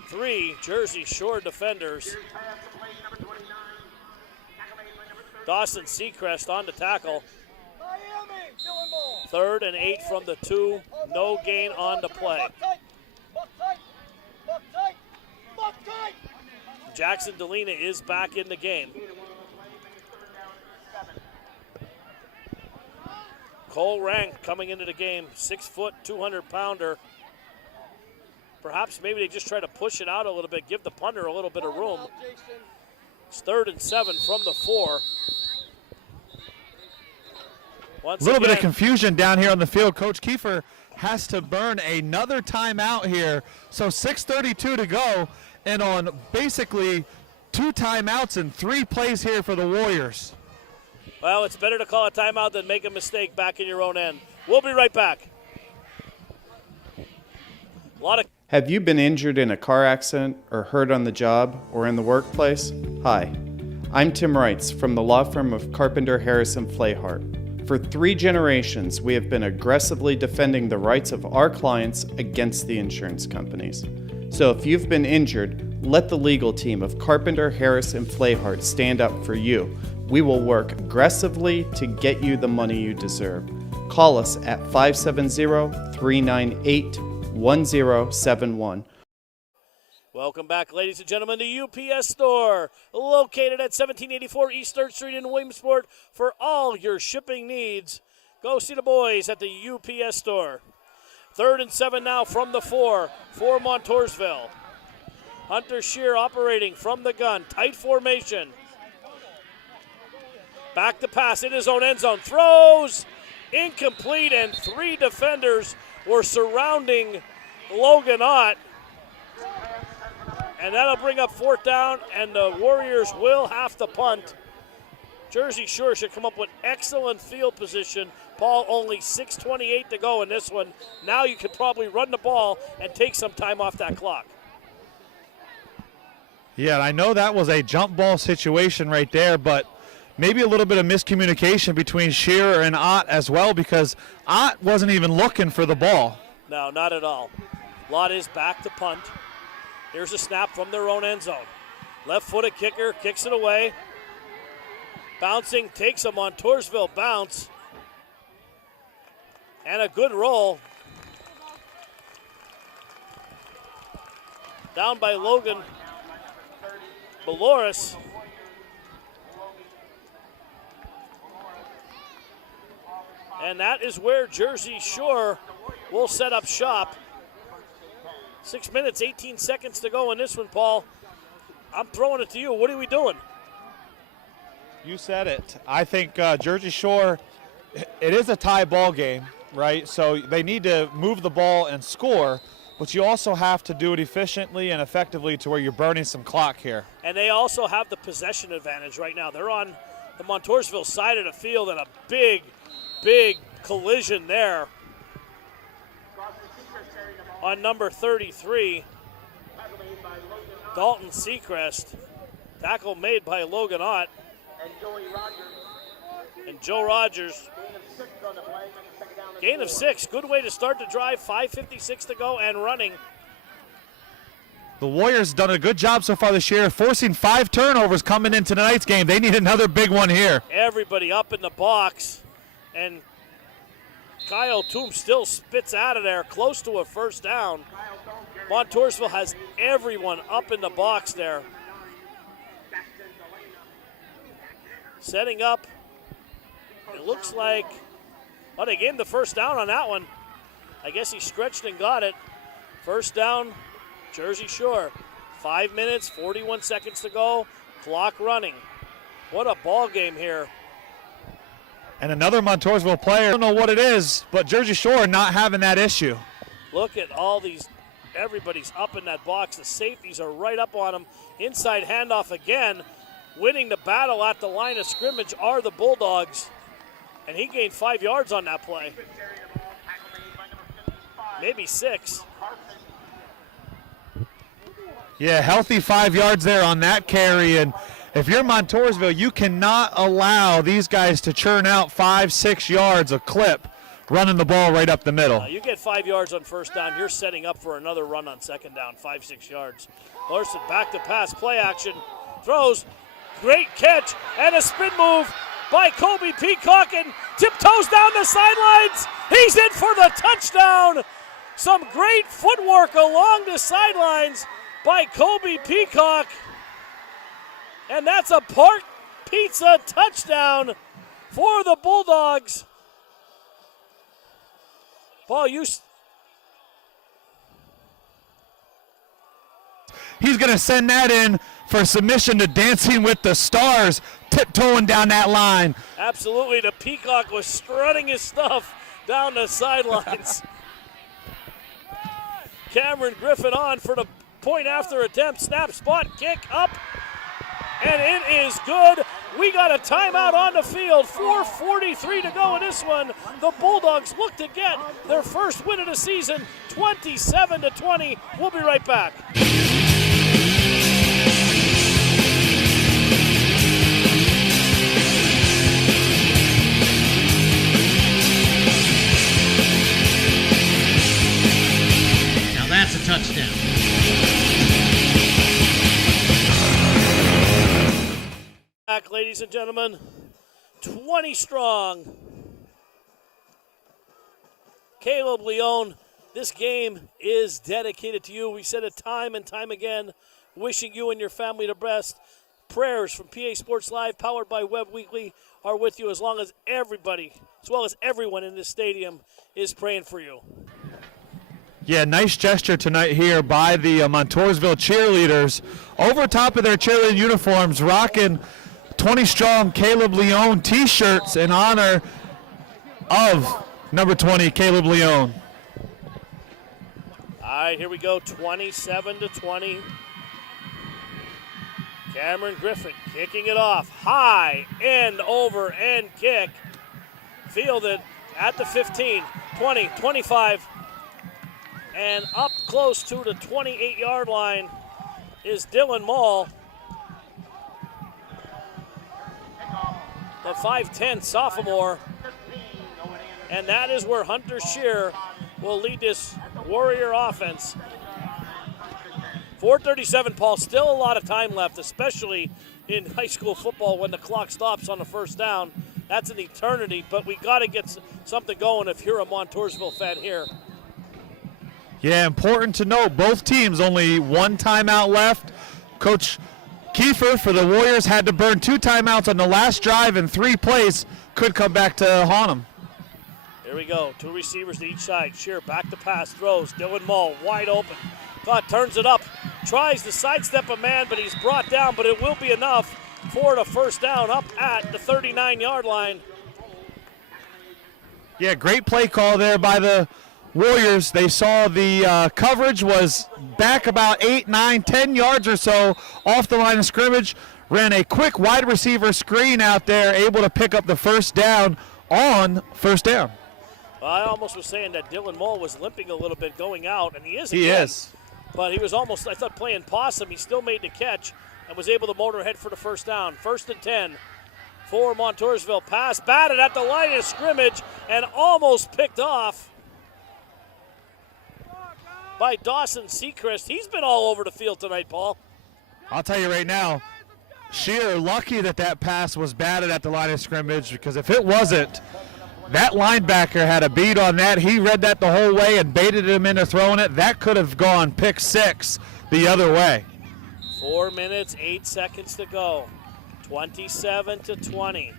3 Jersey Shore defenders. Dawson Seacrest on to tackle. 3rd and 8 from the 2. No gain on the play. Jackson Delina is back in the game. Cole Rank coming into the game, 6 foot, 200-pounder. Perhaps maybe they just try to push it out a little bit, give the punter a little bit of room. It's 3rd and 7 from the 4. A little bit of confusion down here on the field. Coach Kiefer has to burn another timeout here. So 6:32 to go, and on basically 2 timeouts and 3 plays here for the Warriors. Well, it's better to call a timeout than make a mistake back in your own end. We'll be right back. Have you been injured in a car accident or hurt on the job or in the workplace? Hi, I'm Tim Wrights from the law firm of Carpenter, Harrison, Flahart. For 3 generations, we have been aggressively defending the rights of our clients against the insurance companies. So if you've been injured, let the legal team of Carpenter, Harris, and Flahart stand up for you. We will work aggressively to get you the money you deserve. Call us at 570-398-1071. Welcome back, ladies and gentlemen, to UPS Store, located at 1784 East 3rd Street in Williamsport for all your shipping needs. Go see the boys at the UPS Store. 3rd and 7 now from the 4 for Montoursville. Hunter Shear operating from the gun, tight formation. Back to pass in his own end zone, throws, incomplete, and 3 defenders were surrounding Logan Ott. And that'll bring up 4th down, and the Warriors will have to punt. Jersey Shore should come up with excellent field position. Paul, only 6:28 to go in this one. Now you could probably run the ball and take some time off that clock. Yeah, I know that was a jump ball situation right there, but maybe a little bit of miscommunication between Shearer and Ott as well, because Ott wasn't even looking for the ball. No, not at all. Lott is back to punt. Here's a snap from their own end zone. Left-footed kicker, kicks it away. Bouncing, takes a Montoursville bounce. And a good roll. Down by Logan Baloris. And that is where Jersey Shore will set up shop. 6 minutes, 18 seconds to go in this one, Paul. I'm throwing it to you. What are we doing? You said it. I think Jersey Shore, it is a tie ball game, right? So they need to move the ball and score, but you also have to do it efficiently and effectively to where you're burning some clock here. And they also have the possession advantage right now. They're on the Montoursville side of the field, and a big collision there on number 33, Dalton Seacrest. Tackle made by Logan Ott. And Joe Rogers. Gain of 6. Good way to start the drive. 5:56 to go and running. The Warriors done a good job so far this year, forcing 5 turnovers coming into tonight's game. They need another big one here. Everybody up in the box. And Kyle Toombs still spits out of there, close to a 1st down. Montoursville has everyone up in the box there. Setting up, it looks like, oh, they gave him the 1st down on that one. I guess he stretched and got it. 1st down, Jersey Shore. 5 minutes, 41 seconds to go, clock running. What a ball game here. And another Montoursville player, I don't know what it is, but Jersey Shore not having that issue. Look at all these, everybody's up in that box. The safeties are right up on them. Inside handoff again. Winning the battle at the line of scrimmage are the Bulldogs. And he gained 5 yards on that play. Maybe 6. Yeah, healthy 5 yards there on that carry. And if you're Montoursville, you cannot allow these guys to churn out 5-6 yards a clip running the ball right up the middle. You get 5 yards on 1st down, you're setting up for another run on 2nd down, 5-6 yards. Larson back to pass, play action, throws, Great catch and a spin move by Kobe Peacock and tiptoes down the sidelines. He's in for the touchdown. Some great footwork along the sidelines by Kobe Peacock. And that's a Park Pizza touchdown for the Bulldogs. Paul, He's going to send that in for submission to Dancing with the Stars, tiptoeing down that line. Absolutely, the Peacock was strutting his stuff down the sidelines. Cameron Griffin on for the point after attempt. Snap, spot, kick, up, and it is good. We got a timeout on the field. 4:43 to go in this one. The Bulldogs look to get their first win of the season, 27-20. We'll be right back. That's a touchdown. Back, ladies and gentlemen, 20 strong. Caleb Leone, this game is dedicated to you. We said it time and time again, wishing you and your family the best. Prayers from PA Sports Live, powered by Web Weekly, are with you as well as everyone in this stadium is praying for you. Yeah, nice gesture tonight here by the Montoursville cheerleaders. Over top of their cheerleading uniforms, rocking 20 strong Caleb Leone t-shirts in honor of number 20, Caleb Leone. All right, here we go, 27-20. Cameron Griffin kicking it off. High, end over end kick. Fielded at the 15, 20, 25. And up close to the 28-yard line is Dylan Mall. The 5'10 sophomore. And that is where Hunter Shear will lead this Warrior offense. 4:37, Paul. Still a lot of time left, especially in high school football when the clock stops on the first down. That's an eternity, but we got to get something going if you're a Montoursville fan here. Yeah, important to note, both teams only one timeout left. Coach Kiefer for the Warriors had to burn 2 timeouts on the last drive and 3 plays. Could come back to haunt them. Here we go. 2 receivers to each side. Shear back to pass, throws. Dylan Mull wide open. God turns it up. Tries to sidestep a man, but he's brought down, but it will be enough for the first down up at the 39-yard line. Yeah, great play call there by the Warriors. They saw the coverage was back about 8, 9, 10 yards or so off the line of scrimmage. Ran a quick wide receiver screen out there, able to pick up the first down on first down. Well, I almost was saying that Dylan Mull was limping a little bit going out, and he is again. He is. But he was almost, I thought, playing possum. He still made the catch and was able to motor ahead for the first down. 1st and 10 for Montoursville. Pass batted at the line of scrimmage and almost picked off by Dawson Seacrest. He's been all over the field tonight, Paul. I'll tell you right now, Shear lucky that pass was batted at the line of scrimmage, because if it wasn't, that linebacker had a beat on that. He read that the whole way and baited him into throwing it. That could have gone pick 6 the other way. 4 minutes, 8 seconds to go. 27-20.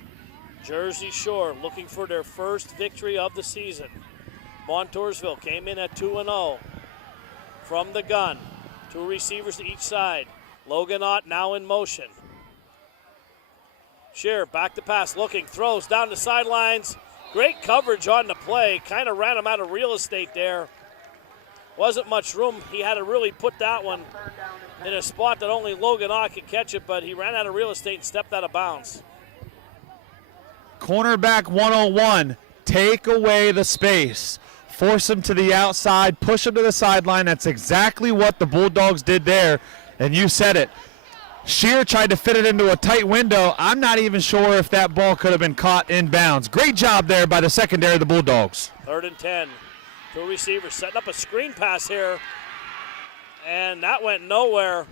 Jersey Shore looking for their first victory of the season. Montoursville came in at 2-0. From the gun, 2 receivers to each side. Logan Ott now in motion. Shear back to pass, looking, throws down the sidelines. Great coverage on the play, kind of ran him out of real estate there. Wasn't much room. He had to really put that one in a spot that only Logan Ott could catch it, but he ran out of real estate and stepped out of bounds. Cornerback 101, take away the space. Force him to the outside, push him to the sideline. That's exactly what the Bulldogs did there, and you said it. Shear tried to fit it into a tight window. I'm not even sure if that ball could have been caught in bounds. Great job there by the secondary of the Bulldogs. 3rd and 10. 2 receivers setting up a screen pass here, and that went nowhere.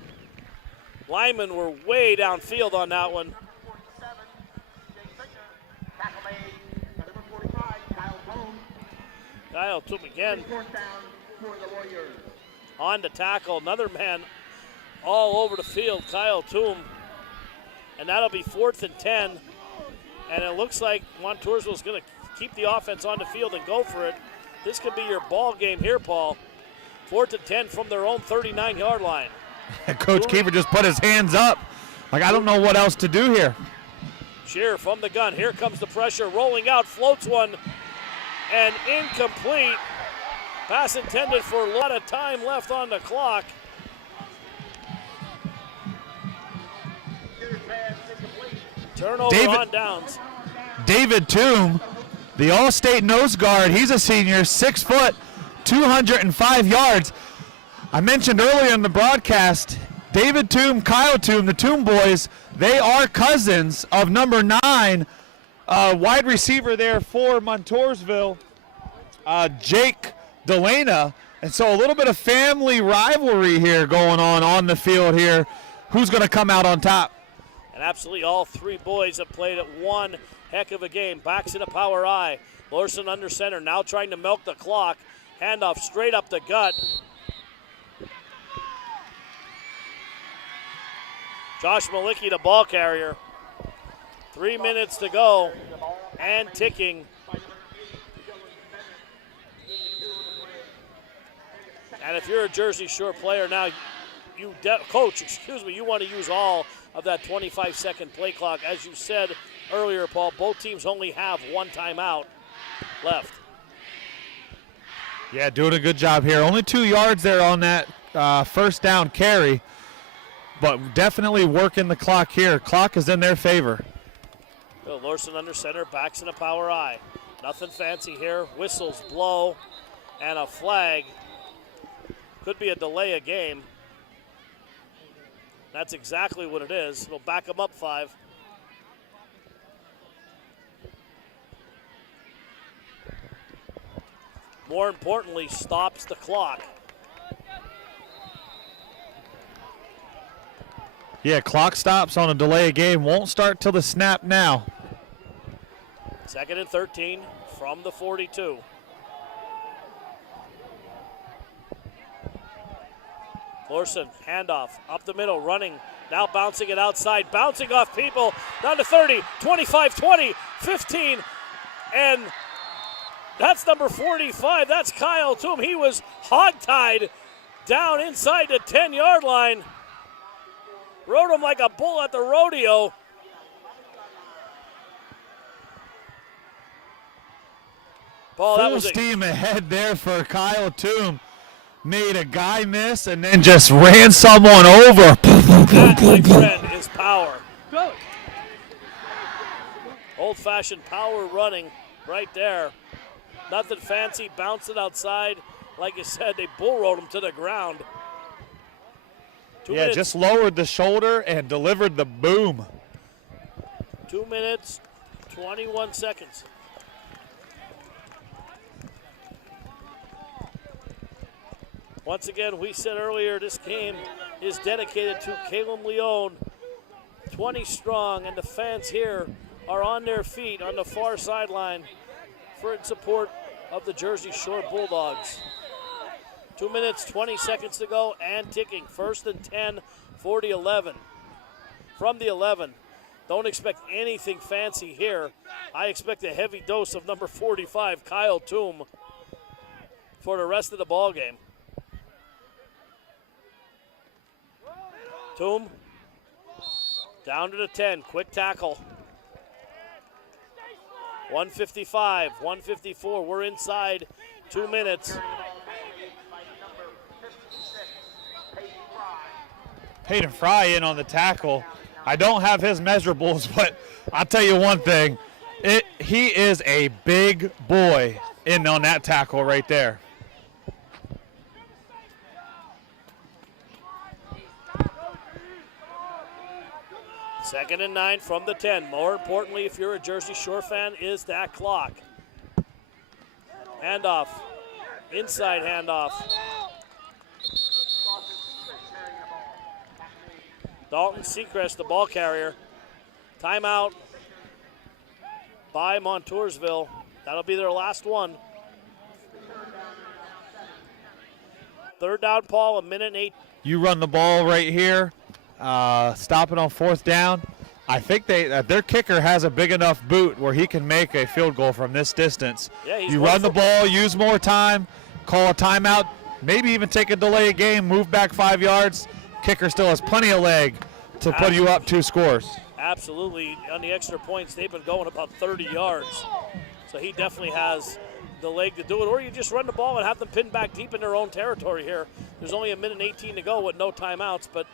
Linemen were way downfield on that one. Kyle Toom again on to tackle. Another man all over the field, Kyle Toom. And that'll be 4th and 10. And it looks like Montoursville's going to keep the offense on the field and go for it. This could be your ball game here, Paul. 4th and 10 from their own 39-yard line. Coach Kiefer just put his hands up. Like, I don't know what else to do here. Shear from the gun. Here comes the pressure. Rolling out, floats one, and incomplete. Pass intended for a lot of time left on the clock. Turnover on downs. David Toom, the All-State nose guard, he's a senior, 6 foot, 205 yards. I mentioned earlier in the broadcast, David Toom, Kyle Toom, the Toom boys, they are cousins of number 9, wide receiver there for Montoursville, Jake Delana. And so a little bit of family rivalry here going on the field here. Who's going to come out on top? And absolutely all three boys have played at one heck of a game. Backs in a power I. Larson under center, now trying to milk the clock. Handoff straight up the gut. Josh Malicki, the ball carrier. 3 minutes to go and ticking. And if you're a Jersey Shore player now, you want to use all of that 25-second play clock. As you said earlier, Paul, both teams only have one timeout left. Yeah, doing a good job here. Only 2 yards there on that first down carry, but definitely working the clock here. Clock is in their favor. Bill Larson under center, backs in a power I. Nothing fancy here. Whistles blow and a flag. Could be a delay of game. That's exactly what it is. It'll back them up 5. More importantly, stops the clock. Yeah, clock stops on a delay of game. Won't start till the snap now. 2nd and 13 from the 42. Larson, handoff, up the middle, running, now bouncing it outside, bouncing off people, down to 30, 25, 20, 15, and that's number 45. That's Kyle Toom. He was hogtied down inside the 10-yard line. Rode him like a bull at the rodeo. Paul, that was steam ahead there for Kyle Toom. Made a guy miss and then just ran someone over. That, my friend, is power. Old-fashioned power running right there. Nothing fancy, bounced it outside. Like you said, they bull rode him to the ground. 2 minutes. Just lowered the shoulder and delivered the boom. 2 minutes, 21 seconds. Once again, we said earlier, this game is dedicated to Caleb Leone, 20 strong, and the fans here are on their feet on the far sideline in support of the Jersey Shore Bulldogs. 2 minutes, 20 seconds to go and ticking. 1st and 10 for the 11. From the 11, don't expect anything fancy here. I expect a heavy dose of number 45, Kyle Toom, for the rest of the ball game. Toom down to the 10, quick tackle. 155, 154, we're inside 2 minutes. Hayden Fry in on the tackle. I don't have his measurables, but I'll tell you one thing. He is a big boy in on that tackle right there. Second and 9 from the 10. More importantly, if you're a Jersey Shore fan, is that clock. Handoff. Inside handoff. Dalton Seacrest, the ball carrier. Timeout by Montoursville. That'll be their last one. Third down, Paul, a minute and 8. You run the ball right here, stop it on fourth down. I think their kicker has a big enough boot where he can make a field goal from this distance. Yeah, you run the ball, use more time, call a timeout, maybe even take a delay game, move back 5 yards. Kicker still has plenty of leg to put you up 2 scores. Absolutely. On the extra points, they've been going about 30 yards. So he definitely has the leg to do it. Or you just run the ball and have them pinned back deep in their own territory here. There's only a minute and 18 to go with no timeouts, but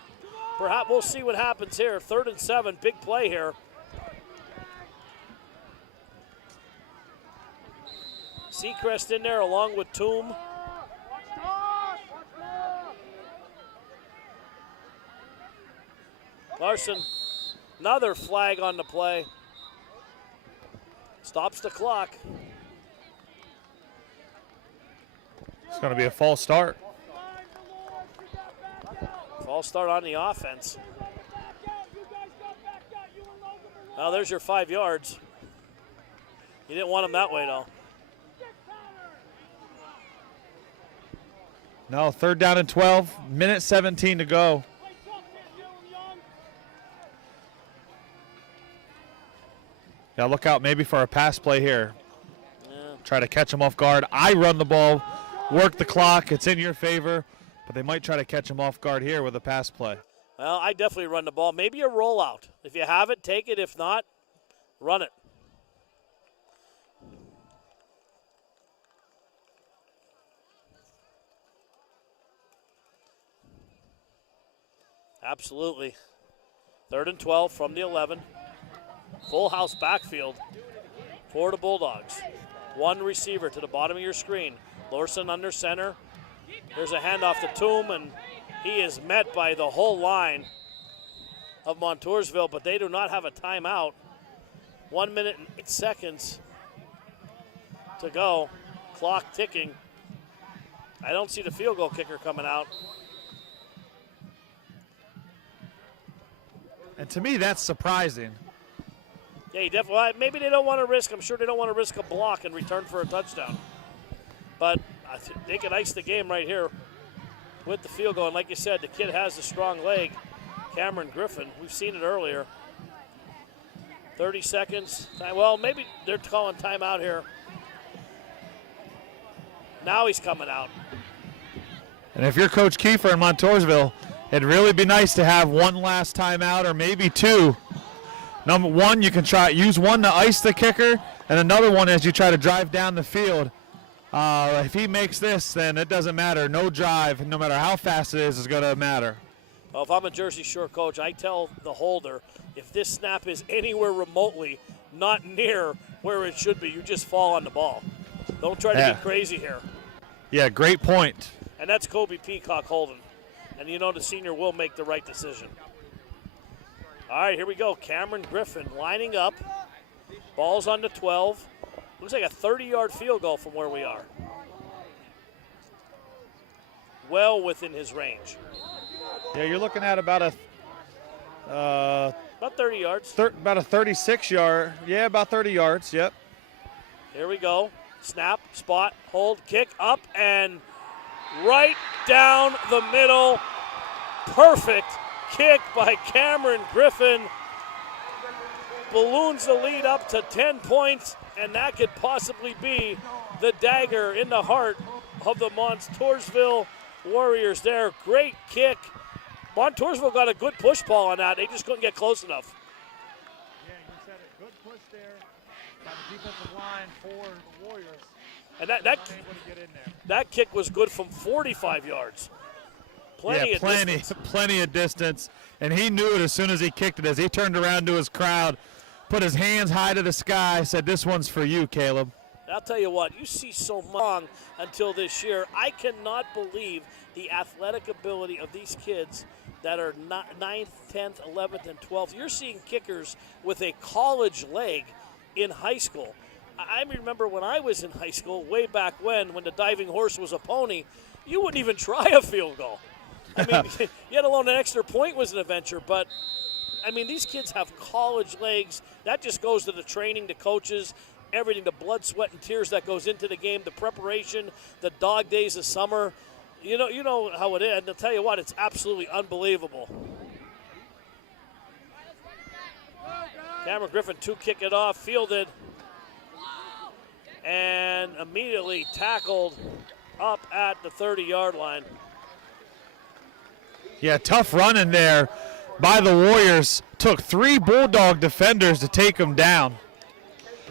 perhaps we'll see what happens here. 3rd and 7, big play here. Seacrest in there along with Toom. Larson, another flag on the play. Stops the clock. It's going to be a false start. False start on the offense. Now there's your 5 yards. You didn't want them that way, though. No, 3rd down and 12, minute 17 to go. Yeah, look out maybe for a pass play here. Yeah. Try to catch him off guard. I run the ball, work the clock. It's in your favor, but they might try to catch him off guard here with a pass play. Well, I definitely run the ball. Maybe a rollout. If you have it, take it. If not, run it. Absolutely. 3rd and 12 from the 11. Full house backfield for the Bulldogs. One receiver to the bottom of your screen. Lorson under center. There's a handoff to Toom, and he is met by the whole line of Montoursville, but they do not have a timeout. 1 minute and 8 seconds to go. Clock ticking. I don't see the field goal kicker coming out. And to me, that's surprising. Yeah, he definitely. Maybe they don't want to risk. I'm sure they don't want to risk a block and return for a touchdown. But they can ice the game right here with the field goal. And like you said, the kid has a strong leg. Cameron Griffin. We've seen it earlier. 30 seconds. Well, maybe they're calling timeout here. Now he's coming out. And if you're Coach Kiefer in Montoursville, it'd really be nice to have one last timeout or maybe 2. Number 1, you can use one to ice the kicker, and another one as you try to drive down the field. If he makes this, then it doesn't matter. No drive, no matter how fast it is going to matter. Well, if I'm a Jersey Shore coach, I tell the holder, if this snap is anywhere remotely not near where it should be, you just fall on the ball. Don't try to get crazy here. Yeah, great point. And that's Kobe Peacock holding. And you know the senior will make the right decision. All right, here we go. Cameron Griffin lining up. Ball's on the 12. Looks like a 30-yard field goal from where we are. Well within his range. Yeah, you're looking at about a about 30 yards. About a 36-yard. Yeah, about 30 yards. Yep. Here we go. Snap, spot, hold, kick, up, and right down the middle. Perfect kick by Cameron Griffin. Balloons the lead up to 10 points, and that could possibly be the dagger in the heart of the Montoursville Warriors there. Great kick. Montoursville got a good push ball on that. They just couldn't get close enough. Yeah, you said it. Good push there by the defensive line for the Warriors. And that kick was good from 45 yards. Plenty of distance. And he knew it as soon as he kicked it. As he turned around to his crowd, put his hands high to the sky, said, "This one's for you, Caleb." I'll tell you what, you see so long until this year. I cannot believe the athletic ability of these kids that are 9th, 10th, 11th, and 12th. You're seeing kickers with a college leg in high school. I remember when I was in high school, way back when the diving horse was a pony, you wouldn't even try a field goal. I mean, yet alone an extra point was an adventure. But, I mean, these kids have college legs. That just goes to the training, the coaches, everything, the blood, sweat, and tears that goes into the game, the preparation, the dog days of summer. You know how it is. And I'll tell you what, it's absolutely unbelievable. Cameron Griffin, kick it off, fielded, and immediately tackled up at the 30-yard line. Yeah, tough run in there by the Warriors. Took 3 Bulldog defenders to take them down.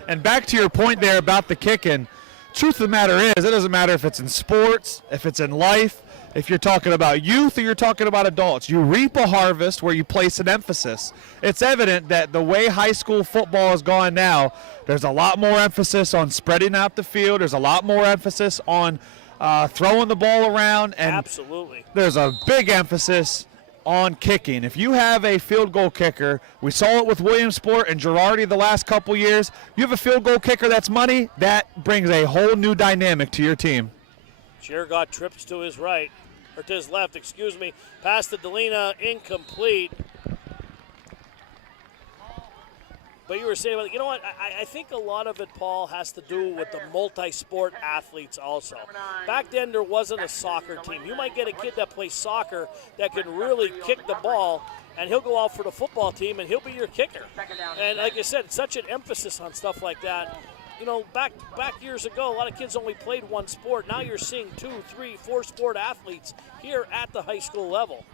And back to your point there about the kicking, truth of the matter is, it doesn't matter if it's in sports, if it's in life, if you're talking about youth or you're talking about adults. You reap a harvest where you place an emphasis. It's evident that the way high school football has gone now, there's a lot more emphasis on spreading out the field. There's a lot more emphasis on throwing the ball around. And absolutely. There's a big emphasis on kicking. If you have a field goal kicker, we saw it with Williamsport and Girardi the last couple years, you have a field goal kicker that's money, that brings a whole new dynamic to your team. Shear got trips to his right, or to his left, excuse me. Pass to Delina, incomplete. But you were saying, you know what, I think a lot of it, Paul, has to do with the multi-sport athletes also. Back then, there wasn't a soccer team. You might get a kid that plays soccer that can really kick the ball, and he'll go out for the football team, and he'll be your kicker. And like I said, such an emphasis on stuff like that. You know, back years ago, a lot of kids only played one sport. Now you're seeing 2, 3, 4 sport athletes here at the high school level.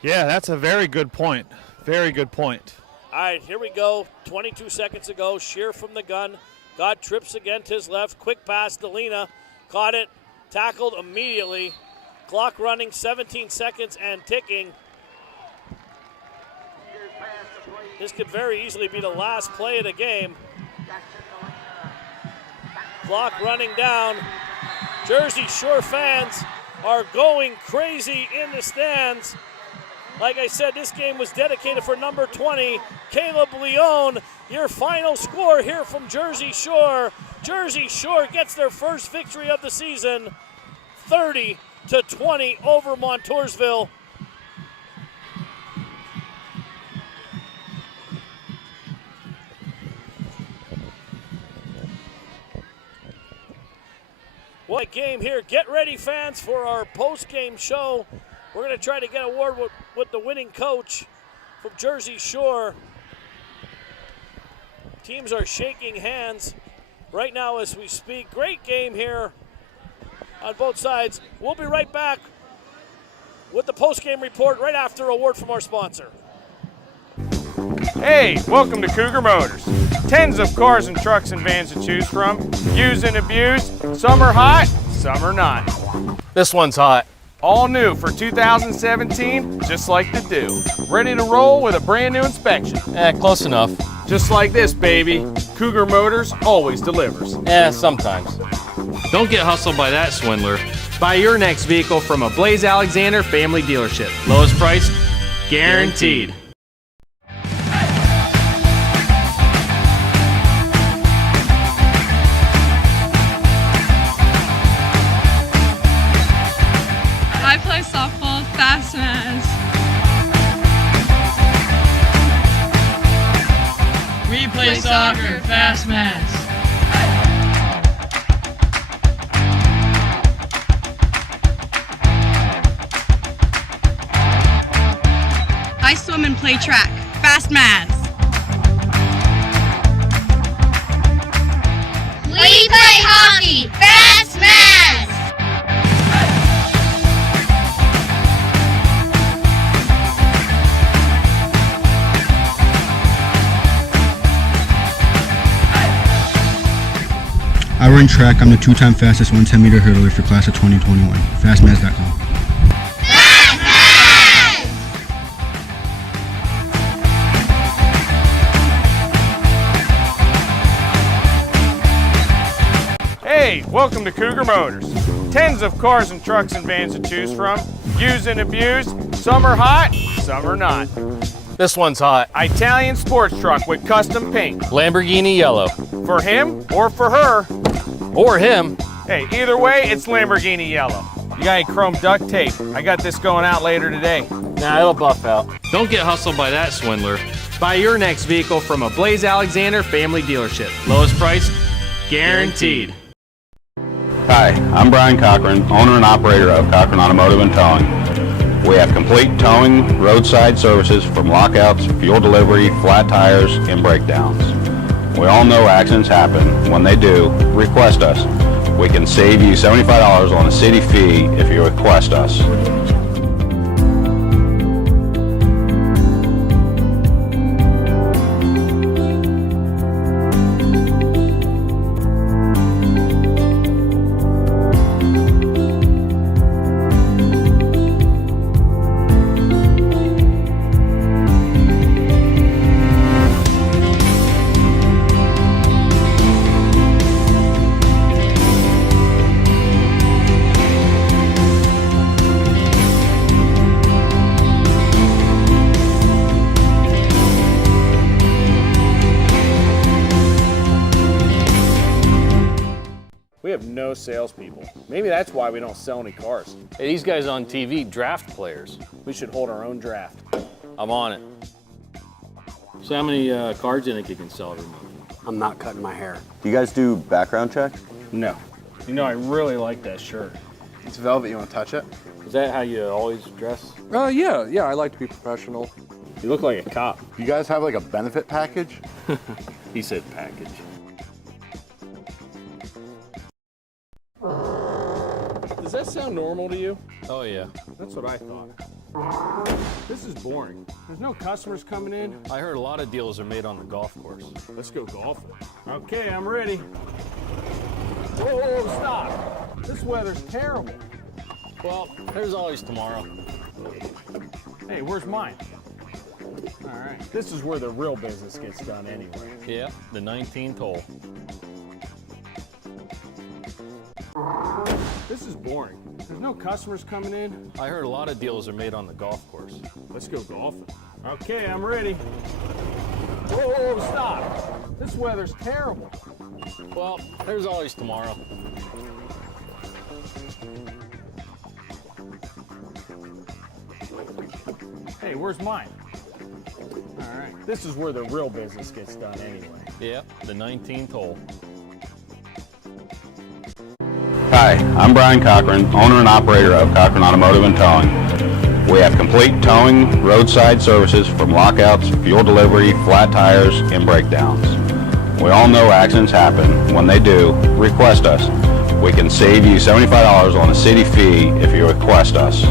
Yeah, that's a very good point. Very good point. All right, here we go. 22 seconds ago, Shear from the gun. Got trips again to his left. Quick pass, Delina. Caught it, tackled immediately. Clock running, 17 seconds and ticking. This could very easily be the last play of the game. Clock running down. Jersey Shore fans are going crazy in the stands. Like I said, this game was dedicated for number 20, Caleb Leone. Your final score here from Jersey Shore. Jersey Shore gets their first victory of the season, 30-20 over Montoursville. What a game here. Get ready, fans, for our post-game show. We're going to try to get an award with the winning coach from Jersey Shore. Teams are shaking hands right now as we speak. Great game here on both sides. We'll be right back with the post-game report right after a word from our sponsor. Hey, welcome to Cougar Motors. Tens of cars and trucks and vans to choose from. Used and abused. Some are hot, some are not. This one's hot. All new for 2017, just like the do. Ready to roll with a brand new inspection. Close enough. Just like this, baby. Cougar Motors always delivers. Sometimes. Don't get hustled by that swindler. Buy your next vehicle from a Blaze Alexander family dealership. Lowest price, guaranteed. I play softball, Fast Maz. We play soccer, Fast Maz. I swim and play track, Fast Maz. We play hockey, Fast Maz. I run track. I'm the 2-time fastest 110-meter hurdler for class of 2021. Fastmaz.com. Hey, welcome to Cougar Motors. Tens of cars and trucks and vans to choose from. Used and abused. Some are hot, some are not. This one's hot. Italian sports truck with custom paint. Lamborghini yellow. For him or for her. Or him. Hey, either way, it's Lamborghini yellow. You got any chrome duct tape? I got this going out later today. Nah, it'll buff out. Don't get hustled by that swindler. Buy your next vehicle from a Blaze Alexander family dealership. Lowest price, guaranteed. Hi, I'm Brian Cochran, owner and operator of Cochran Automotive and Towing. We have complete towing, roadside services from lockouts, fuel delivery, flat tires, and breakdowns. We all know accidents happen. When they do, request us. We can save you $75 on a city fee if you request us. We have no salespeople. Maybe that's why we don't sell any cars. Hey, these guys on TV, draft players. We should hold our own draft. I'm on it. So how many cars do you think you can sell every month? I'm not cutting my hair. Do you guys do background checks? No. You know, I really like that shirt. It's velvet. You want to touch it? Is that how you always dress? Yeah. I like to be professional. You look like a cop. You guys have like a benefit package? He said package. Does that sound normal to you? Oh, yeah. That's what I thought. This is boring. There's no customers coming in. I heard a lot of deals are made on the golf course. Let's go golfing. Okay, I'm ready. Whoa, stop. This weather's terrible. Well, there's always tomorrow. Hey, where's mine? All right. This is where the real business gets done anyway. Yeah, the 19th hole. This is boring. There's no customers coming in. I heard a lot of deals are made on the golf course. Let's go golfing. Okay, I'm ready. Whoa, stop. This weather's terrible. Well, there's always tomorrow. Hey, where's mine? All right. This is where the real business gets done anyway. Yeah, the 19th hole. Hi, I'm Brian Cochran, owner and operator of Cochran Automotive and Towing. We have complete towing, roadside services from lockouts, fuel delivery, flat tires, and breakdowns. We all know accidents happen. When they do, request us. We can save you $75 on a city fee if you request us.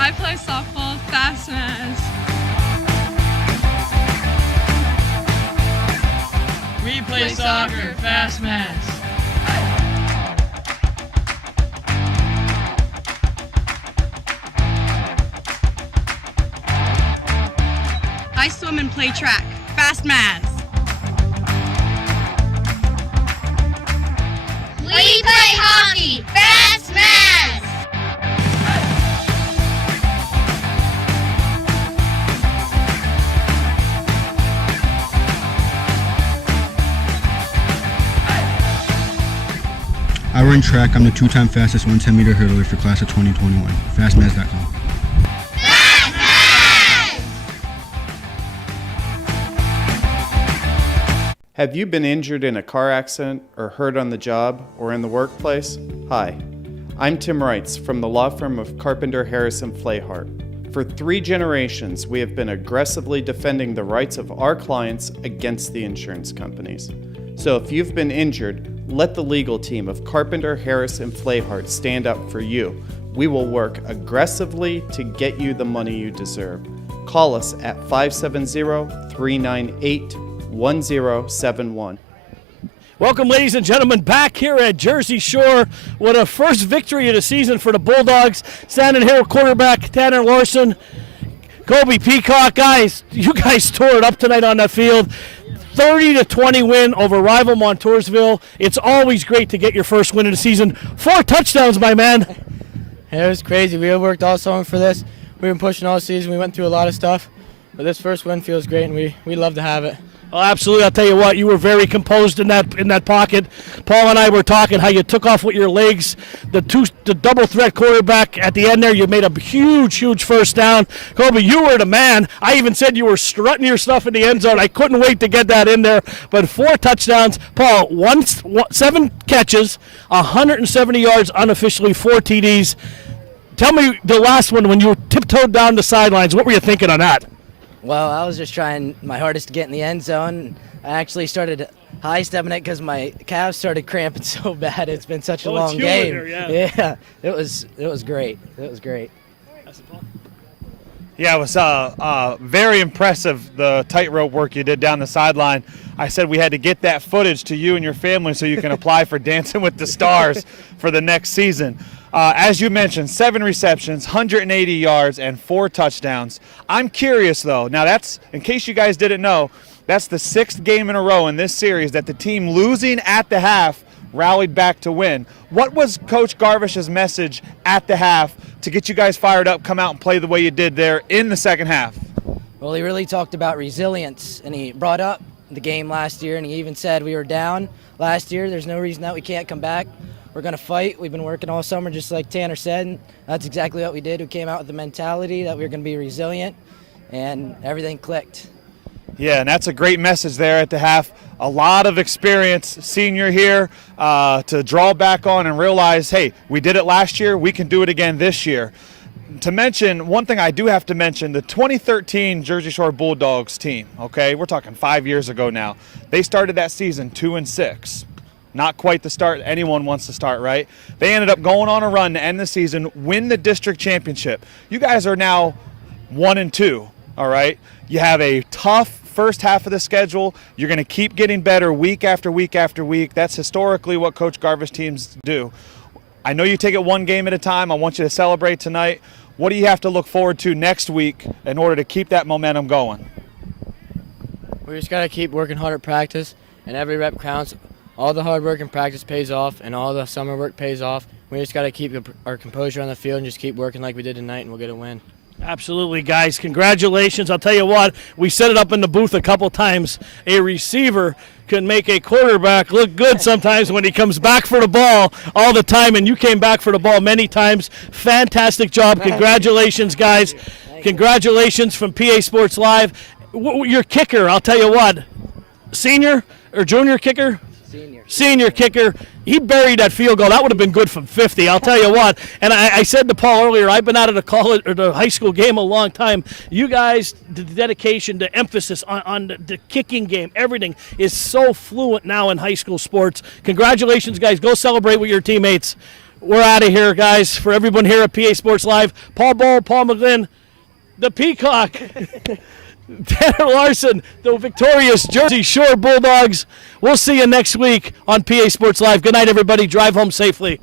I play softball, fast Maz. We play soccer, fast Maz. I swim and play track, fast Maz. We play hockey, fast Maz. I run track. I'm the 2-time fastest 110-meter hurdler for class of 2021. Fastmaz.com. Have you been injured in a car accident or hurt on the job or in the workplace? Hi, I'm Tim Wrights from the law firm of Carpenter, Harrison, Flayhart. For 3 generations, we have been aggressively defending the rights of our clients against the insurance companies. So if you've been injured, let the legal team of Carpenter, Harrison, Flayhart stand up for you. We will work aggressively to get you the money you deserve. Call us at 570-398-1071. Welcome, ladies and gentlemen, back here at Jersey Shore. What a first victory of the season for the Bulldogs. Standing here with quarterback Tanner Larson, Kobe Peacock. Guys, you guys tore it up tonight on the field. 30-20 win over rival Montoursville. It's always great to get your first win of the season. 4 touchdowns, my man. It was crazy. We worked all summer for this. We've been pushing all season. We went through a lot of stuff. But this first win feels great, and we love to have it. Oh, absolutely. I'll tell you what, you were very composed in that pocket. Paul and I were talking how you took off with your legs. The double threat quarterback at the end there, you made a huge first down. Kobe, you were the man. I even said you were strutting your stuff in the end zone. I couldn't wait to get that in there. But 4 touchdowns. Paul, 7 catches, 170 yards unofficially, 4 TDs. Tell me the last one when you tiptoed down the sidelines. What were you thinking on that? Well, I was just trying my hardest to get in the end zone. I actually started high stepping it because my calves started cramping so bad. It's been such a long game. Yeah, it was great. It was great. Yeah, it was very impressive, the tightrope work you did down the sideline. I said we had to get that footage to you and your family so you can apply for Dancing with the Stars for the next season. As you mentioned, 7 receptions, 180 yards, and 4 touchdowns. I'm curious, though. Now, that's, in case you guys didn't know, that's the 6th game in a row in this series that the team losing at the half rallied back to win. What was Coach Garvish's message at the half to get you guys fired up, come out and play the way you did there in the second half? Well, he really talked about resilience, and he brought up the game last year, and he even said we were down last year. There's no reason that we can't come back. We're going to fight. We've been working all summer, just like Tanner said. And that's exactly what we did. We came out with the mentality that we were going to be resilient, and everything clicked. Yeah, and that's a great message there at the half. A lot of experience, senior here, to draw back on and realize, hey, we did it last year. We can do it again this year. To mention, one thing I do have to mention, the 2013 Jersey Shore Bulldogs team, okay? We're talking 5 years ago now. They started that season 2-6. Not quite the start anyone wants to start, right? They ended up going on a run to end the season, win the district championship. You guys are now 1-2, all right? You have a tough first half of the schedule. You're going to keep getting better week after week after week. That's historically what Coach Garvish teams do. I know you take it one game at a time. I want you to celebrate tonight. What do you have to look forward to next week in order to keep that momentum going? We just got to keep working hard at practice, and every rep counts. All the hard work in practice pays off, and all the summer work pays off. We just got to keep our composure on the field and just keep working like we did tonight, and we'll get a win. Absolutely, guys. Congratulations. I'll tell you what, we set it up in the booth a couple times. A receiver can make a quarterback look good sometimes when he comes back for the ball all the time, and you came back for the ball many times. Fantastic job. Congratulations, guys. Congratulations from PA Sports Live. Your kicker, I'll tell you what, senior or junior kicker? Senior kicker, he buried that field goal. That would have been good from 50, I'll tell you what. And I said to Paul earlier, I've been out of the college or the high school game a long time. You guys, the dedication, the emphasis on the kicking game, everything is so fluent now in high school sports. Congratulations, guys. Go celebrate with your teammates. We're out of here, guys. For everyone here at PA Sports Live, Paul Ball, Paul McGlynn, the Peacock. Tanner Larson, the victorious Jersey Shore Bulldogs. We'll see you next week on PA Sports Live. Good night, everybody. Drive home safely.